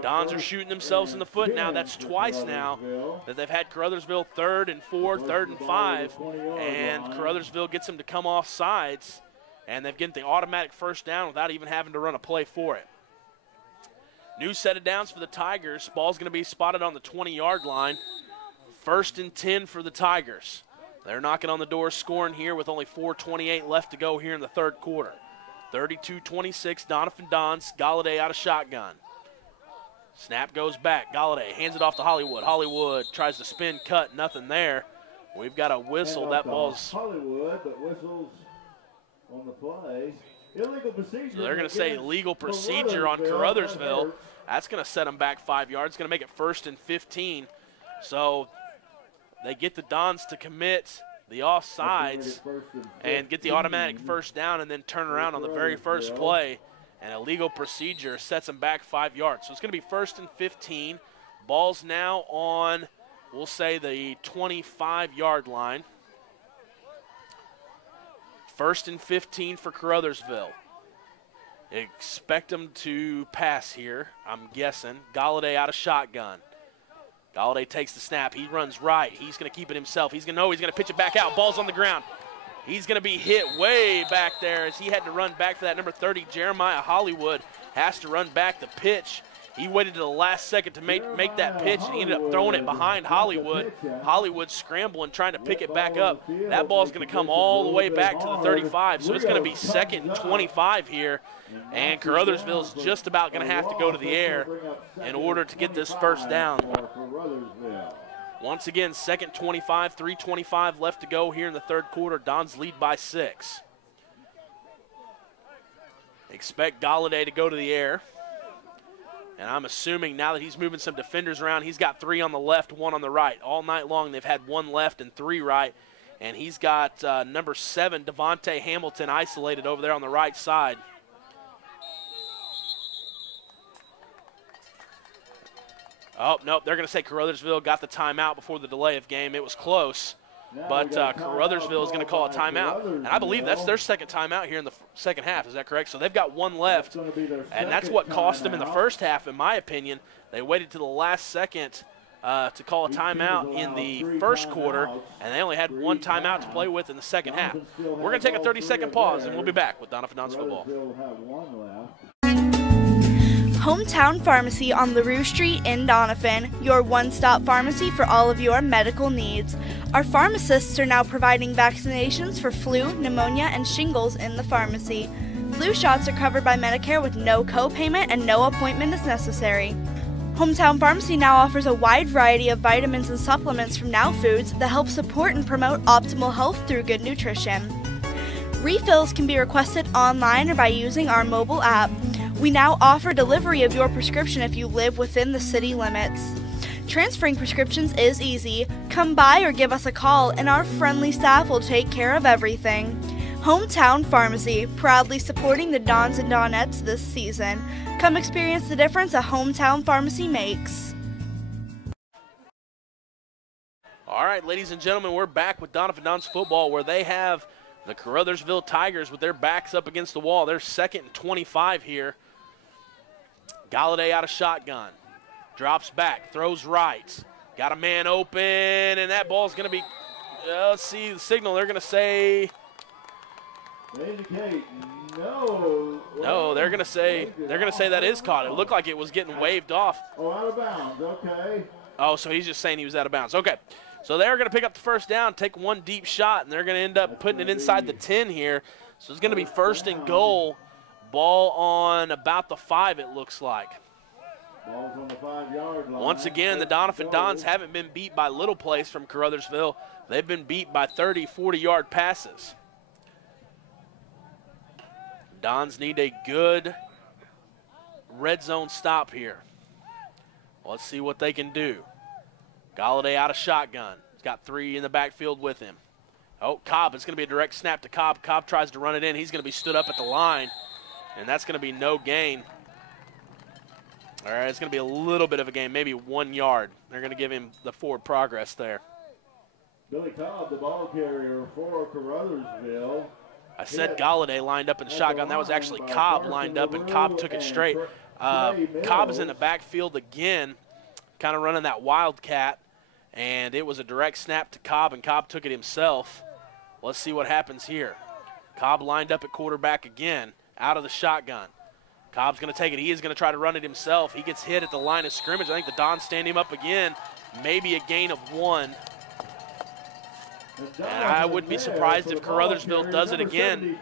Dons are shooting themselves in the foot now. That's twice now that they've had Caruthersville 3rd and 4, 3rd and 5, and Caruthersville gets them to come off sides, and they've gotten the automatic first down without even having to run a play for it. New set of downs for the Tigers. Ball's going to be spotted on the 20-yard line. 1st and 10 for the Tigers. They're knocking on the door, scoring here with only 4:28 left to go here in the third quarter. 32-26, Doniphan Dons. Galladay out of shotgun. Snap goes back. Galladay hands it off to Hollywood. Hollywood tries to spin, cut, nothing there. We've got a whistle. That ball's Hollywood, but whistles on the play. Illegal procedure. So they're going to say legal procedure on Caruthersville. That's going to set them back 5 yards. It's going to make it 1st and 15. So they get the Dons to commit the offsides and get the automatic first down and then turn around on the very first play. And a legal procedure sets them back 5 yards. So it's going to be 1st and 15. Ball's now on, we'll say, the 25-yard line. 1st and 15 for Caruthersville. Expect them to pass here, I'm guessing. Galladay out of shotgun. Galladay takes the snap. He runs right. He's going to keep it himself. He's going to pitch it back out. Ball's on the ground. He's going to be hit way back there as he had to run back for that number 30. Jeremiah Hollywood has to run back the pitch. He waited to the last second to make that pitch, and he ended up throwing it behind Hollywood. Hollywood scrambling, trying to pick it back up. That ball's going to come all the way back to the 35, so it's going to be 2nd and 25 here, and Caruthersville's just about going to have to go to the air in order to get this first down. Once again, 2nd 25, 3:25 left to go here in the third quarter. Dons lead by 6. Expect Galladay to go to the air. And I'm assuming now that he's moving some defenders around, he's got 3 on the left, 1 on the right. All night long they've had 1 left and 3 right. And he's got number 7, Devontae Hamilton, isolated over there on the right side. Oh, nope, they're going to say Caruthersville got the timeout before the delay of game. It was close, but Caruthersville is going to call a timeout. And I believe that's their second timeout here in the second half. Is that correct? So they've got 1 left, and that's what cost them in the first half, in my opinion. They waited to the last second to call a timeout in the first quarter, and they only had 1 timeout to play with in the second half. We're going to take a 30-second pause, and we'll be back with Doniphan Dons football. Hometown Pharmacy on LaRue Street in Doniphan, your one-stop pharmacy for all of your medical needs. Our pharmacists are now providing vaccinations for flu, pneumonia, and shingles in the pharmacy. Flu shots are covered by Medicare with no co-payment and no appointment is necessary. Hometown Pharmacy now offers a wide variety of vitamins and supplements from Now Foods that help support and promote optimal health through good nutrition. Refills can be requested online or by using our mobile app. We now offer delivery of your prescription if you live within the city limits. Transferring prescriptions is easy. Come by or give us a call and our friendly staff will take care of everything. Hometown Pharmacy, proudly supporting the Dons and Donettes this season. Come experience the difference a Hometown Pharmacy makes. All right, ladies and gentlemen, we're back with Doniphan Dons football, where they have the Caruthersville Tigers with their backs up against the wall. They're 2nd and 25 here. Galladay out of shotgun. Drops back, throws right. Got a man open, and that ball's going to be, let's see the signal. They're going to say, no, they're going to say that is caught. It looked like it was getting waved off. Oh, out of bounds, okay. Oh, so he's just saying he was out of bounds. Okay. So they're going to pick up the first down, take 1 deep shot, and they're going to end up putting it inside the 10 here. So it's going to be 1st and goal. Ball on about the 5, it looks like. Ball's on the 5-yard line. Once again, the Doniphan Dons haven't been beat by little plays from Caruthersville. They've been beat by 30, 40-yard passes. Dons need a good red zone stop here. Let's see what they can do. Galladay out of shotgun. He's got 3 in the backfield with him. Oh, Cobb. It's going to be a direct snap to Cobb. Cobb tries to run it in. He's going to be stood up at the line, and that's going to be no gain. All right, it's going to be a little bit of a gain, maybe 1 yard. They're going to give him the forward progress there. Billy Cobb, the ball carrier for Caruthersville. I said Galladay lined up in shotgun. That was actually Cobb lined up, and Cobb took it straight. Cobb is in the backfield again, kind of running that wildcat, and it was a direct snap to Cobb, and Cobb took it himself. Let's see what happens here. Cobb lined up at quarterback again, out of the shotgun. Cobb's going to take it. He is going to try to run it himself. He gets hit at the line of scrimmage. I think the Dons stand him up again, maybe a gain of 1. And I wouldn't be surprised if Caruthersville does it again.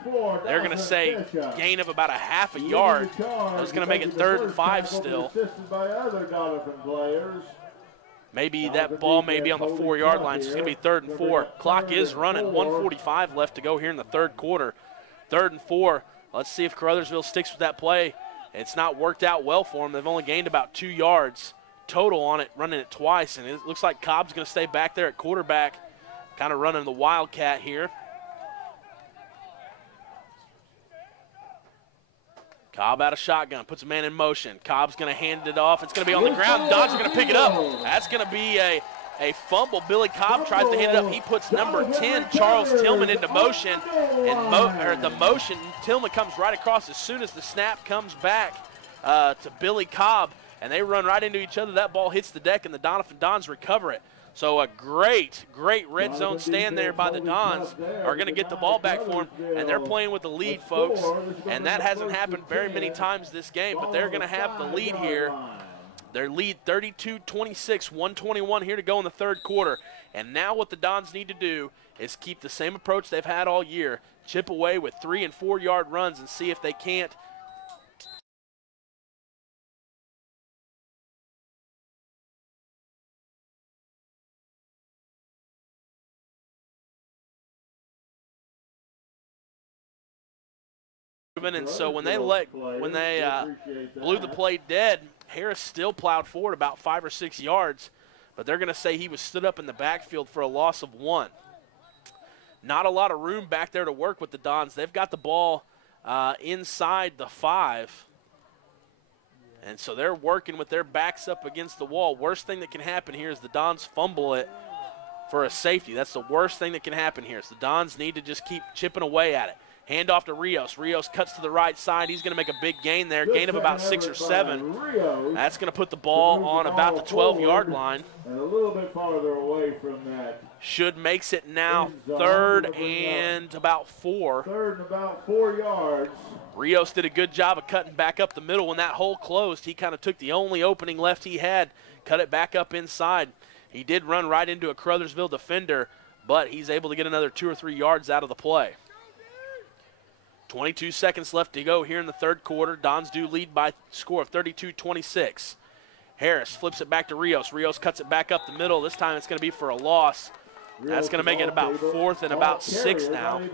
They're going to say gain of about a half a yard. That's going to make it 3rd and 5 still. Maybe that ball may be on the 4-yard line, so it's going to be 3rd and 4. Clock is running, 1:45 left to go here in the 3rd quarter. 3rd and 4. Let's see if Caruthersville sticks with that play. It's not worked out well for them. They've only gained about 2 yards total on it, running it twice, and it looks like Cobb's going to stay back there at quarterback, kind of running the wildcat here. Cobb out of shotgun, puts a man in motion. Cobb's going to hand it off. It's going to be on the ground. Dons are going to pick it up. That's going to be a fumble. Billy Cobb tries to hand it up. He puts number 10, Charles Tillman, into motion. And the motion, Tillman comes right across as soon as the snap comes back to Billy Cobb. And they run right into each other. That ball hits the deck, and the Doniphan Dons recover it. So a great red zone stand there by the Dons are going to get the ball back for them, and they're playing with the lead, folks. And that hasn't happened very many times this game, but they're going to have the lead here. Their lead 32-26, 1:21 here to go in the 3rd quarter. And now what the Dons need to do is keep the same approach they've had all year, chip away with 3- and 4-yard runs and see if they can't Doniphan, and so when they blew the play dead, Harris still plowed forward about 5 or 6 yards, but they're going to say he was stood up in the backfield for a loss of 1. Not a lot of room back there to work with the Dons. They've got the ball inside the 5. And so they're working with their backs up against the wall. Worst thing that can happen here is the Dons fumble it for a safety. That's the worst thing that can happen here. So the Dons need to just keep chipping away at it. Hand off to Rios. Rios cuts to the right side. He's going to make a big gain there, gain of about 6 or 7. That's going to put the ball on about the 12-yard line. And a little bit farther away from that. Should makes it now 3rd and about 4. 3rd and about 4 yards. Rios did a good job of cutting back up the middle. When that hole closed, he kind of took the only opening left he had, cut it back up inside. He did run right into a Caruthersville defender, but he's able to get another 2 or 3 yards out of the play. 22 seconds left to go here in the 3rd quarter. Dons do lead by a score of 32-26. Harris flips it back to Rios. Rios cuts it back up the middle. This time it's going to be for a loss. That's going to make it about 4th and about 6 now. And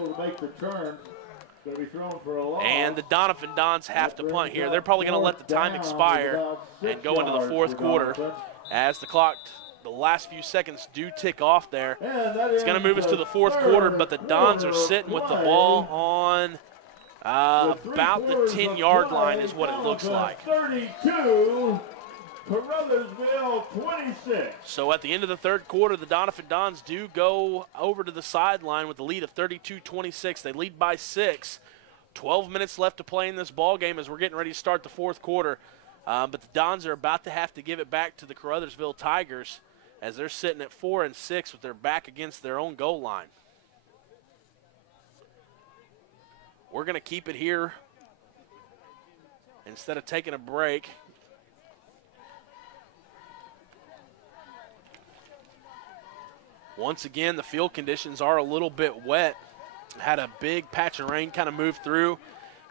the Doniphan Dons have to punt here. They're probably going to let the time expire and go into the 4th quarter as the clock, the last few seconds do tick off there. It's going to move us to the 4th quarter, but the Dons are sitting with the ball on about the 10-yard line is what it looks like. 32, Caruthersville 26. So at the end of the 3rd quarter, the Doniphan Dons do go over to the sideline with a lead of 32-26. They lead by 6. 12 minutes left to play in this ball game as we're getting ready to start the 4th quarter. But the Dons are about to have to give it back to the Caruthersville Tigers as they're sitting at 4 and 6 with their back against their own goal line. We're going to keep it here instead of taking a break. Once again, the field conditions are a little bit wet. Had a big patch of rain kind of move through,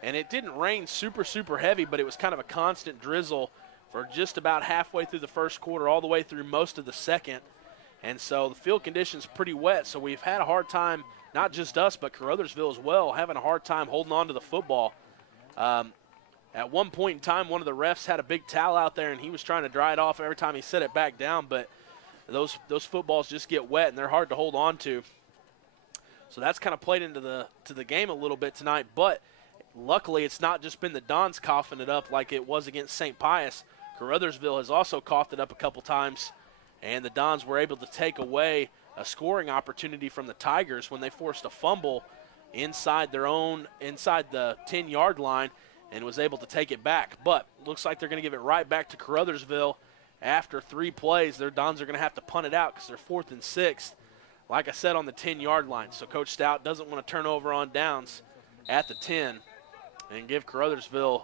and it didn't rain super, super heavy, but it was kind of a constant drizzle for just about halfway through the 1st quarter, all the way through most of the 2nd. And so the field conditions pretty wet, so we've had a hard time, not just us, but Caruthersville as well, having a hard time holding on to the football. At one point in time, one of the refs had a big towel out there, and he was trying to dry it off every time he set it back down, but those footballs just get wet, and they're hard to hold on to. So that's kind of played into the game a little bit tonight, but luckily it's not just been the Dons coughing it up like it was against St. Pius. Caruthersville has also coughed it up a couple times, and the Dons were able to take away a scoring opportunity from the Tigers when they forced a fumble inside the 10-yard line and was able to take it back. But looks like they're going to give it right back to Caruthersville after 3 plays. Their Dons are going to have to punt it out because they're 4th and 6th, like I said, on the 10-yard line. So Coach Stout doesn't want to turn over on downs at the 10 and give Caruthersville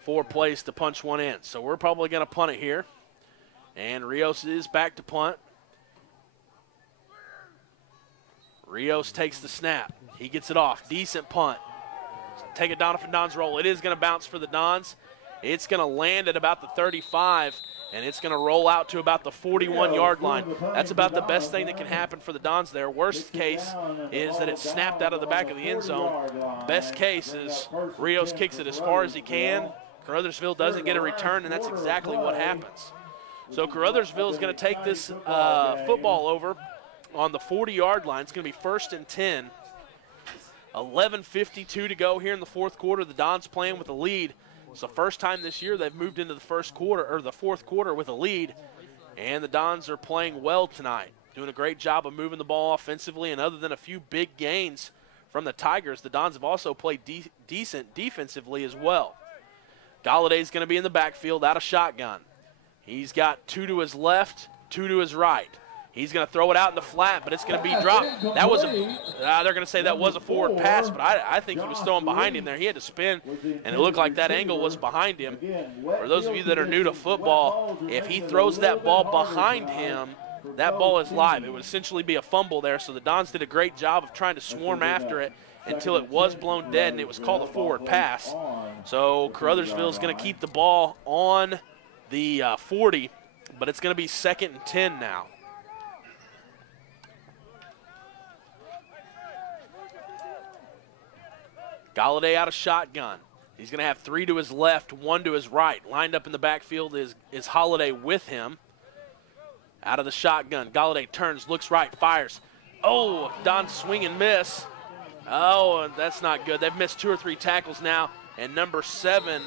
4 plays to punch one in. So we're probably going to punt it here. And Rios is back to punt. Rios takes the snap. He gets it off. Decent punt. Take a Doniphan Dons roll. It is going to bounce for the Dons. It's going to land at about the 35, and it's going to roll out to about the 41-yard line. That's about the best thing that can happen for the Dons there. Worst case is that it's snapped out of the back of the end zone. Best case is Rios kicks it as far as he can. Caruthersville doesn't get a return, and that's exactly what happens. So Caruthersville is going to take this football over on the 40-yard line. It's going to be 1st and 10. 11:52 to go here in the 4th quarter. The Dons playing with a lead. It's the first time this year they've moved into the 4th quarter with a lead, and the Dons are playing well tonight, doing a great job of moving the ball offensively, and other than a few big gains from the Tigers, the Dons have also played decent defensively as well. Galladay's going to be in the backfield out of shotgun. He's got 2 to his left, 2 to his right. He's going to throw it out in the flat, but it's going to be dropped. That was they're going to say that was a forward pass, but I think he was throwing behind him there. He had to spin, and it looked like that angle was behind him. For those of you that are new to football, if he throws that ball behind him, that ball is live. It would essentially be a fumble there, so the Dons did a great job of trying to swarm after it until it was blown dead, and it was called a forward pass. So Caruthersville is going to keep the ball on the 40, but it's going to be 2nd and 10 now. Galladay out of shotgun. He's going to have 3 to his left, 1 to his right. Lined up in the backfield is Holiday with him. Out of the shotgun. Galladay turns, looks right, fires. Oh, Don swing and miss. Oh, that's not good. They've missed 2 or 3 tackles now. And number 7,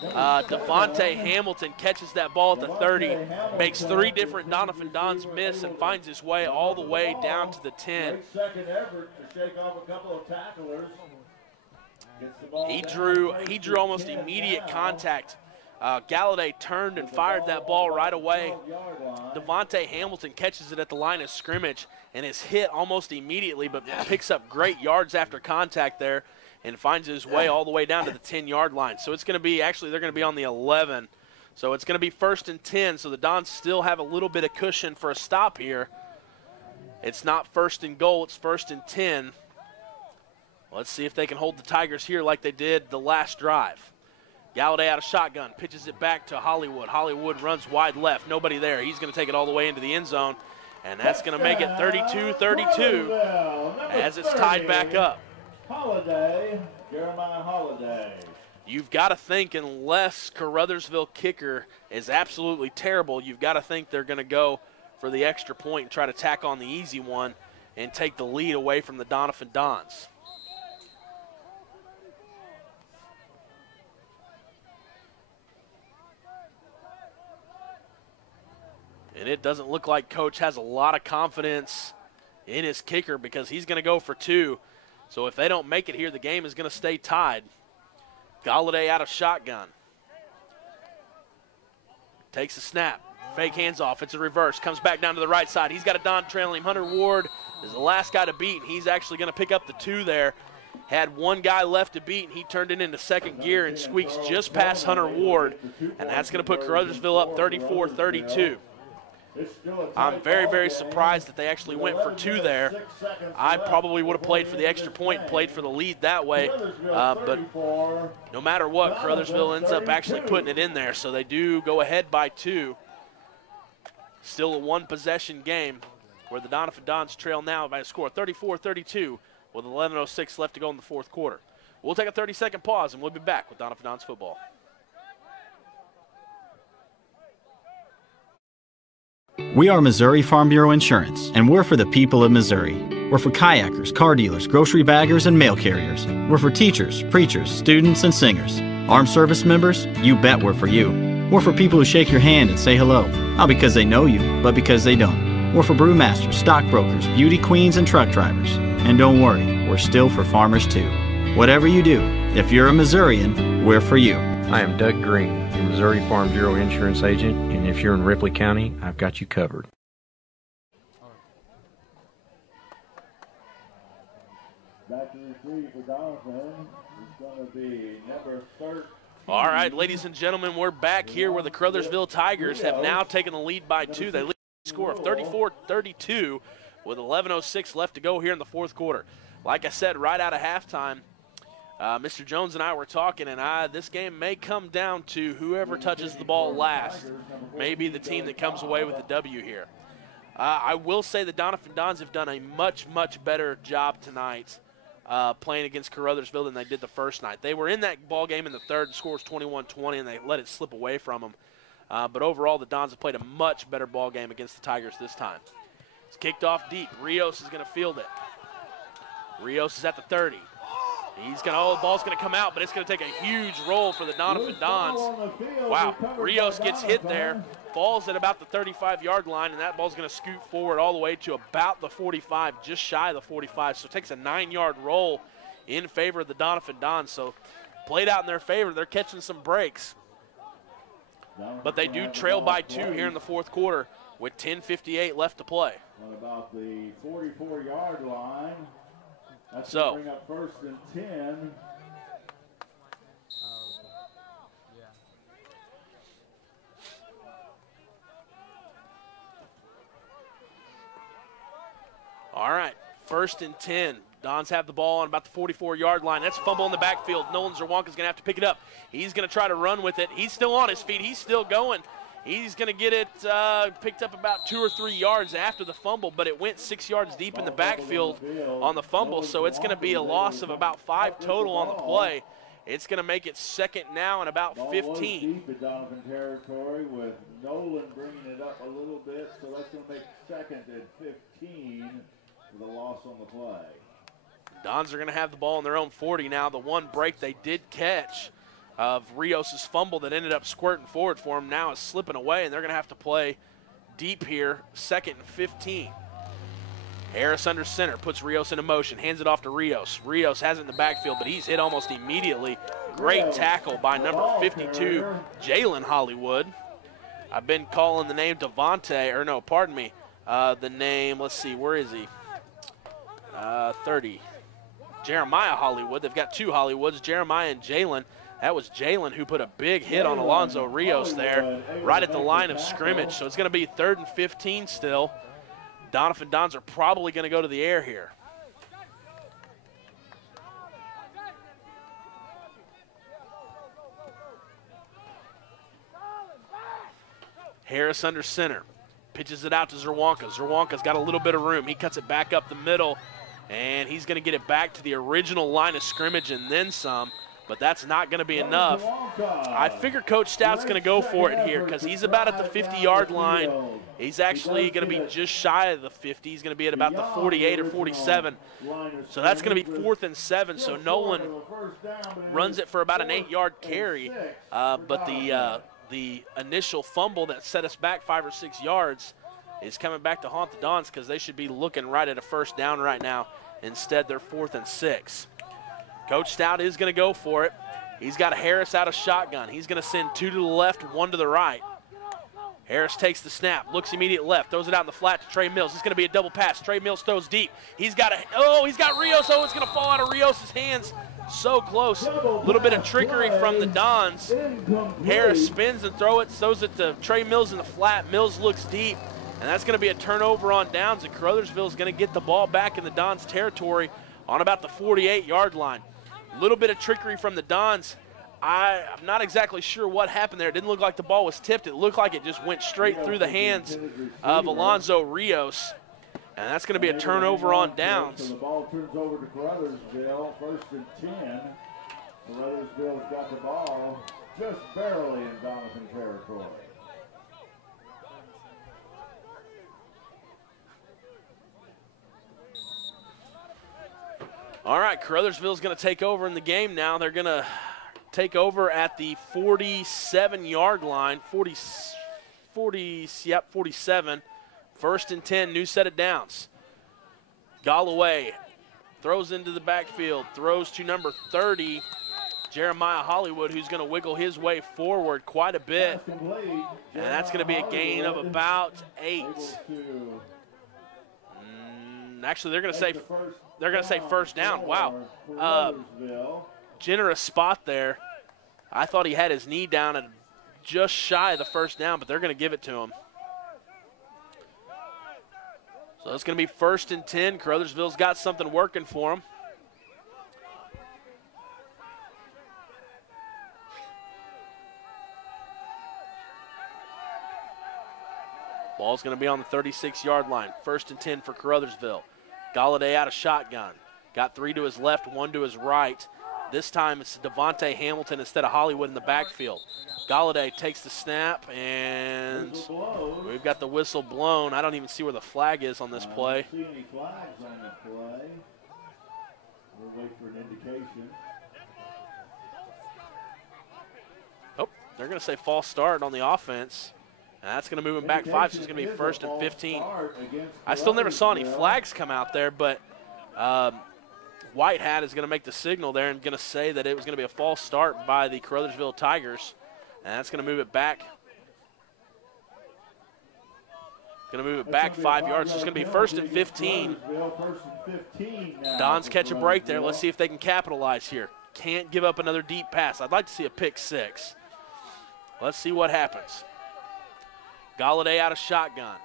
Devontae Hamilton catches that ball at the 30, makes 3 different Doniphan Dons miss and finds his way all the way down to the 10. Great second effort to shake off a couple of tacklers. He drew almost immediate contact. Galladay turned and fired that ball right away. Devontae Hamilton catches it at the line of scrimmage and is hit almost immediately, but picks up great yards after contact there and finds his way all the way down to the 10-yard line. So it's going to be, actually they're going to be on the 11. So it's going to be 1st and 10, so the Dons still have a little bit of cushion for a stop here. It's not 1st and goal, it's 1st and 10. Let's see if they can hold the Tigers here like they did the last drive. Galladay out of shotgun, pitches it back to Hollywood. Hollywood runs wide left, nobody there. He's going to take it all the way into the end zone, and that's going to make it 32-32 as it's tied back up. Holiday, Jeremiah Holiday. You've got to think, unless Caruthersville kicker is absolutely terrible, you've got to think they're going to go for the extra point and try to tack on the easy one and take the lead away from the Doniphan Dons. And it doesn't look like Coach has a lot of confidence in his kicker because he's going to go for 2. So if they don't make it here, the game is going to stay tied. Galladay out of shotgun. Takes a snap. Fake hands off. It's a reverse. Comes back down to the right side. He's got a Don trailing him. Hunter Ward is the last guy to beat. He's actually going to pick up the 2 there. Had 1 guy left to beat, and he turned it into 2nd gear and squeaks just past Hunter Ward. And that's going to put Caruthersville up 34-32. I'm very, very surprised that they actually went for 2 there. I probably would have played for the extra point and played for the lead that way. But no matter what, Caruthersville ends up actually putting it in there. So they do go ahead by 2. Still a 1-possession game where the Doniphan Dons trail now by a score of 34-32 with 11:06 left to go in the 4th quarter. We'll take a 30-second pause, and we'll be back with Doniphan Dons football. We are Missouri Farm Bureau Insurance, and we're for the people of Missouri. We're for kayakers, car dealers, grocery baggers, and mail carriers. We're for teachers, preachers, students, and singers. Armed service members, you bet we're for you. We're for people who shake your hand and say hello, not because they know you, but because they don't. We're for brewmasters, stockbrokers, beauty queens, and truck drivers. And don't worry, we're still for farmers too. Whatever you do, if you're a Missourian, we're for you. I am Doug Green, your Missouri Farm Bureau Insurance Agent, and if you're in Ripley County, I've got you covered. Back to receive for Doniphan. It's going to be number 13. All right, ladies and gentlemen, we're back here where the Caruthersville Tigers have now taken the lead by 2. They lead a score of 34-32 with 11:06 left to go here in the 4th quarter. Like I said, right out of halftime, Mr. Jones and I were talking, and this game may come down to whoever touches the ball last, maybe the team that comes away with the W here. I will say the Doniphan Dons have done a much, much better job tonight playing against Caruthersville than they did the first night. They were in that ball game in the 3rd, the score was 21-20, and they let it slip away from them. But overall, the Dons have played a much better ball game against the Tigers this time. It's kicked off deep. Rios is going to field it. Rios is at the 30. The ball's going to come out, but it's going to take a huge roll for the Doniphan Dons. Wow, Rios gets hit there, falls at about the 35-yard line, and that ball's going to scoot forward all the way to about the 45, just shy of the 45. So it takes a 9-yard roll in favor of the Doniphan Dons. So played out in their favor. They're catching some breaks. But they do trail by 2 here in the 4th quarter with 10:58 left to play. What about the 44-yard line? That's so bring up 1st and 10. All right, 1st and 10. Dons have the ball on about the 44-yard line. That's a fumble in the backfield. Nolan Zerwanka's going to have to pick it up. He's going to try to run with it. He's still on his feet. He's still going. He's going to get it picked up about 2 or 3 yards after the fumble, but it went 6 yards deep in the backfield on the fumble, so it's going to be a loss of about 5 total on the play. It's going to make it second now and about 15. Deep in Doniphan territory with Nolan bringing it up a little bit, so that's going to make second and 15 with a loss on the play. Dons are going to have the ball on their own 40 now. The one break they did catch of Rios' fumble that ended up squirting forward for him now is slipping away, and they're going to have to play deep here, second and 15. Harris under center, puts Rios into motion, hands it off to Rios. Rios has it in the backfield, but he's hit almost immediately. Great tackle by number 52, Jalen Hollywood. I've been calling the name Devontae, or no, pardon me, the name, let's see, where is he? 30. Jeremiah Hollywood. They've got 2 Hollywoods, Jeremiah and Jalen. That was Jalen who put a big hit on Alonzo Rios there, right at the line of scrimmage. So it's going to be 3rd and 15 still. Doniphan Dons are probably going to go to the air here. Harris under center. Pitches it out to Zerwanka. Zerwanka's got a little bit of room. He cuts it back up the middle, and he's going to get it back to the original line of scrimmage and then some. But that's not going to be enough. I figure Coach Stout's going to go for it here because he's about at the 50-yard line. He's actually going to be just shy of the 50. He's going to be at about the 48 or 47. So that's going to be 4th and 7. So Nolan runs it for about an 8-yard carry. But the initial fumble that set us back 5 or 6 yards is coming back to haunt the Dons because they should be looking right at a first down right now. Instead, they're 4th and 6. Coach Stout is going to go for it. He's got Harris out of shotgun. He's going to send 2 to the left, 1 to the right. Harris takes the snap, looks immediate left, throws it out in the flat to Trey Mills. It's going to be a double pass. Trey Mills throws deep. He's got Rios. Oh, it's going to fall out of Rios' hands. So close. A little bit of trickery from the Dons. Harris spins and throws it to Trey Mills in the flat. Mills looks deep, and that's going to be a turnover on downs, and Caruthersville is going to get the ball back in the Dons' territory on about the 48-yard line. A little bit of trickery from the Dons. I'm not exactly sure what happened there. It didn't look like the ball was tipped. It looked like it just went straight through the hands of Alonzo Rios. And that's going to be a turnover on downs. So the ball turns over to Caruthersville, 1st and 10. Caruthersville's got the ball just barely in Doniphan territory. All right, Caruthersville's going to take over in the game now. They're going to take over at the 47-yard line, 47. 1st and 10, new set of downs. Galloway throws into the backfield, throws to number 30, Jeremiah Hollywood, who's going to wiggle his way forward quite a bit. And that's going to be a gain of about 8. Actually, they're going to say first down. Wow. Generous spot there. I thought he had his knee down at just shy of the first down, but they're going to give it to him. So it's going to be 1st and 10. Caruthersville's got something working for them. Ball's going to be on the 36-yard line. 1st and 10 for Caruthersville. Galladay out of shotgun. Got 3 to his left, 1 to his right. This time it's Devontae Hamilton instead of Hollywood in the backfield. Galladay takes the snap, and we've got the whistle blown. I don't even see where the flag is on this play. I don't see any flags on the play. We'll wait for an indication. Oh, they're going to say false start on the offense. And that's going to move him back 5, so it's going to be 1st and 15. I still never saw any flags come out there, but White Hat is going to make the signal there and going to say that it was going to be a false start by the Caruthersville Tigers. And that's going to move it back. Going to move it back 5 yards. So it's going to be 1st and 15. Dons catch a break there. Let's see if they can capitalize here. Can't give up another deep pass. I'd like to see a pick 6. Let's see what happens. Galladay out of shotgun.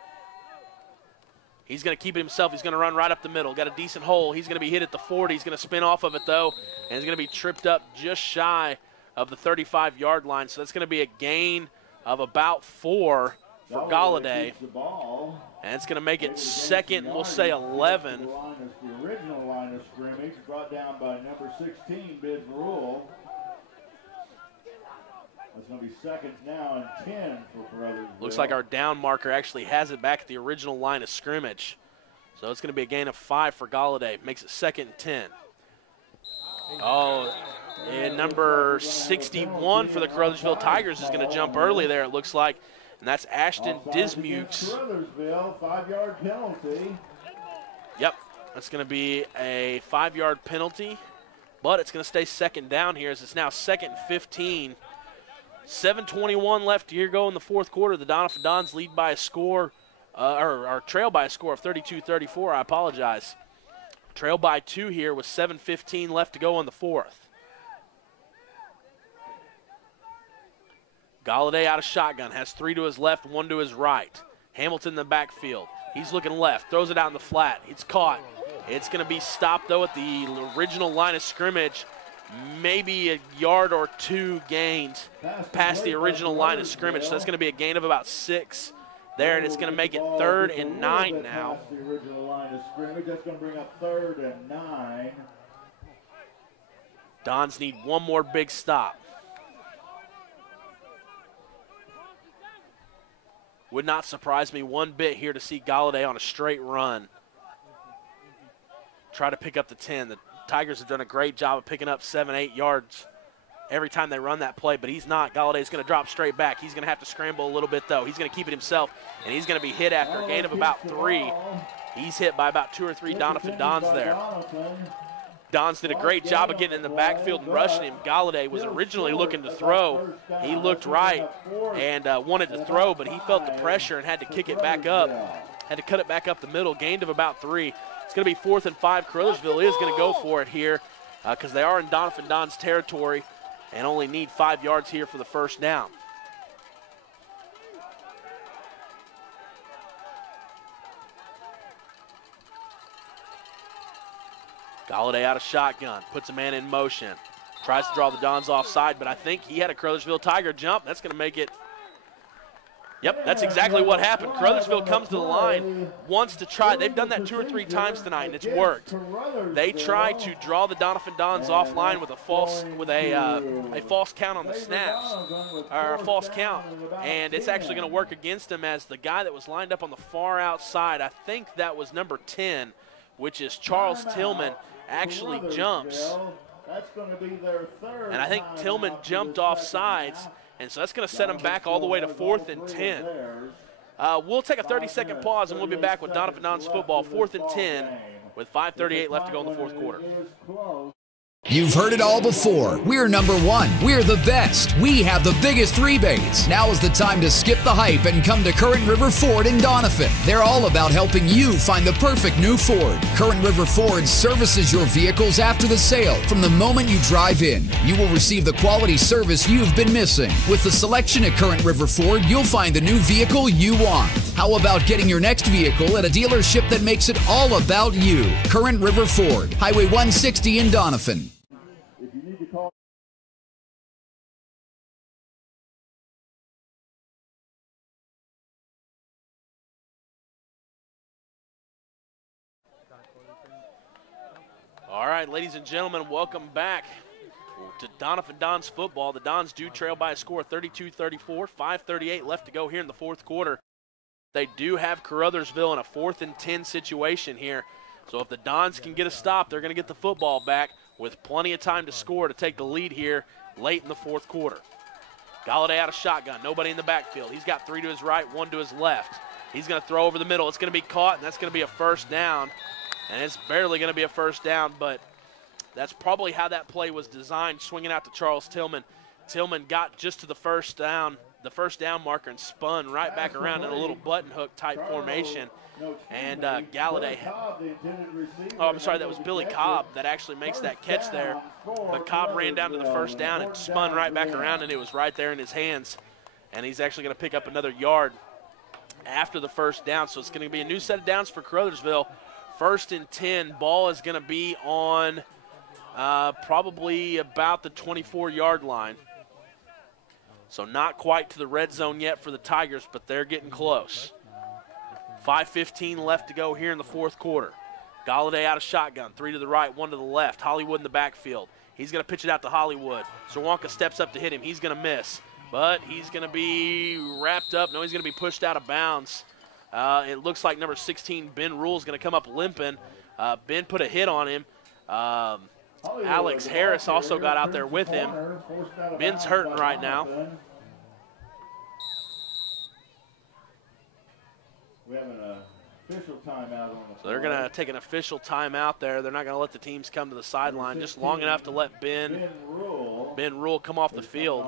He's going to keep it himself. He's going to run right up the middle. Got a decent hole. He's going to be hit at the 40. He's going to spin off of it, though, and he's going to be tripped up just shy of the 35-yard line. So that's going to be a gain of about 4 for Galladay. And it's going to make it second, we'll say 11. The original line of scrimmage brought down by number 16, Bid Rule. That's going to be second now and 10 for Caruthersville. Looks like our down marker actually has it back at the original line of scrimmage. So it's going to be a gain of 5 for Galladay. Makes it second and 10. Oh, and number 61 for the Caruthersville Tigers is going to jump early there, it looks like. And that's Ashton Dismukes. Caruthersville, 5-yard penalty. Yep, that's going to be a 5-yard penalty. But it's going to stay second down here as it's now second and 15. 7:21 left here go in the fourth quarter. The Doniphan Dons lead by a score, or trail by a score of 32-34. I apologize. Trail by 2 here with 7:15 left to go in the fourth. Galladay out of shotgun, has 3 to his left, 1 to his right. Hamilton in the backfield. He's looking left, throws it out in the flat. It's caught. It's going to be stopped, though, at the original line of scrimmage. Maybe a yard or 2 gained past the original line of scrimmage. So that's going to be a gain of about 6 there, and it's going to make it 3rd and 9 now. The original line of scrimmage. That's going to bring up 3rd and 9. Dons need one more big stop. Would not surprise me one bit here to see Galladay on a straight run. Try to pick up the 10. The Tigers have done a great job of picking up 7-8 yards every time they run that play, but he's not. Galladay's going to drop straight back. He's going to have to scramble a little bit, though. He's going to keep it himself, and he's going to be hit after a gain of about 3. He's hit by about 2 or 3 Doniphan Dons there. Dons did a great job of getting in the backfield and rushing him. Galladay was originally looking to throw. He looked right and wanted to throw, but he felt the pressure and had to kick it back up. Had to cut it back up the middle, gained of about 3. It's going to be 4th and 5. Caruthersville is going to go for it here because they are in Doniphan Dons territory and only need 5 yards here for the first down. Galladay out of shotgun, puts a man in motion. Tries to draw the Dons offside, but I think he had a Caruthersville Tiger jump. That's going to make it. Yep, that's exactly what happened. Caruthersville comes to the line, wants to try. They've done that 2 or 3 times tonight, and it's worked. They try to draw the Doniphan Dons offline with a false count on the snaps, or a false count, and it's actually going to work against them as the guy that was lined up on the far outside, I think that was number 10, which is Charles Tillman, actually jumps. And I think Tillman jumped off sides. And so that's going to set them back all the way to 4th and 10. We'll take a 30-second pause, and we'll be back with Doniphan Dons football, 4th and 10, with 5:38 left to go in the fourth quarter. You've heard it all before. We're number 1. We're the best. We have the biggest rebates. Now is the time to skip the hype and come to Current River Ford in Doniphan. They're all about helping you find the perfect new Ford. Current River Ford services your vehicles after the sale. From the moment you drive in, you will receive the quality service you've been missing. With the selection at Current River Ford, you'll find the new vehicle you want. How about getting your next vehicle at a dealership that makes it all about you? Current River Ford, Highway 160 in Doniphan. All right, ladies and gentlemen, welcome back to Doniphan Dons football. The Dons do trail by a score of 32-34, 5:38 left to go here in the fourth quarter. They do have Caruthersville in a 4th and 10 situation here. So if the Dons can get a stop, they're going to get the football back with plenty of time to score to take the lead here late in the fourth quarter. Galladay out of shotgun, nobody in the backfield. He's got 3 to his right, 1 to his left. He's going to throw over the middle. It's going to be caught, and that's going to be a first down. And it's barely going to be a first down, but that's probably how that play was designed, swinging out to Charles Tillman. Tillman got just to the first down marker and spun right back around in a little button hook type formation. And Galladay, that was Billy Cobb that actually makes that catch there. But Cobb ran down to the first down and spun right back around, and it was right there in his hands. And he's actually going to pick up another yard after the first down. So it's going to be a new set of downs for Caruthersville. 1st and 10, ball is going to be on probably about the 24-yard line. So not quite to the red zone yet for the Tigers, but they're getting close. 5:15 left to go here in the fourth quarter. Galladay out of shotgun, 3 to the right, 1 to the left. Hollywood in the backfield. He's going to pitch it out to Hollywood. Swanka steps up to hit him. He's going to miss, but he's going to be wrapped up. No, he's going to be pushed out of bounds. It looks like number 16, Ben Rule, is going to come up limping. Ben put a hit on him. Alex Harris also got out there with him. Ben's hurting right now. We have an official timeout on the So they're going to take an official timeout there. They're not going to let the teams come to the sideline, just long enough to let Ben Rule come off the field.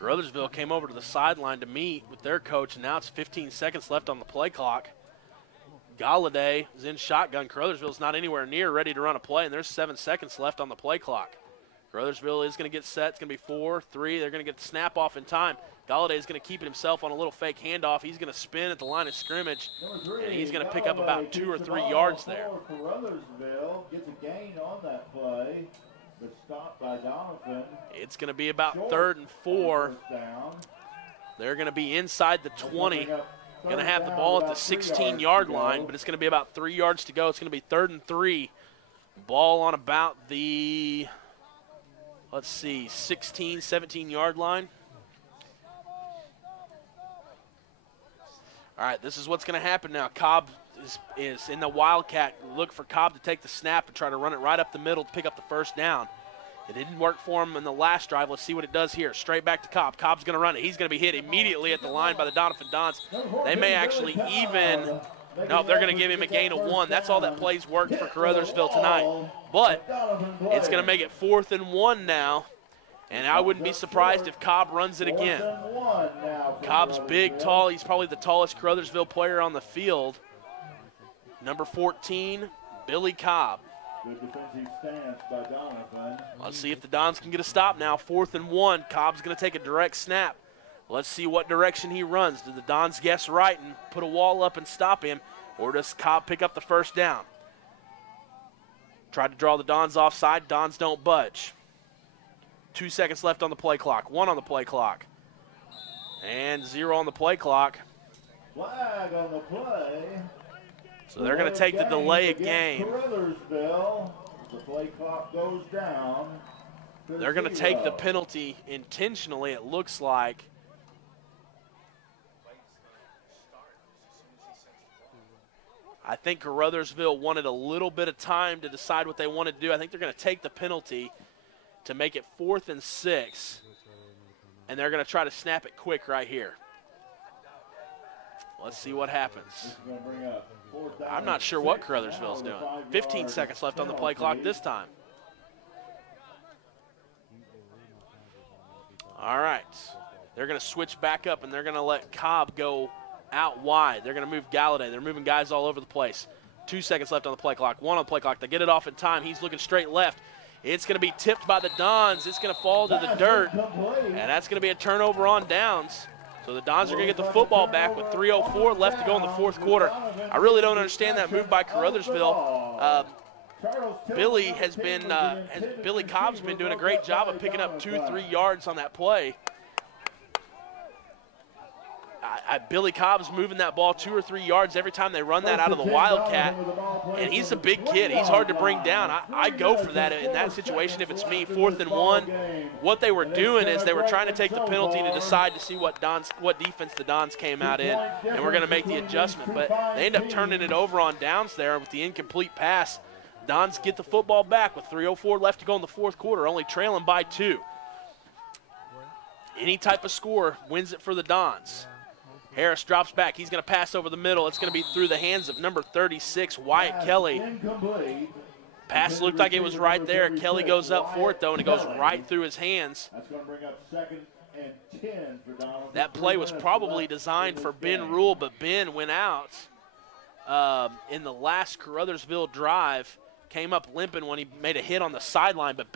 Caruthersville came over to the sideline to meet with their coach, and now it's 15 seconds left on the play clock. Galladay is in shotgun. Caruthersville's not anywhere near ready to run a play, and there's 7 seconds left on the play clock. Caruthersville is going to get set. It's going to be 4-3. They're going to get the snap off in time. Galladay is going to keep it himself on a little fake handoff. He's going to spin at the line of scrimmage, and he's going to pick up about 2 or 3 yards there. Caruthersville gets a gain on that play. Stopped by Doniphan. It's going to be about 3rd and 4. They're going to be inside the 20. Going to have the ball at the 16-yard line, but it's going to be about 3 yards to go. It's going to be 3rd and 3. Ball on about the, 16, 17-yard line. All right, this is what's going to happen now. Cobb is in the Wildcat. Look for Cobb to take the snap and try to run it right up the middle to pick up the first down. It didn't work for him in the last drive. Let's see what it does here. Straight back to Cobb. Cobb's going to run it. He's going to be hit immediately at the line by the Doniphan Dons. They may actually even – no, they're going to give him a gain of 1. That's all that plays worked for Caruthersville tonight. But it's going to make it 4th and 1 now. And I wouldn't be surprised if Cobb runs it again. Cobb's big, tall. He's probably the tallest Caruthersville player on the field. Number 14, Billy Cobb. Good defensive stance by Doniphan. Let's see if the Dons can get a stop now. 4th and 1. Cobb's going to take a direct snap. Let's see what direction he runs. Do the Dons guess right and put a wall up and stop him, or does Cobb pick up the first down? Tried to draw the Dons offside. Dons don't budge. 2 seconds left on the play clock. 1 on the play clock. And 0 on the play clock. Flag on the play. So they're going to take the delay of game. Caruthersville. The play clock goes down. They're going to take the penalty intentionally, it looks like. I think Caruthersville wanted a little bit of time to decide what they wanted to do. I think they're going to take the penalty to make it 4th and 6. And they're going to try to snap it quick right here. Let's see what happens. I'm not sure what Caruthersville's doing. 15 seconds left on the play clock this time. All right. They're going to switch back up, and they're going to let Cobb go out wide. They're going to move Galladay. They're moving guys all over the place. 2 seconds left on the play clock. 1 on the play clock. They get it off in time. He's looking straight left. It's going to be tipped by the Dons. It's going to fall to the dirt, and that's going to be a turnover on downs. So the Dons are going to get the football back with 3:04 left to go in the fourth quarter. I really don't understand that move by Caruthersville. Billy Cobb's been doing a great job of picking up 2-3 yards on that play. Billy Cobb's moving that ball 2 or 3 yards every time they run that out of the Wildcat, and he's a big kid. He's hard to bring down. I go for that in that situation if it's me. 4th and 1. What they were doing is they were trying to take the penalty to decide to see what defense the Dons came out in, and we're going to make the adjustment. But they end up turning it over on downs there with the incomplete pass. Dons get the football back with 3:04 left to go in the fourth quarter, only trailing by 2. Any type of score wins it for the Dons. Harris drops back. He's going to pass over the middle. It's going to be through the hands of number 36, Wyatt Kelly. Pass looked like it was right there. Kelly goes up for it, though, and it goes right through his hands. That's going to bring up 2nd and 10 for Doniphan. That play was probably designed for Ben Rule, but Ben went out in the last Caruthersville drive came up limping when he made a hit on the sideline, but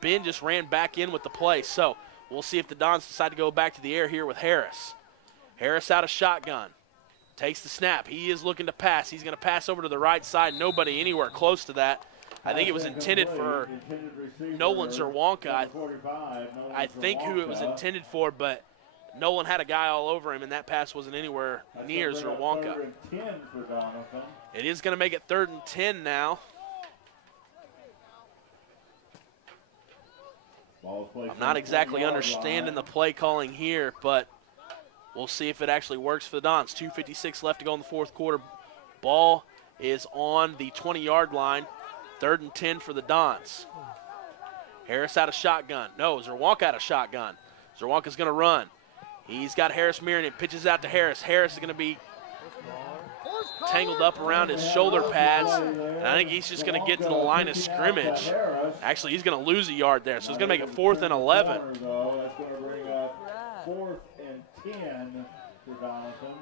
Ben just ran back in with the play. So we'll see if the Dons decide to go back to the air here with Harris. Harris out of shotgun. Takes the snap. He is looking to pass. He's going to pass over to the right side. Nobody anywhere close to that. I think it was intended for Nolan Zerwanka. I think who it was intended for, but Nolan had a guy all over him, and that pass wasn't anywhere near Zerwanka. It is going to make it 3rd and 10 now. I'm not exactly understanding the play calling here, but we'll see if it actually works for the Dons. 2:56 left to go in the 4th quarter. Ball is on the 20-yard line. 3rd and 10 for the Dons. Harris out of shotgun. No, Zerwanka out of shotgun. Zerwanka's going to run. He's got Harris mirroring him. Pitches out to Harris. Harris is going to be tangled up around his shoulder pads. And I think he's just going to get to the line of scrimmage. Actually, he's going to lose a yard there. So he's going to make it 4th and 11.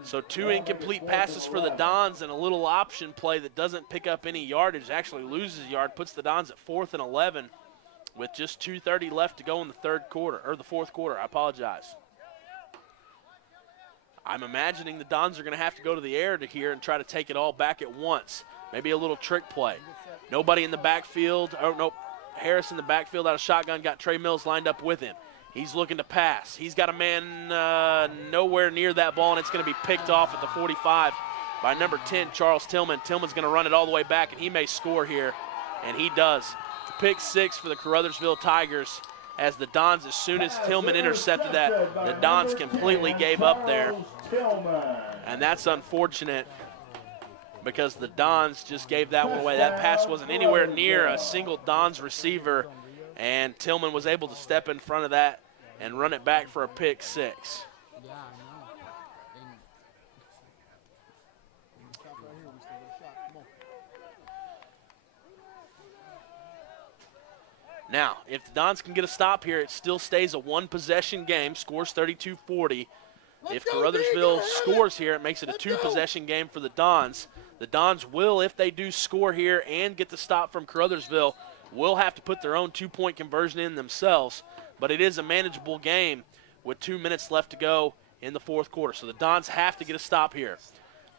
So 2 incomplete passes for the Dons and a little option play that doesn't pick up any yardage, actually loses a yard, puts the Dons at 4th and 11 with just 2:30 left to go in the 4th quarter. I apologize. I'm imagining the Dons are going to have to go to the air to here and try to take it all back at once. Maybe a little trick play. Nobody in the backfield. Oh, nope. Harris in the backfield out of shotgun, got Trey Mills lined up with him. He's looking to pass. He's got a man nowhere near that ball, and it's going to be picked off at the 45 by number 10, Charles Tillman. Tillman's going to run it all the way back, and he may score here, and he does. Pick 6 for the Caruthersville Tigers as the Dons, as soon as Tillman intercepted that, the Dons completely gave up there. And that's unfortunate because the Dons just gave that one away. That pass wasn't anywhere near a single Dons receiver, and Tillman was able to step in front of that and run it back for a pick 6. Now, if the Dons can get a stop here, it still stays a 1-possession game, scores 32-40. If Caruthersville scores here, it makes it a 2-possession game for the Dons. The Dons will, if they do score here and get the stop from Caruthersville, will have to put their own 2-point conversion in themselves. But it is a manageable game with 2 minutes left to go in the 4th quarter. So the Dons have to get a stop here.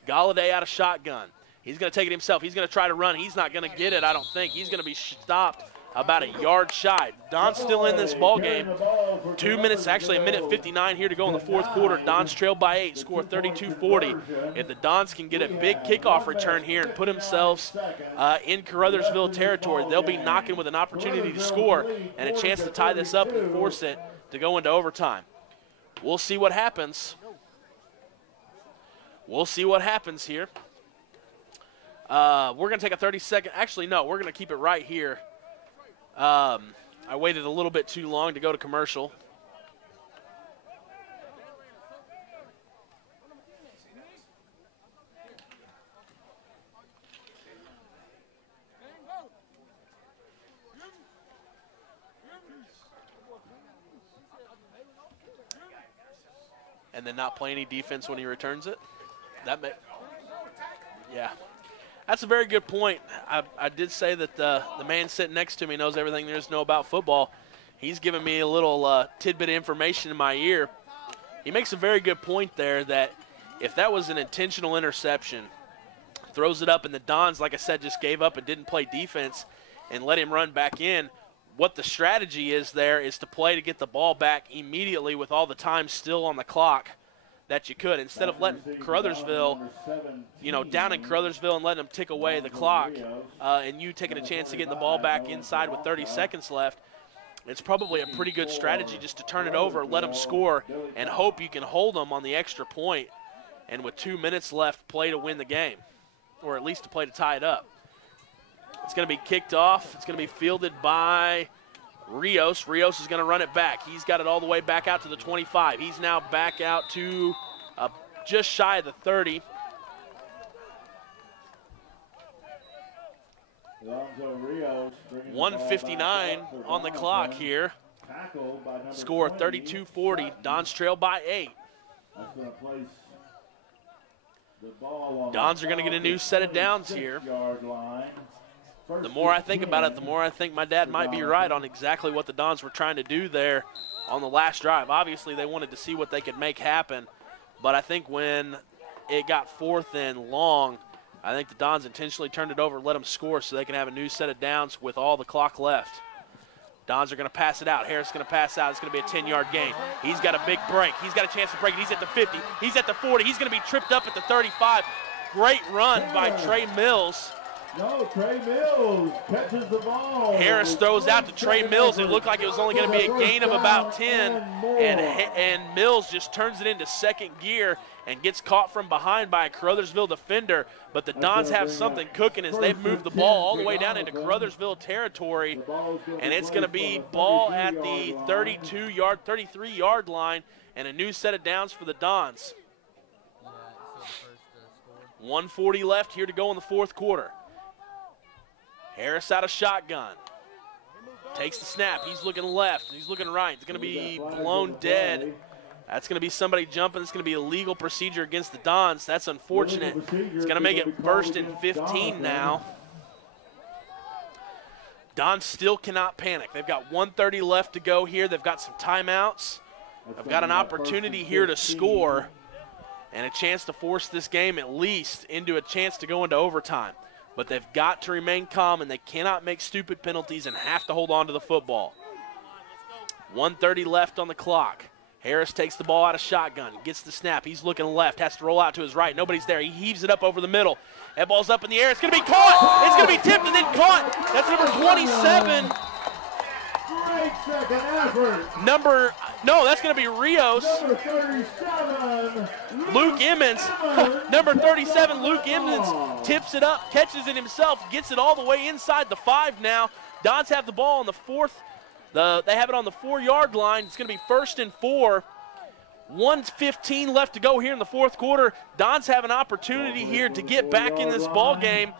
Galladay out of shotgun. He's going to take it himself. He's going to try to run. He's not going to get it, I don't think. He's going to be stopped about a yard shy. Dons still in this ball game. 2 minutes, actually a minute 59 here to go in the 4th quarter. Dons trail by 8, score 32-40. If the Dons can get a big kickoff return here and put themselves in Caruthersville territory, they'll be knocking with an opportunity to score and a chance to tie this up and force it to go into overtime. We'll see what happens. We'll see what happens here. We're going to take a 30-second. Actually, no, we're going to keep it right here. I waited a little bit too long to go to commercial. And then not play any defense when he returns it. Yeah. That's a very good point. I did say that the man sitting next to me knows everything there is to know about football. He's giving me a little tidbit of information in my ear. He makes a very good point there that if that was an intentional interception, throws it up, and the Dons, like I said, just gave up and didn't play defense and let him run back in, what the strategy is there is to play to get the ball back immediately with all the time still on the clock that you could. Instead of letting Caruthersville, down in Caruthersville and letting them tick away the clock and you taking a chance to get the ball back inside with 30 seconds left, it's probably a pretty good strategy just to turn it over, let them score, and hope you can hold them on the extra point, and with 2 minutes left, play to win the game, or at least to play to tie it up. It's going to be kicked off. It's going to be fielded by Rios. Rios is going to run it back. He's got it all the way back out to the 25. He's now back out to just shy of the 30. $1:59 on the clock here. Score 32-40. Dons trail by 8. Dons are going to get a new set of downs here. The more I think about it, the more I think my dad might be right on exactly what the Dons were trying to do there on the last drive. Obviously, they wanted to see what they could make happen, but I think when it got 4th and long, I think the Dons intentionally turned it over and let them score so they can have a new set of downs with all the clock left. Dons are going to pass it out. Harris is going to pass out. It's going to be a 10-yard gain. He's got a big break. He's got a chance to break it. He's at the 50. He's at the 40. He's going to be tripped up at the 35. Great run by Trey Mills. No, Trey Mills catches the ball. Harris throws out to Trey Mills. It looked like it was only going to be a gain of about 10, and Mills just turns it into second gear and gets caught from behind by a Caruthersville defender. But the Dons have something cooking as they've moved the ball all the way down into Caruthersville territory, and it's going to be ball at the 33-yard line and a new set of downs for the Dons. 1:40 left here to go in the fourth quarter. Harris out of shotgun. Takes the snap. He's looking left. He's looking right. It's going to be blown dead. That's going to be somebody jumping. It's going to be a legal procedure against the Dons. That's unfortunate. It's going to make it 1st and 15 now. Dons still cannot panic. They've got 1:30 left to go here. They've got some timeouts. They've got an opportunity here to score and a chance to force this game at least into a chance to go into overtime. But they've got to remain calm, and they cannot make stupid penalties and have to hold on to the football. 1:30 left on the clock. Harris takes the ball out of shotgun, gets the snap. He's looking left, has to roll out to his right. Nobody's there. He heaves it up over the middle. That ball's up in the air. It's going to be caught. It's going to be tipped and then caught. That's number 27. Great second effort. No, that's going to be Rios. Number 37. Luke Emmons. Number 37, Luke Emmons tips it up, catches it himself, gets it all the way inside the 5 now. Dons have the ball on the 4th. They have it on the 4-yard line. It's going to be 1st and 4. 1:15 left to go here in the fourth quarter. Dons have an opportunity here to get back in this ball game.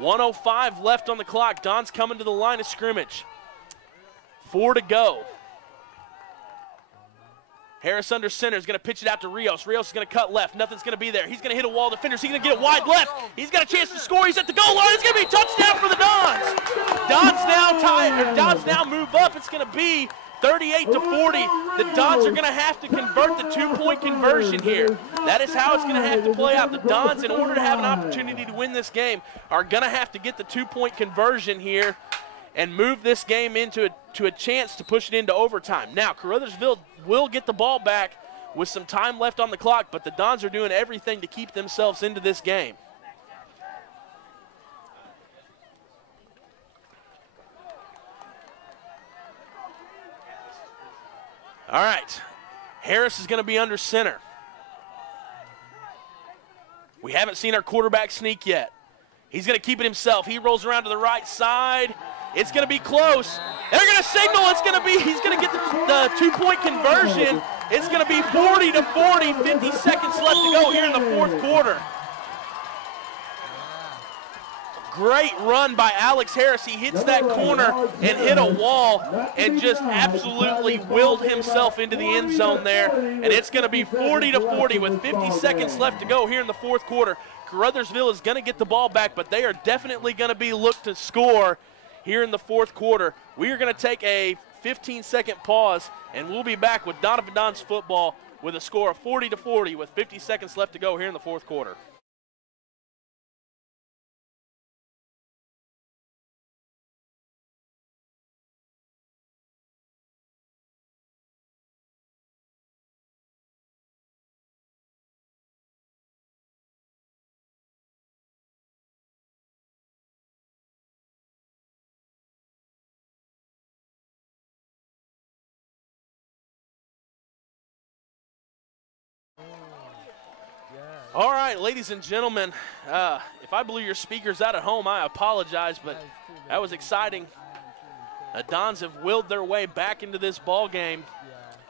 1:05 left on the clock. Dons coming to the line of scrimmage. 4 to go. Harris under center is going to pitch it out to Rios. Rios is going to cut left. Nothing's going to be there. He's going to hit a wall of defenders. He's going to get it wide left. He's got a chance to score. He's at the goal line. It's going to be a touchdown for the Dons. Dons now move up. It's going to be 38 to 40. The Dons are going to have to convert the 2-point conversion here. That is how it's going to have to play out. The Dons, in order to have an opportunity to win this game, are going to have to get the 2-point conversion here and move this game into a chance to push it into overtime. Now, Caruthersville will get the ball back with some time left on the clock, but the Dons are doing everything to keep themselves into this game. All right, Harris is going to be under center. We haven't seen our quarterback sneak yet. He's going to keep it himself. He rolls around to the right side. It's going to be close. They're going to signal. He's going to get the 2-point conversion. It's going to be 40 to 40, 50 seconds left to go here in the fourth quarter. Great run by Alex Harris. He hits that corner and hit a wall and just absolutely willed himself into the end zone there. And it's going to be 40 to 40 with 50 seconds left to go here in the fourth quarter. Caruthersville is going to get the ball back, but they are definitely going to be looked to score here in the fourth quarter. We are going to take a 15-second pause, and we'll be back with Doniphan Dons football with a score of 40 to 40 with 50 seconds left to go here in the fourth quarter. All right, ladies and gentlemen, if I blew your speakers out at home, I apologize, but that was exciting. The Dons have willed their way back into this ball game.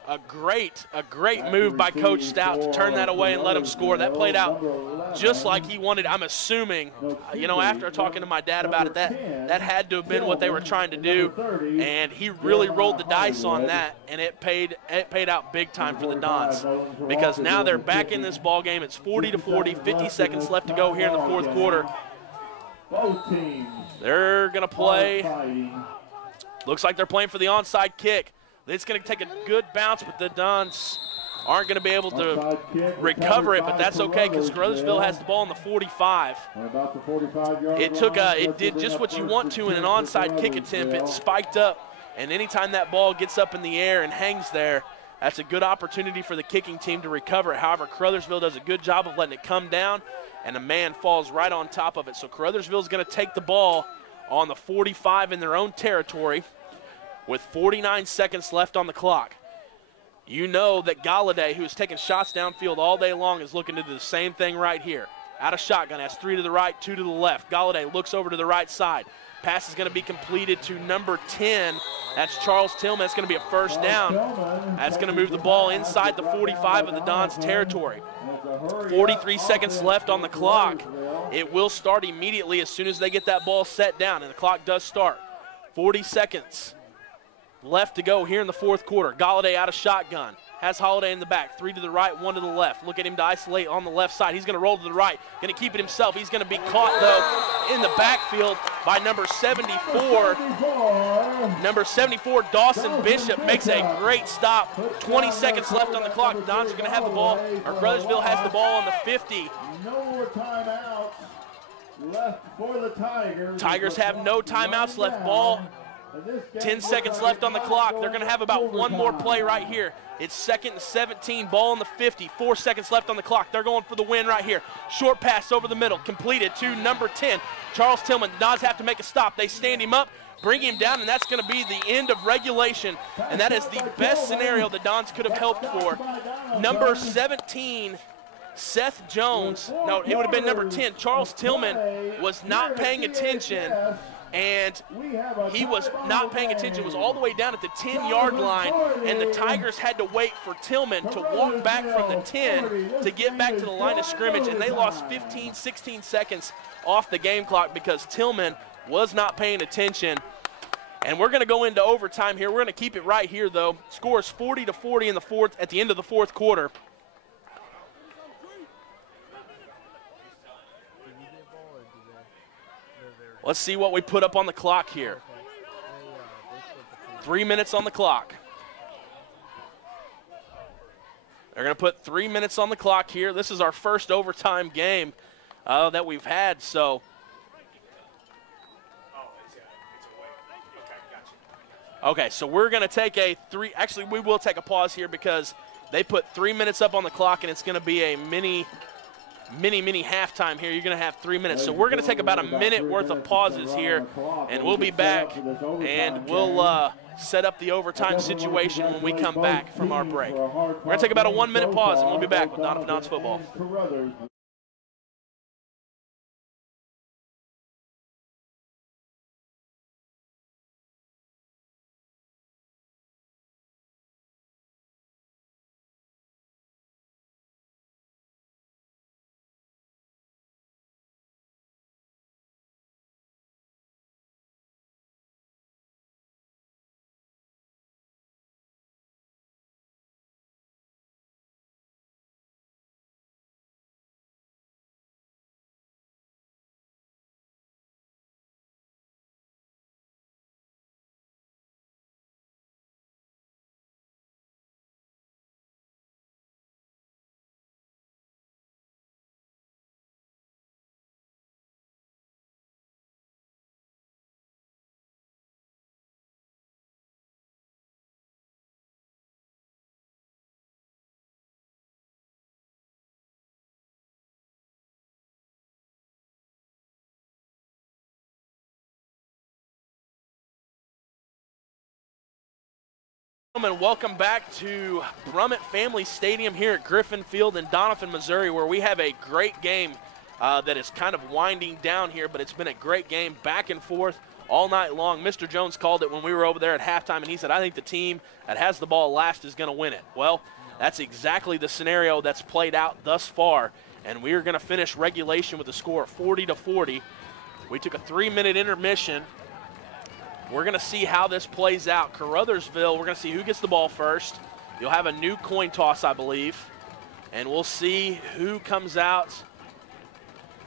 a great move by Coach Stout to turn that away and let him score. That played out just like he wanted. I'm assuming, you know, after talking to my dad about it, that had to have been what they were trying to do, and he really rolled the dice on that, and it paid out big time for the Dons, because now they're back in this ball game. It's 40-40, 50 seconds left to go here in the fourth quarter. They're going to play. Looks like they're playing for the onside kick. It's going to take a good bounce, but the Dons aren't going to be able to recover it, but that's okay because Caruthersville has the ball on the 45. It did just what you want to in an onside kick attempt. It spiked up, and anytime that ball gets up in the air and hangs there, that's a good opportunity for the kicking team to recover it. However, Caruthersville does a good job of letting it come down, and a man falls right on top of it. So Caruthersville is going to take the ball on the 45 in their own territory with 49 seconds left on the clock. You know that Galladay, who is taking shots downfield all day long, is looking to do the same thing right here. Out of shotgun, has 3 to the right, 2 to the left. Galladay looks over to the right side. Pass is going to be completed to number 10. That's Charles Tillman. It's going to be a first down. That's going to move the ball inside the 45 of the Dons' territory. 43 seconds left on the clock. It will start immediately as soon as they get that ball set down, and the clock does start. 40 seconds left to go here in the fourth quarter. Galladay out of shotgun. Has Holiday in the back. 3 to the right, 1 to the left. Look at him to isolate on the left side. He's going to roll to the right. Going to keep it himself. He's going to be caught, though, in the backfield by number 74. Number 74, Dawson Bishop, makes a great stop. 20 seconds left on the clock. The Dons are going to have the ball. Or Caruthersville has the ball on the 50. No more timeouts left for the Tigers. Tigers have no timeouts left. Ball 10 seconds left on the clock. They're going to have about one more play right here. It's 2nd and 17, ball on the 50. 4 seconds left on the clock. They're going for the win right here. Short pass over the middle, completed to number 10, Charles Tillman. The Dons have to make a stop. They stand him up, bring him down, and that's going to be the end of regulation. And that is the best scenario the Dons could have hoped for. Number 17, Seth Jones. No, it would have been number 10. Charles Tillman was not paying attention. And he was not paying attention. It was all the way down at the 10-yard line, and the Tigers had to wait for Tillman to walk back from the 10 to get back to the line of scrimmage, and they lost 15, 16 seconds off the game clock because Tillman was not paying attention. And we're going to go into overtime here. We're going to keep it right here, though. Score is 40-40 in the fourth at the end of the fourth quarter. Let's see what we put up on the clock here. 3 minutes on the clock. They're going to put 3 minutes on the clock here. This is our first overtime game that we've had, so. Okay, so we're going to take actually we will take a pause here because they put 3 minutes up on the clock, and it's going to be a mini halftime here. You're going to have 3 minutes. So we're going to take about a minute worth of pauses here, and we'll be back, and we'll set up the overtime situation when we come back from our break. We're going to take about a 1 minute pause, and we'll be back with Doniphan Dons football. And welcome back to Brummett Family Stadium here at Griffin Field in Doniphan, Missouri, where we have a great game that is kind of winding down here, but it's been a great game, back and forth, all night long. Mr. Jones called it when we were over there at halftime, and he said, I think the team that has the ball last is going to win it. Well, that's exactly the scenario that's played out thus far, and we are going to finish regulation with a score of 40-40. We took a 3-minute intermission. We're going to see how this plays out. Caruthersville, we're going to see who gets the ball first. You'll have a new coin toss, I believe, and we'll see who comes out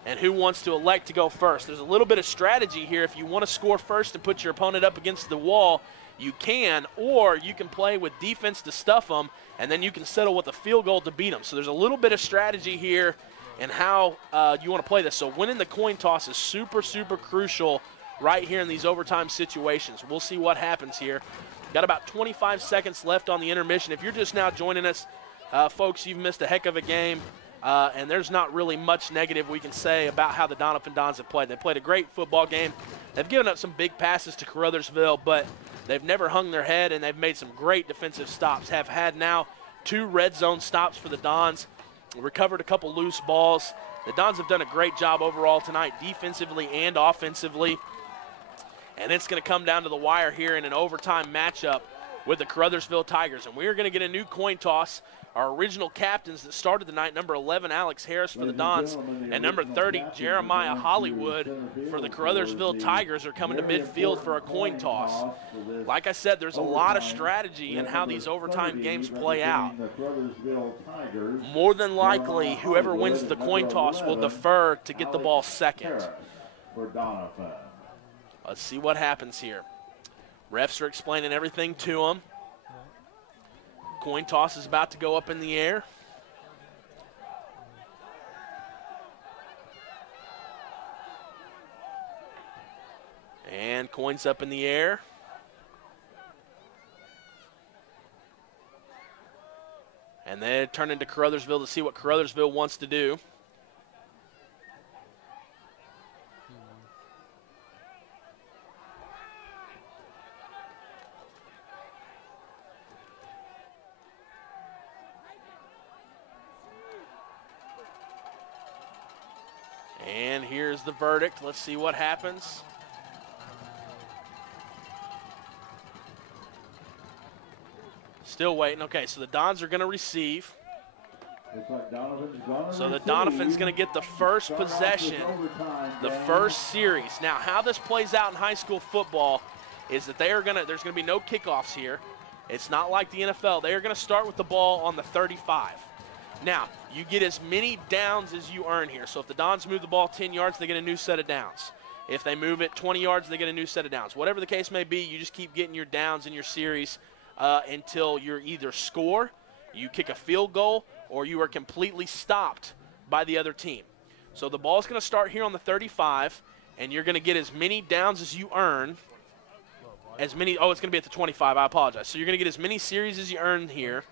and who wants to elect to go first. There's a little bit of strategy here. If you want to score first and put your opponent up against the wall, you can, or you can play with defense to stuff them, and then you can settle with a field goal to beat them. So there's a little bit of strategy here and how you want to play this. So winning the coin toss is super, super crucial right here in these overtime situations. We'll see what happens here. Got about 25 seconds left on the intermission. If you're just now joining us, folks, you've missed a heck of a game. And there's not really much negative we can say about how the Doniphan Dons have played. They played a great football game. They've given up some big passes to Caruthersville, but they've never hung their head, and they've made some great defensive stops. Have had now 2 red zone stops for the Dons. Recovered a couple loose balls. The Dons have done a great job overall tonight, defensively and offensively. And it's going to come down to the wire here in an overtime matchup with the Caruthersville Tigers. And we're going to get a new coin toss. Our original captains that started the night, number 11, Alex Harris for the Dons, and number 30, Jeremiah Hollywood for the Caruthersville Tigers are coming to midfield for a coin toss. Like I said, there's a lot of strategy in how these overtime games play out. More than likely, whoever wins the coin toss will defer to get the ball second. Let's see what happens here. Refs are explaining everything to them. Coin toss is about to go up in the air. And coin's up in the air. And then turn into Caruthersville to see what Caruthersville wants to do. And here's the verdict. Let's see what happens. Still waiting. Okay, so the Dons are going to receive. So the Doniphan's going to get the first possession, the first series. Now, how this plays out in high school football is that there's going to be no kickoffs here. It's not like the NFL. They are going to start with the ball on the 35. Now, you get as many downs as you earn here. So if the Dons move the ball 10 yards, they get a new set of downs. If they move it 20 yards, they get a new set of downs. Whatever the case may be, you just keep getting your downs in your series until you're either score, you kick a field goal, or you are completely stopped by the other team. So the ball's going to start here on the 35, and you're going to get as many downs as you earn. It's going to be at the 25. I apologize. So you're going to get as many series as you earn here.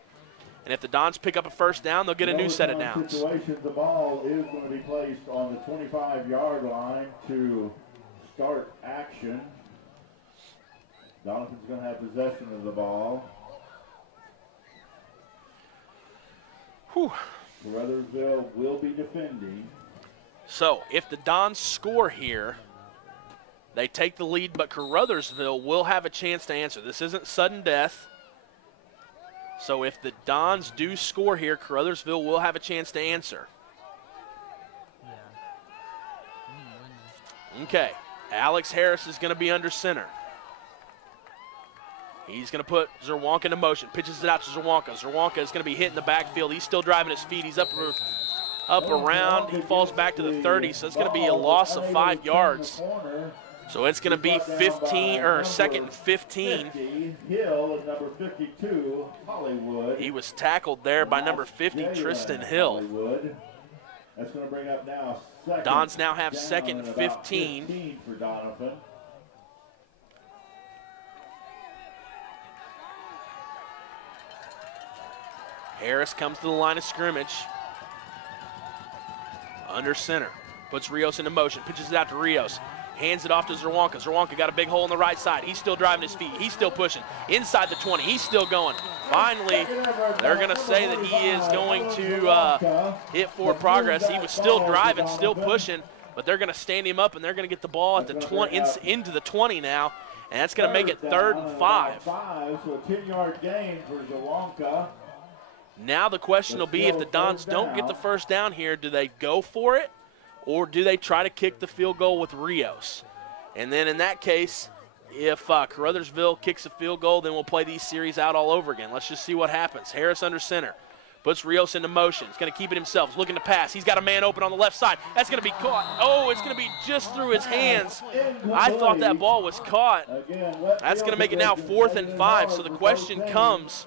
And if the Dons pick up a first down, they'll get a new set of downs. The ball is going to be placed on the 25-yard line to start action. Doniphan's going to have possession of the ball. Caruthersville will be defending. So if the Dons score here, they take the lead, but Caruthersville will have a chance to answer. This isn't sudden death. So if the Dons do score here, Caruthersville will have a chance to answer. Okay, Alex Harris is going to be under center. He's going to put Zerwanka into motion, pitches it out to Zerwanka. Zerwanka is going to be hit in the backfield. He's still driving his feet. He's up around. He falls back to the 30, so it's going to be a loss of 5 yards. So it's going to be 2nd and 15. Hill, number 52, Hollywood. He was tackled there by number 50, Tristan Hill. That's going to bring up now second. Dons now have 2nd and 15. For Doniphan. Harris comes to the line of scrimmage. Under center. Puts Rios into motion. Pitches it out to Rios. Hands it off to Zerwanka. Zerwanka got a big hole on the right side. He's still driving his feet. He's still pushing. Inside the 20. He's still going. Finally, they're going to say that he is going to hit forward progress. He was still driving, still pushing. but they're going to stand him up, and they're going to get the ball at the 20 into the 20 now, and that's going to make it 3rd and 5. So a 10-yard gain for Zawonka. Now the question will be, if the Dons don't get the first down here, do they go for it, or do they try to kick the field goal with Rios? And then in that case, if Caruthersville kicks a field goal, then we'll play these series out all over again. Let's just see what happens. Harris under center. Puts Rios into motion. He's going to keep it himself. He's looking to pass. He's got a man open on the left side. That's going to be caught. Oh, it's going to be just through his hands. I thought that ball was caught. That's going to make it now 4th and 5. So the question comes,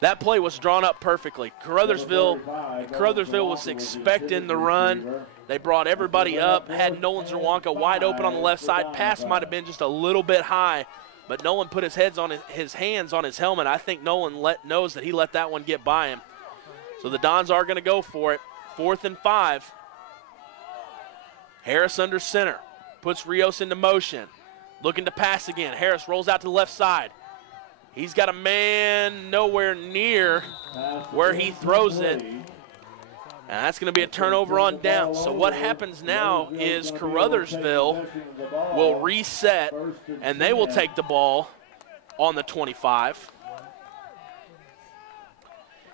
that play was drawn up perfectly. Caruthersville was expecting the run. They brought everybody up, had Nolan Zawonka wide open on the left side. Pass might have been just a little bit high, but Nolan put his hands on his helmet. I think Nolan knows that he let that one get by him. So the Dons are going to go for it. 4th and 5. Harris under center. Puts Rios into motion. Looking to pass again. Harris rolls out to the left side. He's got a man nowhere near where he throws it. And that's going to be a turnover on down. So what happens now is Caruthersville will reset, and they will take the ball on the 25.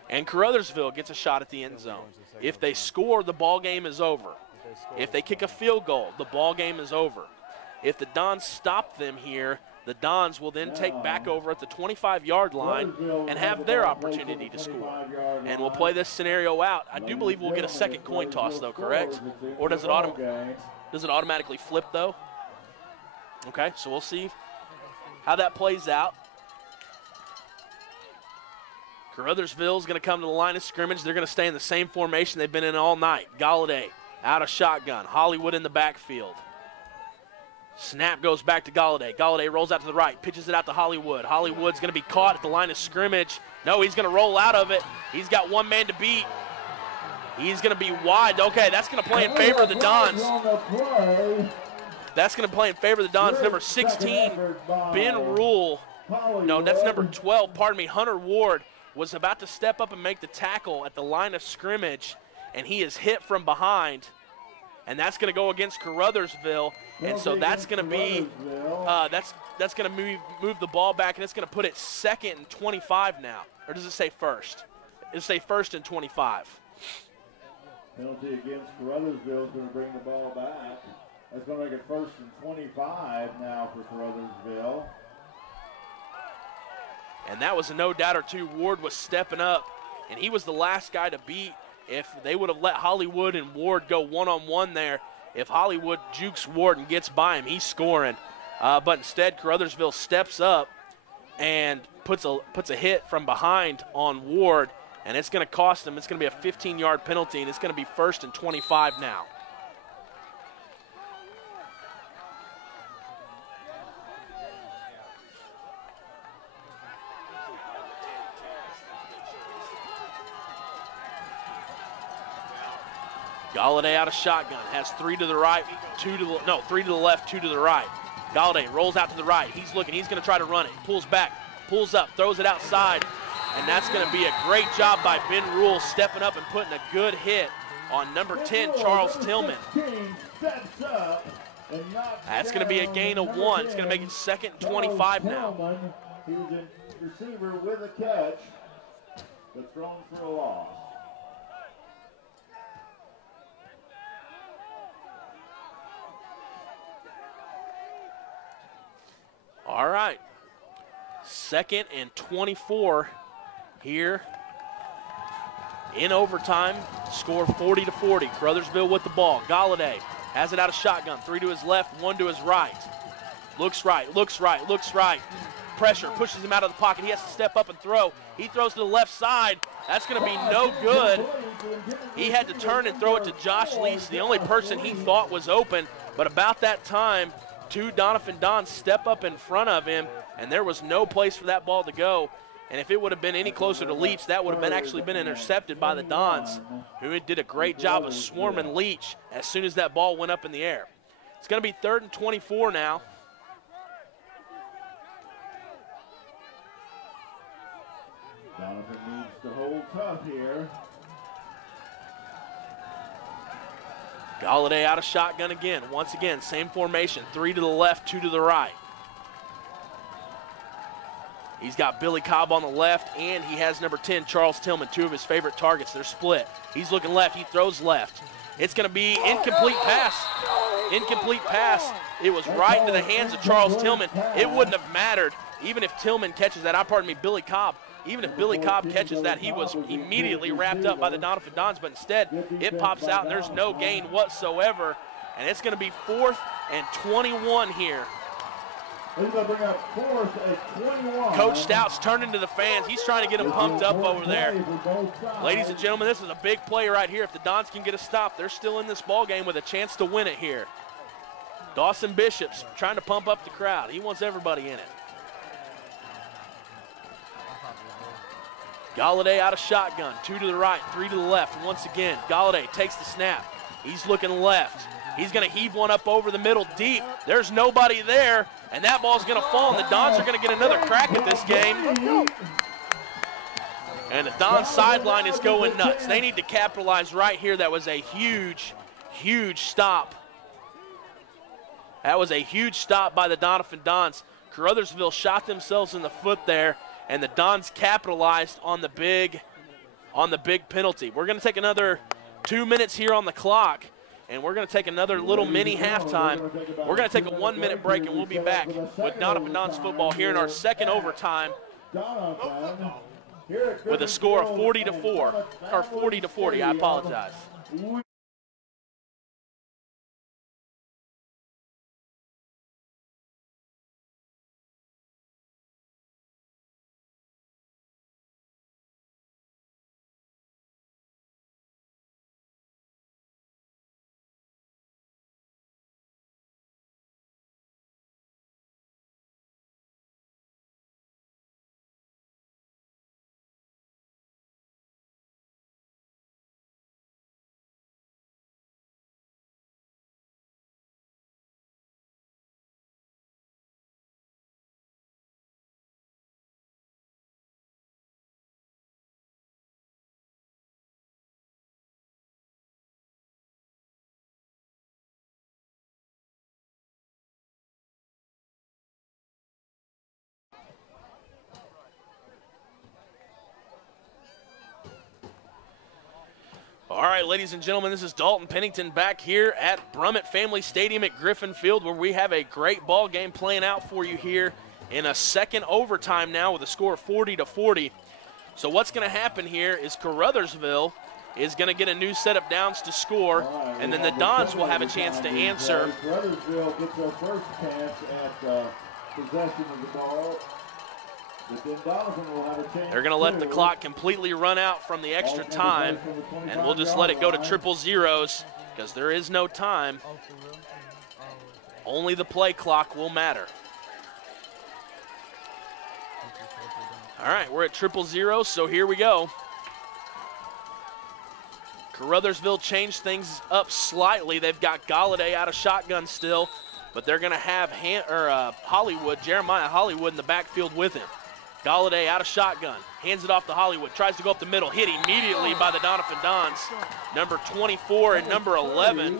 And Caruthersville gets a shot at the end zone. If they score, the ball game is over. If they kick a field goal, the ball game is over. If the Dons stop them here, the Dons will then take back over at the 25-yard line and have their opportunity to score. And we'll play this scenario out. I do believe we'll get a second coin toss, though, correct? Or does it automatically flip, though? Okay, so we'll see how that plays out. Caruthersville's going to come to the line of scrimmage. They're going to stay in the same formation they've been in all night. Galladay out of shotgun. Hollywood in the backfield. Snap goes back to Galladay. Galladay rolls out to the right, pitches it out to Hollywood. Hollywood's going to be caught at the line of scrimmage. No, he's going to roll out of it. He's got one man to beat. He's going to be wide. Okay, that's going to play in favor of the Dons. That's going to play in favor of the Dons. Number 16, Ben Rule. No, that's number 12. Pardon me, Hunter Ward was about to step up and make the tackle at the line of scrimmage, and he is hit from behind. And that's going to go against Caruthersville, and so that's going to be that's going to move the ball back, and it's going to put it 2nd and 25 now. Or does it say 1st? It'll say 1st and 25. Penalty against Caruthersville is going to bring the ball back. That's going to make it 1st and 25 now for Caruthersville. And that was a no doubt or two. Ward was stepping up, and he was the last guy to beat. If they would have let Hollywood and Ward go one-on-one there, if Hollywood jukes Ward and gets by him, he's scoring. But instead, Caruthersville steps up and puts a hit from behind on Ward, and it's going to cost them. It's going to be a 15-yard penalty, and it's going to be 1st and 25 now. Galladay out of shotgun, has 3 to the right, 3 to the left, 2 to the right. Galladay rolls out to the right. He's looking. He's going to try to run it. Pulls back, pulls up, throws it outside, and that's going to be a great job by Ben Rule stepping up and putting a good hit on number 10, Charles Tillman. That's going to be a gain of 1. It's going to make it 2nd and 25 now. He was a receiver with a catch, but thrown for a loss. All right, 2nd and 24 here in overtime. Score 40-40. Caruthersville with the ball. Galladay has it out of shotgun. 3 to his left, 1 to his right. Looks right, looks right, looks right. Pressure pushes him out of the pocket. He has to step up and throw. He throws to the left side. That's going to be no good. He had to turn and throw it to Josh Lease, the only person he thought was open. But about that time, 2 Doniphan Dons step up in front of him, and there was no place for that ball to go. And if it would have been any closer to Leach, that would have actually been intercepted by the Dons, who did a great job of swarming Leach as soon as that ball went up in the air. It's going to be 3rd and 24 now. Doniphan needs to hold tough here. Galladay out of shotgun again. Once again, same formation. 3 to the left, 2 to the right. He's got Billy Cobb on the left, and he has number 10, Charles Tillman, 2 of his favorite targets. They're split. He's looking left. He throws left. It's going to be incomplete pass. Incomplete pass. It was right into the hands of Charles Tillman. It wouldn't have mattered even if Tillman catches that. Billy Cobb. Even if Billy Cobb catches that, he was immediately wrapped up by the Doniphan Dons, but instead it pops out and there's no gain whatsoever. And it's going to be 4th and 21 here. He's going to bring up 4th and 21. Coach Stout's turning to the fans. He's trying to get them pumped up over there. Ladies and gentlemen, this is a big play right here. If the Dons can get a stop, they're still in this ball game with a chance to win it here. Dawson Bishop's trying to pump up the crowd. He wants everybody in it. Galladay out of shotgun, 2 to the right, 3 to the left. And once again, Galladay takes the snap. He's looking left. He's going to heave one up over the middle deep. There's nobody there, and that ball's going to fall, and the Dons are going to get another crack at this game. And the Dons sideline is going nuts. They need to capitalize right here. That was a huge, huge stop. That was a huge stop by the Doniphan Dons. Caruthersville shot themselves in the foot there, and the Dons capitalized on the big penalty. We're going to take another 2 minutes here on the clock, and we're going to take another little mini halftime. We're going to take a 1-minute break, and we'll be back with Doniphan Dons football here in our second overtime with a score of 40-4, or 40-40, I apologize. All right, ladies and gentlemen, this is Dalton Pennington back here at Brummett Family Stadium at Griffin Field, where we have a great ball game playing out for you here in a second overtime now with a score of 40-40. So what's going to happen here is Caruthersville is going to get a new set of downs to score, and then the Dons will have a chance to answer. Caruthersville gets their first chance at possession of the ball. They're going to let the clock completely run out from the extra time, and we'll just let it go to triple zeros because there is no time. Only the play clock will matter. All right, we're at triple zero, so here we go. Caruthersville changed things up slightly. They've got Galladay out of shotgun still, but they're going to have Jeremiah Hollywood in the backfield with him. Galladay out of shotgun, hands it off to Hollywood, tries to go up the middle, hit immediately by the Doniphan Dons. Number 24 and number 11.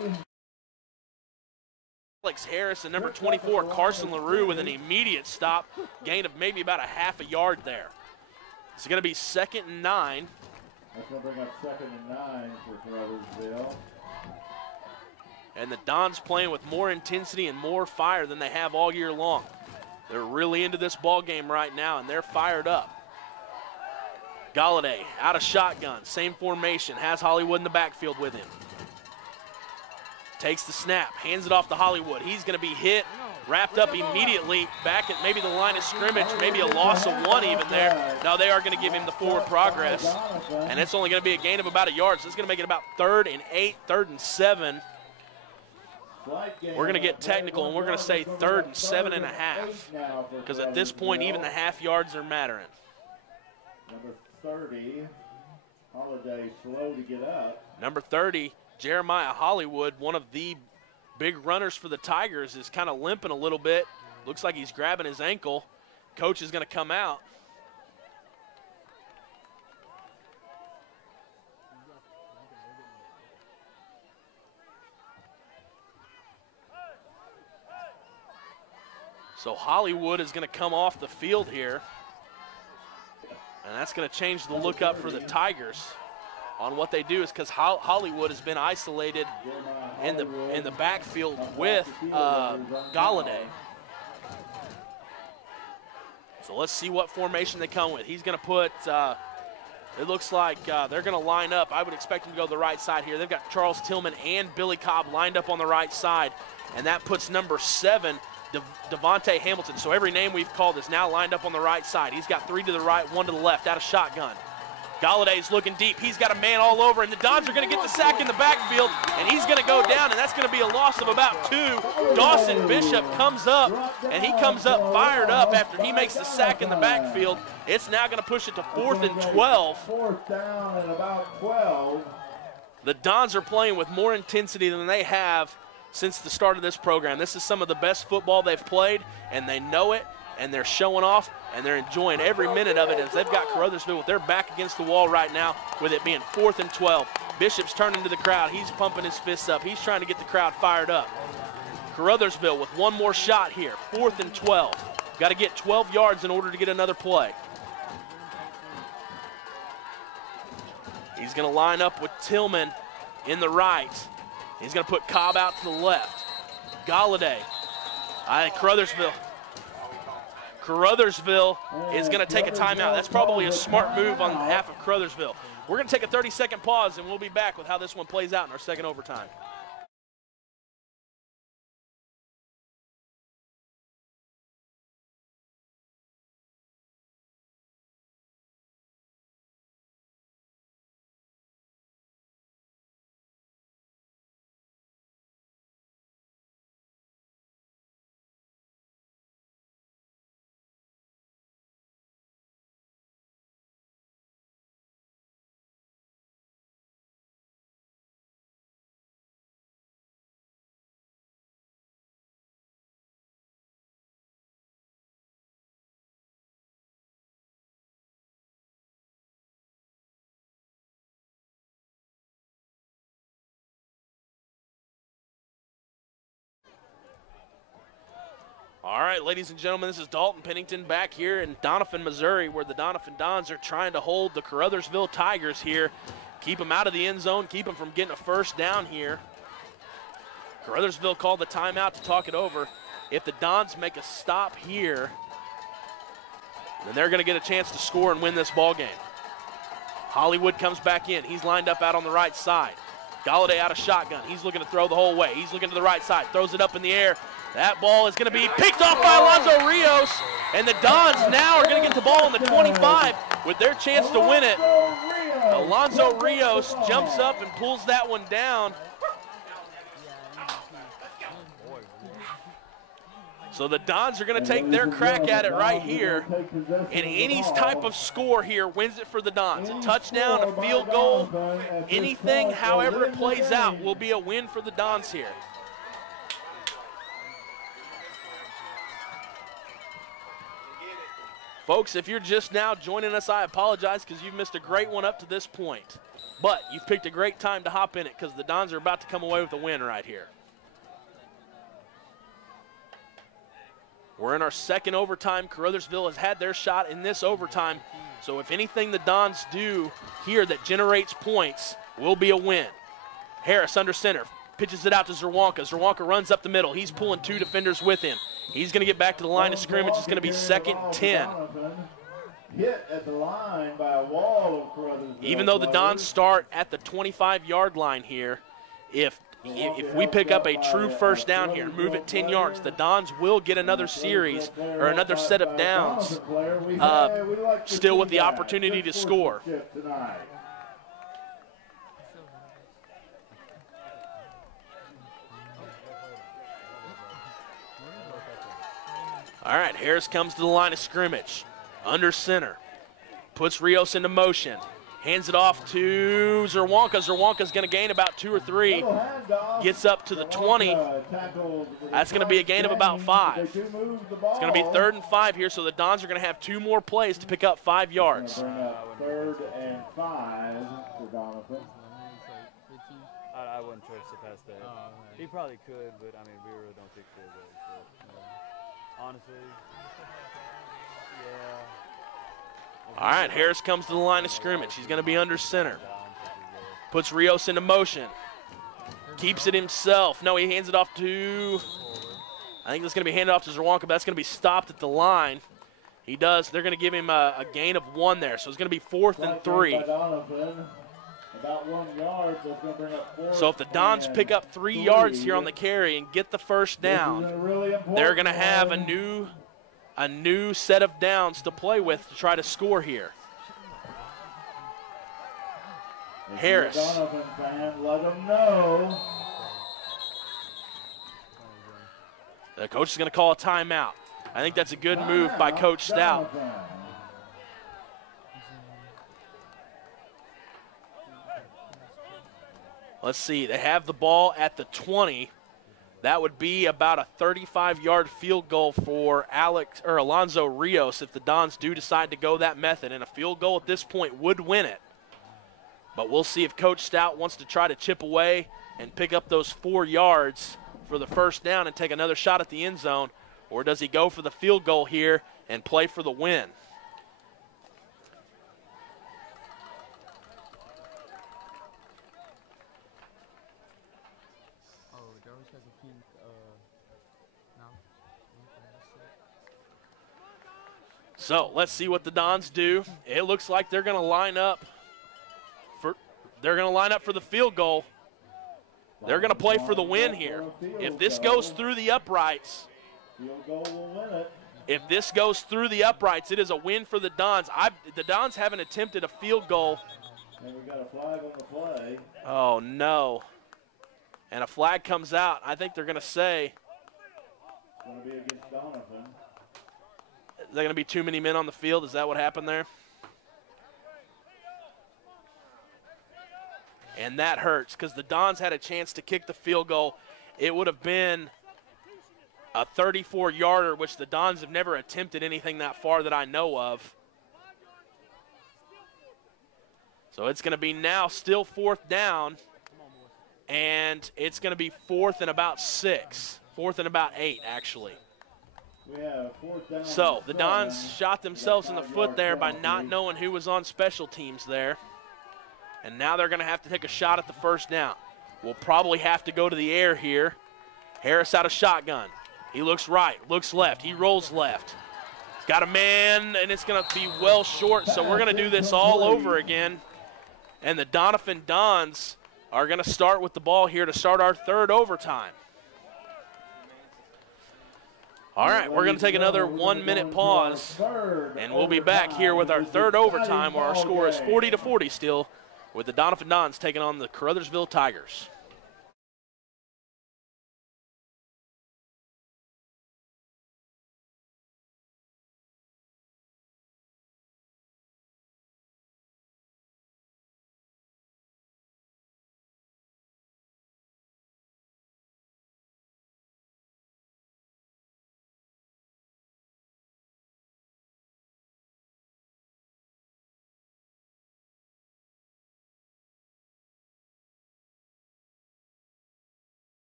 Alex Harris and number 24, Carson LaRue, with an immediate stop, gain of maybe about a half a yard there. It's going to be 2nd and 9. That's going to bring up 2nd and 9 for Caruthersville. And the Dons playing with more intensity and more fire than they have all year long. They're really into this ball game right now, and they're fired up. Galladay out of shotgun, same formation, has Hollywood in the backfield with him. Takes the snap, hands it off to Hollywood. He's going to be hit, wrapped up immediately, back at maybe the line of scrimmage, maybe a loss of 1 even there. No, they are going to give him the forward progress, and it's only going to be a gain of about a yard, so it's going to make it about 3rd and 8, 3rd and 7. We're going to get technical, and we're going to say 3rd and 7.5, because at this point, even the half yards are mattering. Number 30, Holiday slow to get up. Number 30, Jeremiah Hollywood, one of the big runners for the Tigers, is kind of limping a little bit. Looks like he's grabbing his ankle. Coach is going to come out. So Hollywood is going to come off the field here. And that's going to change the look up for the Tigers on what they do, is because Hollywood has been isolated in the backfield with Galladay. So let's see what formation they come with. He's going to put, it looks like they're going to line up. I would expect them to go to the right side here. They've got Charles Tillman and Billy Cobb lined up on the right side, and that puts number 7, Devontae Hamilton. So every name we've called is now lined up on the right side. He's got 3 to the right, 1 to the left, out of shotgun. Galladay's looking deep. He's got a man all over, and the Dons are going to get the sack in the backfield, and he's going to go down, and that's going to be a loss of about 2. Dawson Bishop comes up, and he comes up fired up after he makes the sack in the backfield. It's now going to push it to 4th and 12. 4th down and about 12. The Dons are playing with more intensity than they have since the start of this program. This is some of the best football they've played, and they know it, and they're showing off, and they're enjoying every minute of it as they've got Caruthersville with their back against the wall right now, with it being 4th and 12. Bishop's turning to the crowd. He's pumping his fists up. He's trying to get the crowd fired up. Caruthersville with one more shot here, 4th and 12. Got to get 12 yards in order to get another play. He's going to line up with Tillman in the right. He's going to put Cobb out to the left. Galladay. Caruthersville is going to take a timeout. That's probably a smart move on behalf of Caruthersville. We're going to take a 30-second pause, and we'll be back with how this one plays out in our second overtime. All right, ladies and gentlemen, this is Dalton Pennington back here in Doniphan, Missouri, where the Doniphan Dons are trying to hold the Caruthersville Tigers here, keep them out of the end zone, keep them from getting a first down here. Caruthersville called the timeout to talk it over. If the Dons make a stop here, then they're going to get a chance to score and win this ball game. Hollywood comes back in. He's lined up out on the right side. Galladay out of shotgun. He's looking to throw the whole way. He's looking to the right side, throws it up in the air. That ball is going to be picked off by Alonzo Rios, and the Dons now are going to get the ball on the 25 with their chance to win it. Alonzo Rios jumps up and pulls that one down. So the Dons are going to take their crack at it right here, and any type of score here wins it for the Dons. A touchdown, a field goal, anything, however it plays out, will be a win for the Dons here. Folks, if you're just now joining us, I apologize because you've missed a great one up to this point. But you've picked a great time to hop in it because the Dons are about to come away with a win right here. We're in our second overtime. Caruthersville has had their shot in this overtime. So if anything the Dons do here that generates points will be a win. Harris under center. Pitches it out to Zerwanka. Zerwanka runs up the middle. He's pulling 2 defenders with him. He's going to get back to the line of scrimmage. It's going to be 2nd and 10. Hit at the line by a wall of Caruthersville. Even though the Dons start at the 25-yard line here, if we pick up a true first down here and move it 10 yards, the Dons will get another series or another set of downs, still with the opportunity to score. All right, Harris comes to the line of scrimmage, under center, puts Rios into motion, hands it off to Zerwanka. Zerwanka's going to gain about 2 or 3, gets up to the 20. That's going to be a gain of about 5. It's going to be 3rd and 5 here, so the Dons are going to have 2 more plays to pick up 5 yards. 3rd and 5 for Doniphan. I wouldn't trust to pass that. He probably could, but I mean, we really don't think he could. Honestly. Yeah. All right, Harris comes to the line of scrimmage. He's going to be under center. Puts Rios into motion. Keeps it himself. No, he hands it off to, I think that's going to be handed off to Zerwanka, but that's going to be stopped at the line. He does. They're going to give him a gain of 1 there, so it's going to be 4th and 3. About 1 yard, so it's going to bring up 4th. So if the Dons pick up 3 yards here on the carry and get the first down, they're going to have a new set of downs to play with to try to score here. Harris. Doniphan fan, let them know. The coach is going to call a timeout. I think that's a good move by Coach Stout. Let's see, they have the ball at the 20. That would be about a 35-yard field goal for Alonzo Rios if the Dons do decide to go that method, and a field goal at this point would win it. But we'll see if Coach Stout wants to try to chip away and pick up those 4 yards for the first down and take another shot at the end zone, or does he go for the field goal here and play for the win? So let's see what the Dons do. It looks like they're going to line up for the field goal. They're going to play for the win here. If this goes through the uprights, it is a win for the Dons. The Dons haven't attempted a field goal. And we got a flag on the play. Oh no! And a flag comes out. I think they're going to say it's going to be against Doniphan. Is there going to be too many men on the field? Is that what happened there? And that hurts because the Dons had a chance to kick the field goal. It would have been a 34-yarder, which the Dons have never attempted anything that far that I know of. So it's going to be now still 4th down, and it's going to be 4th and about 6. 4th and about 8, actually. So the Dons shot themselves in the foot there by not knowing who was on special teams there. And now they're going to have to take a shot at the first down. We'll probably have to go to the air here. Harris out of shotgun. He looks right, looks left, he rolls left. He's got a man, and it's going to be well short, so we're going to do this all over again. And the Doniphan Dons are going to start with the ball here to start our 3rd overtime. All right, we're going to take another 1-minute pause, and we'll be back here with our 3rd overtime where our score is 40-40 still, with the Doniphan Dons taking on the Caruthersville Tigers.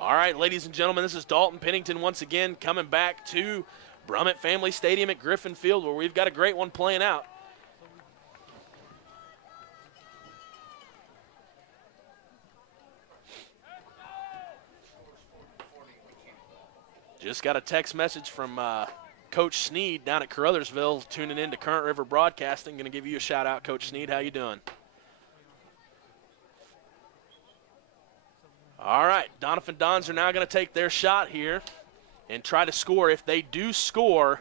All right, ladies and gentlemen, this is Dalton Pennington once again coming back to Brummett Family Stadium at Griffin Field, where we've got a great one playing out. Just got a text message from Coach Sneed down at Caruthersville, tuning in to Current River Broadcasting. Going to give you a shout out, Coach Sneed. How you doing? All right, Doniphan Dons are now going to take their shot here and try to score. If they do score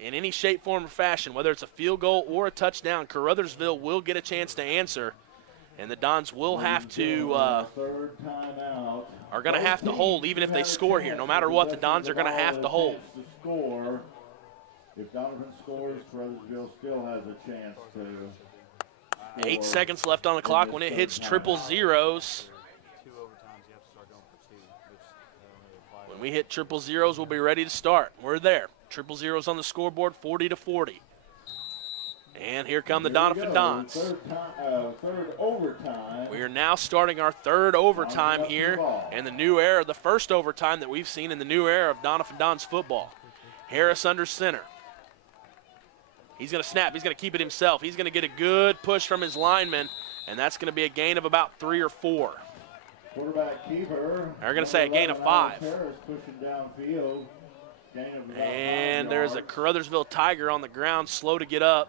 in any shape, form, or fashion, whether it's a field goal or a touchdown, Caruthersville will get a chance to answer, and the Dons will have to are going to have to hold even if they score here. No matter what, the Dons are going to have to hold. If Doniphan scores, Caruthersville still has a chance to. 8 seconds left on the clock when it hits triple zeros. When we hit triple zeros, we'll be ready to start. We're there. Triple zeros on the scoreboard, 40-40. And here come the Doniphan Dons. Third overtime. We are now starting our third overtime here in the new era, the first overtime that we've seen in the new era of Doniphan Dons football. Harris under center. He's going to snap. He's going to keep it himself. He's going to get a good push from his lineman, and that's going to be a gain of about 3 or 4. Quarterback keeper. They're going to say a gain of 5. Harris pushing downfield. Gain of about And 5 there's a yards. Caruthersville Tiger on the ground, slow to get up.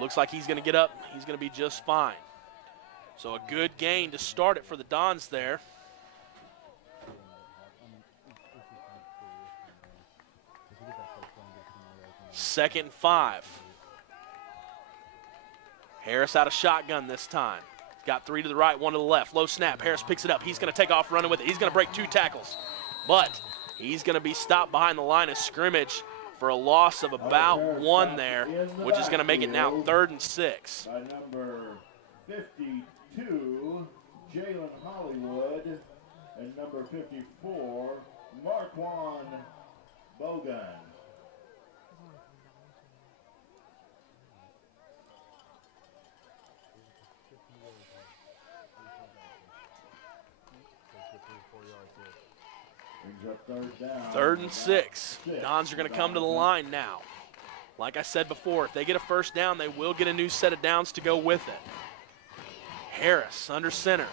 Looks like he's going to get up. He's going to be just fine. So a good gain to start it for the Dons there. Second and 5. Harris out of shotgun this time. Got 3 to the right, 1 to the left. Low snap. Harris picks it up. He's going to take off running with it. He's going to break 2 tackles. But he's going to be stopped behind the line of scrimmage for a loss of about 1 there, which is going to make it now 3rd and 6. By number 52, Jalen Hollywood, and number 54, Marquand Bogan. Third down. 3rd and 6. Dons are going to come to the line now. Like I said before, if they get a first down, they will get a new set of downs to go with it. Harris under center.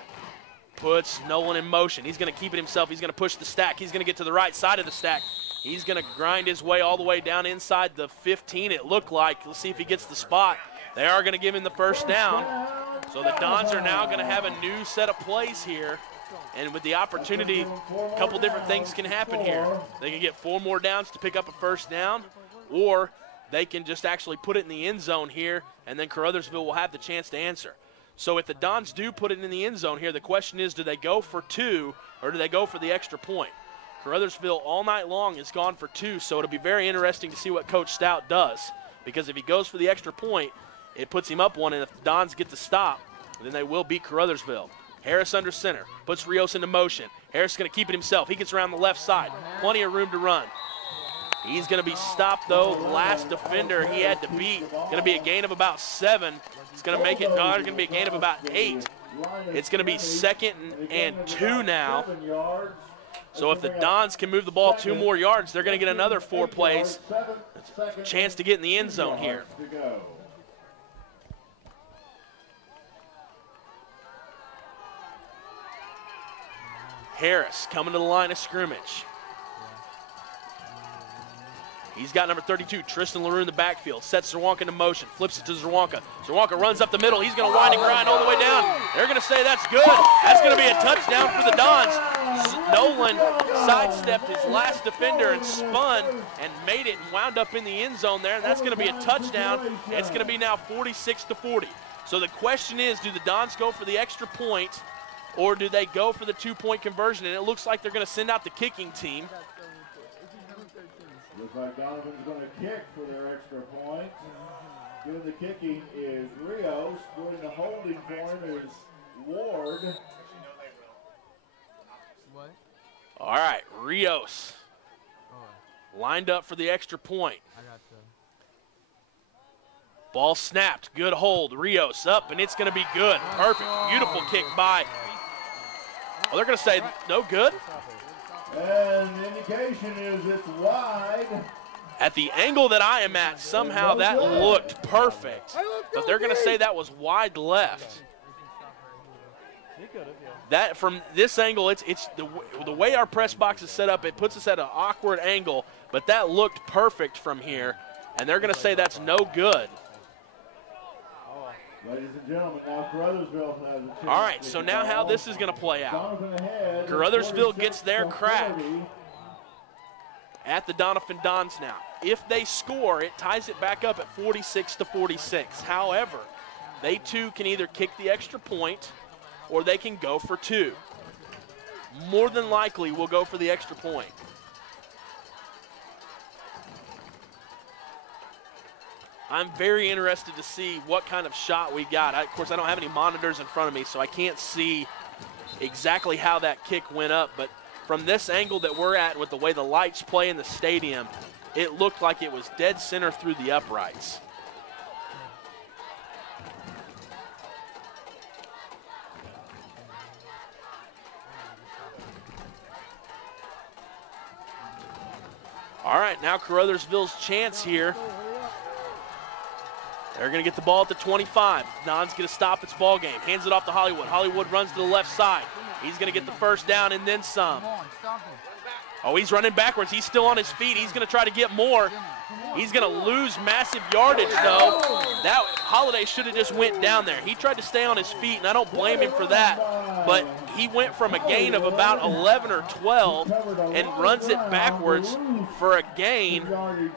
Puts Nolan in motion. He's going to keep it himself. He's going to push the stack. He's going to get to the right side of the stack. He's going to grind his way all the way down inside the 15, it looked like. Let's see if he gets the spot. They are going to give him the first down. So the Dons are now going to have a new set of plays here. And with the opportunity, a couple different things can happen here. They can get 4 more downs to pick up a first down, or they can just actually put it in the end zone here, and then Caruthersville will have the chance to answer. So if the Dons do put it in the end zone here, the question is, do they go for 2 or do they go for the extra point? Caruthersville all night long has gone for 2, so it'll be very interesting to see what Coach Stout does, because if he goes for the extra point, it puts him up 1, and if the Dons get the stop, then they will beat Caruthersville. Harris under center, puts Rios into motion. Harris is going to keep it himself. He gets around the left side. Plenty of room to run. He's going to be stopped, though. The last defender he had to beat. Going to be a gain of about 7. It's going to make it, no, it's going to be a gain of about 8. It's going to be 2nd and 2 now. So if the Dons can move the ball 2 more yards, they're going to get another 4 plays. Chance to get in the end zone here. Harris coming to the line of scrimmage. He's got number 32, Tristan LaRue in the backfield. Sets Zerwanka into motion, flips it to Zerwanka. Zerwanka runs up the middle. He's going to wind and grind all the way down. They're going to say that's good. That's going to be a touchdown for the Dons. Nolan sidestepped his last defender and spun and made it and wound up in the end zone there. And that's going to be a touchdown. It's going to be now 46-40. So the question is, do the Dons go for the extra point, or do they go for the 2-point conversion? And it looks like they're going to send out the kicking team. Looks like Doniphan's going to kick for their extra point. Doing the kicking is Rios. Doing the holding for him is Ward. All right, Rios lined up for the extra point. Ball snapped, good hold. Rios up, and it's going to be good. Perfect, beautiful kick by. Oh, they're going to say no good? And the indication is it's wide. At the angle that I am at, somehow that looked perfect. But they're going to say that was wide left. That from this angle, it's the way our press box is set up, it puts us at an awkward angle, but that looked perfect from here, and they're going to say that's no good. Ladies and gentlemen, now Caruthersville has a chance. All right, so now how this is going to play out. Caruthersville gets their crack at the Doniphan Dons now. If they score, it ties it back up at 46-46. However, they too can either kick the extra point or they can go for 2. More than likely, we'll go for the extra point. I'm very interested to see what kind of shot we got. Of course, I don't have any monitors in front of me, so I can't see exactly how that kick went up, but from this angle that we're at with the way the lights play in the stadium, it looked like it was dead center through the uprights. All right, now Caruthersville's chance here. They're going to get the ball at the 25. Don's going to stop its ball game. Hands it off to Hollywood. Hollywood runs to the left side. He's going to get the first down and then some. Oh, he's running backwards. He's still on his feet. He's going to try to get more. He's going to lose massive yardage, though. That Holiday should have just went down there. He tried to stay on his feet, and I don't blame him for that. But he went from a gain of about 11 or 12 and runs it backwards for a gain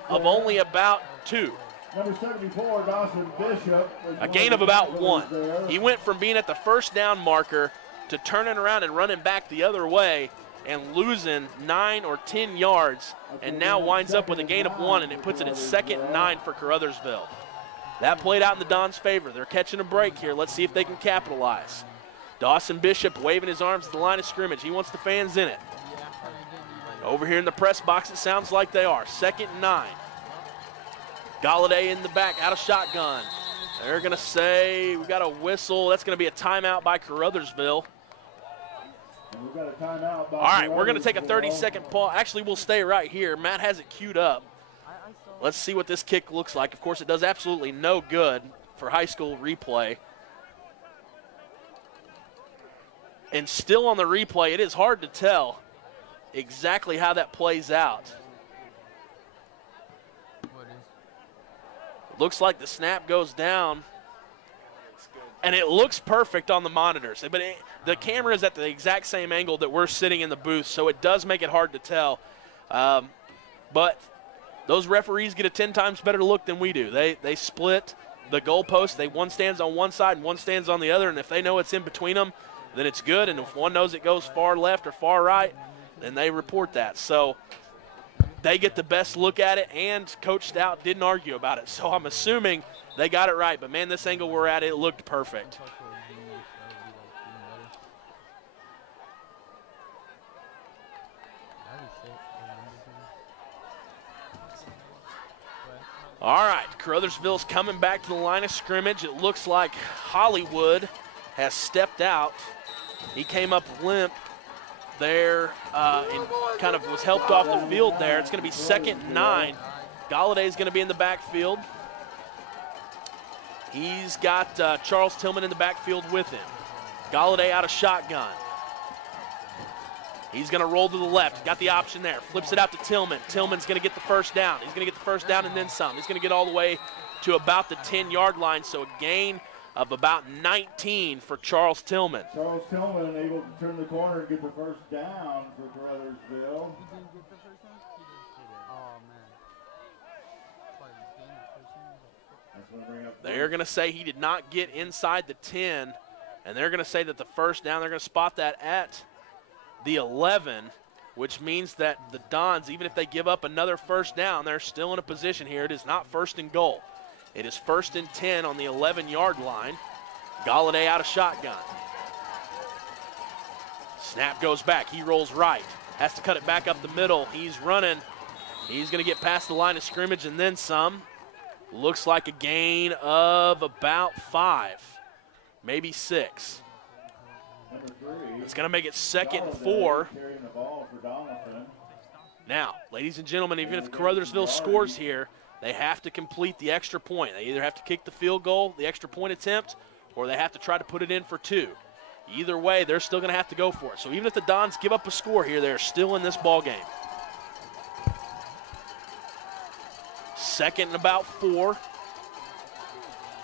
of only about 2. Number 74, Dawson Bishop. A gain of about 1. He went from being at the first down marker to turning around and running back the other way and losing 9 or 10 yards, and now winds up with a gain of 1, and it puts it at 2nd and 9 for Caruthersville. That played out in the Dons' favor. They're catching a break here. Let's see if they can capitalize. Dawson Bishop waving his arms at the line of scrimmage. He wants the fans in it. Over here in the press box, it sounds like they are. 2nd and 9. Galladay in the back, out of shotgun. They're going to say, we got a whistle. That's going to be a timeout by Caruthersville. We've got a timeout by All right, we're going to take a 30-second pause. Actually, we'll stay right here. Matt has it queued up. Let's see what this kick looks like. Of course, it does absolutely no good for high school replay. And still on the replay, it is hard to tell exactly how that plays out. Looks like the snap goes down, and it looks perfect on the monitors. But the camera is at the exact same angle that we're sitting in the booth, so it does make it hard to tell. But those referees get a 10 times better look than we do. They split the goalpost. One stands on one side and one stands on the other, and if they know it's in between them, then it's good. And if one knows it goes far left or far right, then they report that. So they get the best look at it, and Coach Stout didn't argue about it. So I'm assuming they got it right. But, man, this angle we're at, it looked perfect. All right, Caruthersville's coming back to the line of scrimmage. It looks like Hollywood has stepped out. He came up limp there and kind of was helped off the field there. It's going to be 2nd and 9. Galladay's going to be in the backfield. He's got Charles Tillman in the backfield with him. Galladay out of shotgun. He's going to roll to the left. Got the option there. Flips it out to Tillman. Tillman's going to get the first down. He's going to get the first down and then some. He's going to get all the way to about the 10-yard line, so a gain of about 19 for Charles Tillman. Charles Tillman able to turn the corner and get the first down for Caruthersville. They're going to say he did not get inside the 10, and they're going to say that the first down, they're going to spot that at the 11, which means that the Dons, even if they give up another first down, they're still in a position here. It is not 1st and goal. It is 1st and 10 on the 11-yard line. Galladay out of shotgun. Snap goes back. He rolls right. Has to cut it back up the middle. He's running. He's going to get past the line of scrimmage and then some. Looks like a gain of about 5, maybe 6. It's going to make it 2nd and 4. Now, ladies and gentlemen, even if Caruthersville scores here, they have to complete the extra point. They either have to kick the field goal, the extra point attempt, or they have to try to put it in for 2. Either way, they're still going to have to go for it. So even if the Dons give up a score here, they're still in this ball game. 2nd and about 4.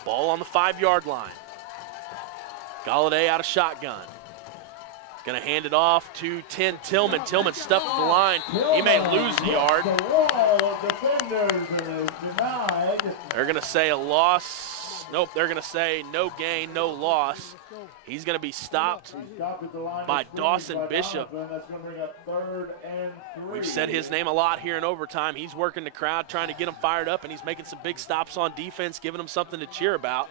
Ball on the 5-yard line. Galladay out of shotgun. Going to hand it off to 10 Tillman. Tillman stuffed the line. He may lose the yard. They're going to say a loss. Nope, they're going to say no gain, no loss. He's going to be stopped by Dawson Bishop. We've said his name a lot here in overtime. He's working the crowd, trying to get them fired up, and he's making some big stops on defense, giving them something to cheer about.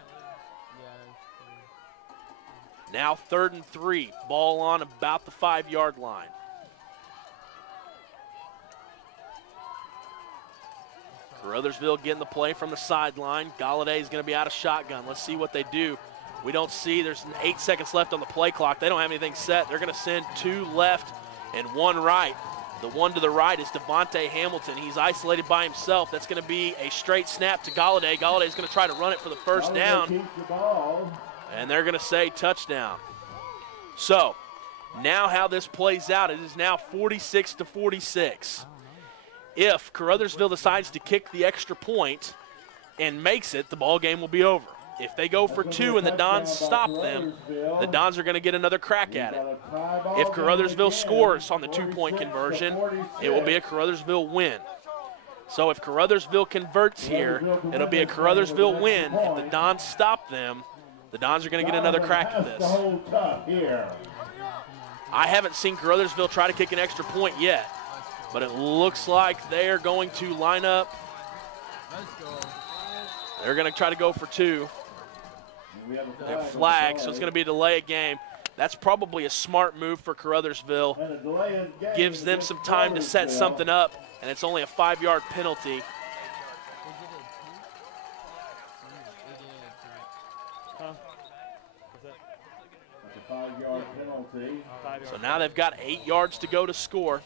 Now 3rd and 3, ball on about the 5-yard line. Caruthersville getting the play from the sideline. Galladay is going to be out of shotgun. Let's see what they do. We don't see. There's 8 seconds left on the play clock. They don't have anything set. They're going to send 2 left and 1 right. The one to the right is Devontae Hamilton. He's isolated by himself. That's going to be a straight snap to Galladay. Galladay is going to try to run it for the first down. And they're going to say touchdown. So now how this plays out, it is now 46-46. If Caruthersville decides to kick the extra point and makes it, the ball game will be over. If they go for 2 and the Dons stop them, the Dons are going to get another crack at it. If Caruthersville scores on the 2-point conversion, it will be a Caruthersville win. So if Caruthersville converts here, it'll be a Caruthersville win. If the Dons stop them, the Dons are going to get another crack at this. I haven't seen Caruthersville try to kick an extra point yet, but it looks like they are going to line up. They're going to try to go for 2. They're flagged, so it's going to be a delay of game. That's probably a smart move for Caruthersville. Gives them some time to set something up, and it's only a 5-yard penalty. So now they've got 8 yards to go to score.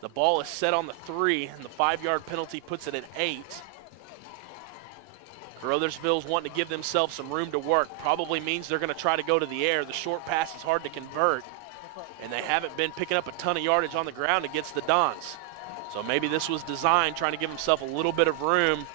The ball is set on the 3, and the 5-yard penalty puts it at 8. Caruthersville's wanting to give themselves some room to work. Probably means they're going to try to go to the air. The short pass is hard to convert, and they haven't been picking up a ton of yardage on the ground against the Dons. So maybe this was designed trying to give himself a little bit of room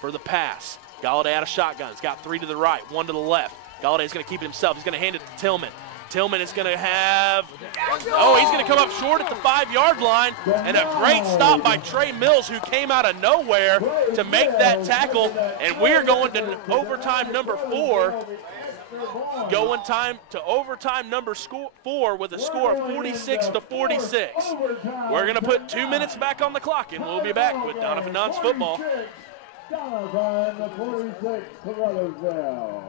for the pass. Galladay out of shotgun. He's got 3 to the right, 1 to the left. Galladay's going to keep it himself. He's going to hand it to Tillman. Tillman is going to have, he's going to come up short at the 5-yard line, and a great stop by Trey Mills, who came out of nowhere to make that tackle, and we're going to overtime number 4, going time to overtime number 4 with a score of 46-46. We're going to put 2 minutes back on the clock, and we'll be back with Doniphan Dons football. Doniphan, 46, Caruthersville.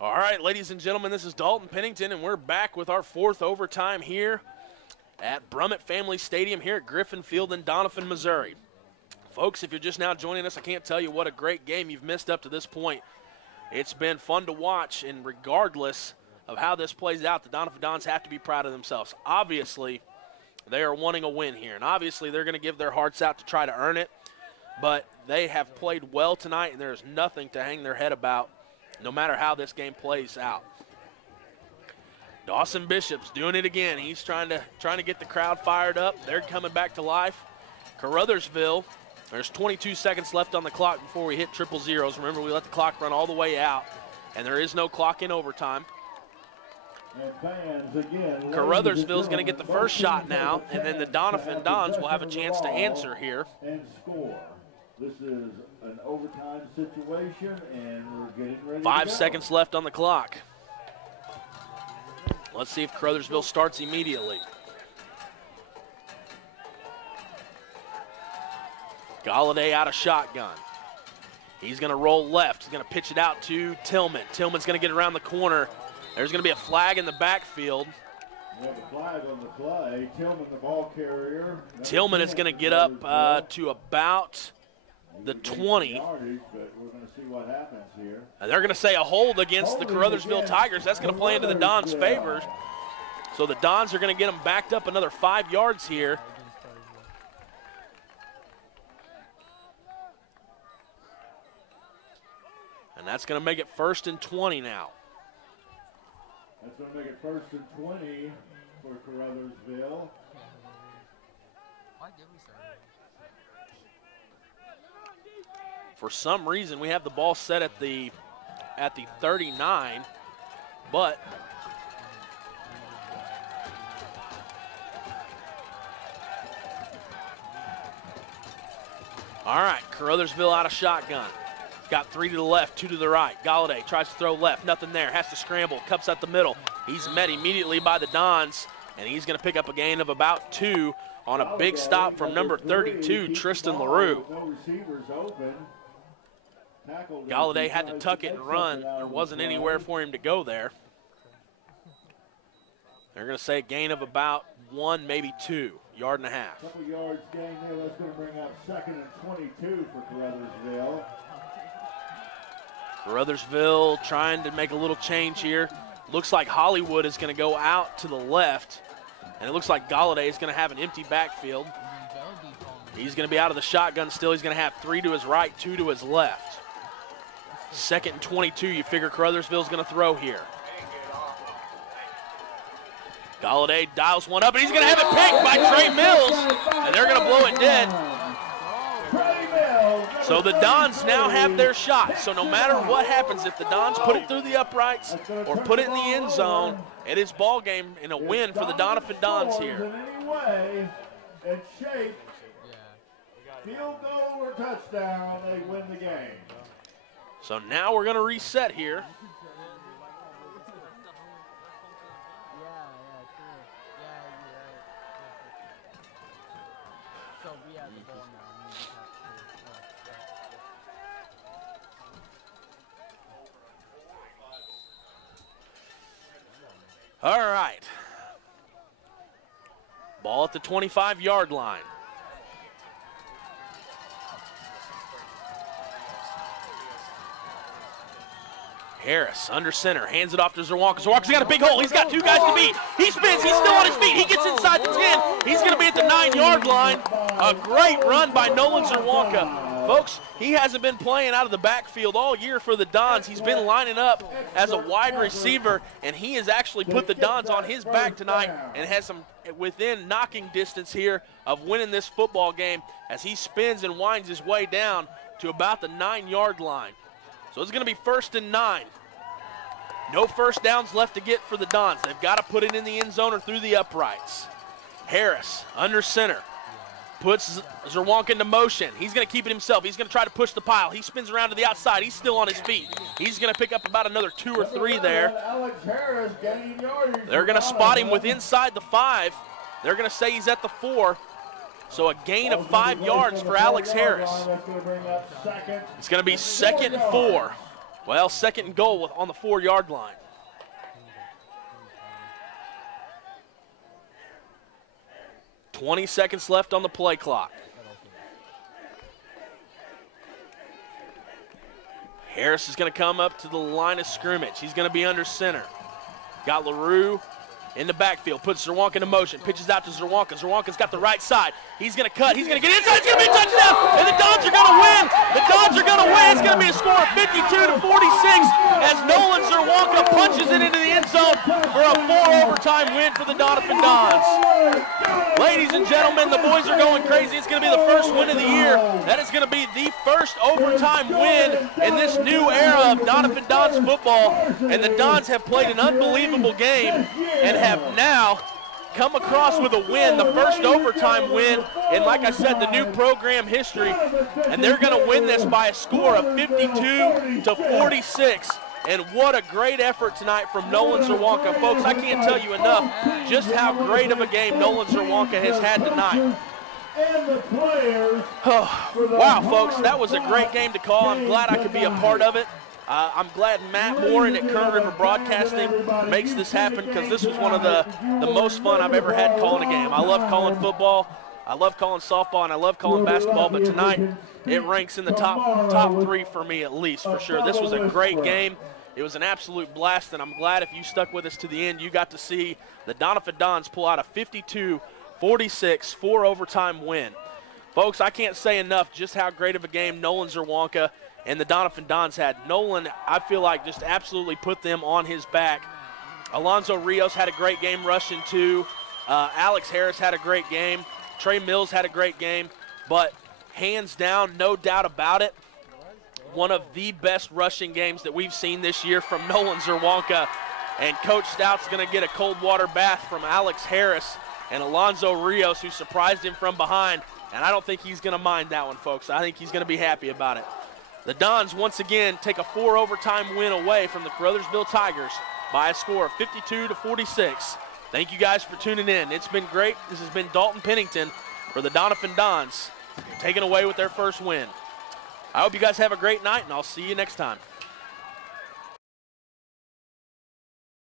All right, ladies and gentlemen, this is Dalton Pennington, and we're back with our 4th overtime here at Brummett Family Stadium here at Griffin Field in Doniphan, Missouri. Folks, if you're just now joining us, I can't tell you what a great game you've missed up to this point. It's been fun to watch, and regardless of how this plays out, the Doniphan Dons have to be proud of themselves. Obviously, they are wanting a win here, and obviously they're going to give their hearts out to try to earn it, but they have played well tonight, and there's nothing to hang their head about no matter how this game plays out. Dawson Bishop's doing it again. He's trying to get the crowd fired up. They're coming back to life. Caruthersville, there's 22 seconds left on the clock before we hit triple zeros. Remember, we let the clock run all the way out, and there is no clock in overtime. Caruthersville's going to get the first shot now, and then the Doniphan Dons will have a chance to answer here. And score. This is an overtime situation, and we're getting ready. 5 seconds left on the clock. Let's see if Caruthersville starts immediately. Galladay out of shotgun. He's going to roll left. He's going to pitch it out to Tillman. Tillman's going to get around the corner. There's going to be a flag in the backfield. We have a flag on the play. Tillman, the ball carrier. Tillman is going to get up to about the 20. But we're going to see what happens here. And they're going to say a hold against the Caruthersville Tigers. That's going to play into the Dons' favor. So the Dons are going to get them backed up another 5 yards here. that's going to make it 1st and 20 now. That's going to make it 1st and 20 for Caruthersville. For some reason, we have the ball set at the 39, but all right, Caruthersville out of shotgun. Got 3 to the left, 2 to the right. Galladay tries to throw left, nothing there, has to scramble, cups at the middle. He's met immediately by the Dons, and he's going to pick up a gain of about 2 on a big stop from number 32, Tristan LaRue. Galladay had to tuck it and run. There wasn't anywhere for him to go there. They're going to say a gain of about 1, maybe 2, yard and a half. Couple yards gain there. That's going to bring up 2nd and 22 for Caruthersville. Caruthersville trying to make a little change here. Looks like Hollywood is going to go out to the left, and it looks like Galladay is going to have an empty backfield. He's going to be out of the shotgun still. He's going to have 3 to his right, 2 to his left. 2nd and 22, you figure Caruthersville's going to throw here. Galladay dials one up, and he's going to have it picked by Trey Mills, and they're going to blow it dead. So the Dons now have their shot. So no matter what happens, if the Dons put it through the uprights or put it in the end zone, it is ball game and a win for the Doniphan Dons here. And shape, field goal or touchdown, they win the game. So now we're going to reset here. All right. Ball at the 25-yard line. Harris under center, hands it off to Zerwanka. Zerwanka's got a big hole. He's got 2 guys to beat. He spins. He's still on his feet. He gets inside the 10. He's going to be at the 9-yard line. A great run by Nolan Zerwanka. Folks, he hasn't been playing out of the backfield all year for the Dons. He's been lining up as a wide receiver, and he has actually put the Dons on his back tonight and has some within knocking distance here of winning this football game as he spins and winds his way down to about the 9-yard line. So it's going to be 1st and 9. No first downs left to get for the Dons. They've got to put it in the end zone or through the uprights. Harris under center. Puts Zerwanka into motion. He's going to keep it himself. He's going to try to push the pile. He spins around to the outside. He's still on his feet. He's going to pick up about another 2 or 3 there. They're going to spot him with inside the 5. They're going to say he's at the 4. So a gain of 5 yards for Alex Harris. It's going to be 2nd and 4. Well, 2nd and goal on the 4-yard line. $20 seconds left on the play clock. Harris is going to come up to the line of scrimmage. He's going to be under center. Got LaRue in the backfield, puts Zerwanka into motion, pitches out to Zerwanka. Zerwanka's got the right side. He's going to cut. He's going to get inside. It's going to be a touchdown, and the Dons are going to win. The Dons are going to win. It's going to be a score of 52-46 as Nolan Zerwanka punches it into the end zone for a 4-overtime win for the Doniphan Dons. Ladies and gentlemen, the boys are going crazy. It's going to be the first win of the year. That is going to be the first overtime win in this new era of Doniphan Dons football. And the Dons have played an unbelievable game and have now come across with a win, the first overtime win in, like I said, the new program history. And they're going to win this by a score of 52-46. And what a great effort tonight from Nolan Zerwanka. Folks, I can't tell you enough just how great of a game Nolan Zerwanka has had tonight. Wow, folks, that was a great game to call. I'm glad I could be a part of it. I'm glad Matt Morin at Current River Broadcasting makes this happen because this was one of the most fun I've ever had calling a game. I love calling football. I love calling softball, and I love calling basketball, but tonight it ranks in the top 3 for me at least, for sure. This was a great game. It was an absolute blast, and I'm glad if you stuck with us to the end, you got to see the Doniphan Dons pull out a 52-46 4-overtime win. Folks, I can't say enough just how great of a game Nolan Zerwanka and the Doniphan Dons had. Nolan, I feel like, just absolutely put them on his back. Alonzo Rios had a great game rushing too. Alex Harris had a great game. Trey Mills had a great game. But hands down, no doubt about it, one of the best rushing games that we've seen this year from Nolan Zerwanka. And Coach Stout's going to get a cold water bath from Alex Harris and Alonzo Rios, who surprised him from behind. And I don't think he's going to mind that one, folks. I think he's going to be happy about it. The Dons, once again, take a 4-overtime win away from the Caruthersville Tigers by a score of 52-46. Thank you guys for tuning in. It's been great. This has been Dalton Pennington for the Doniphan Dons, taking away with their first win. I hope you guys have a great night, and I'll see you next time.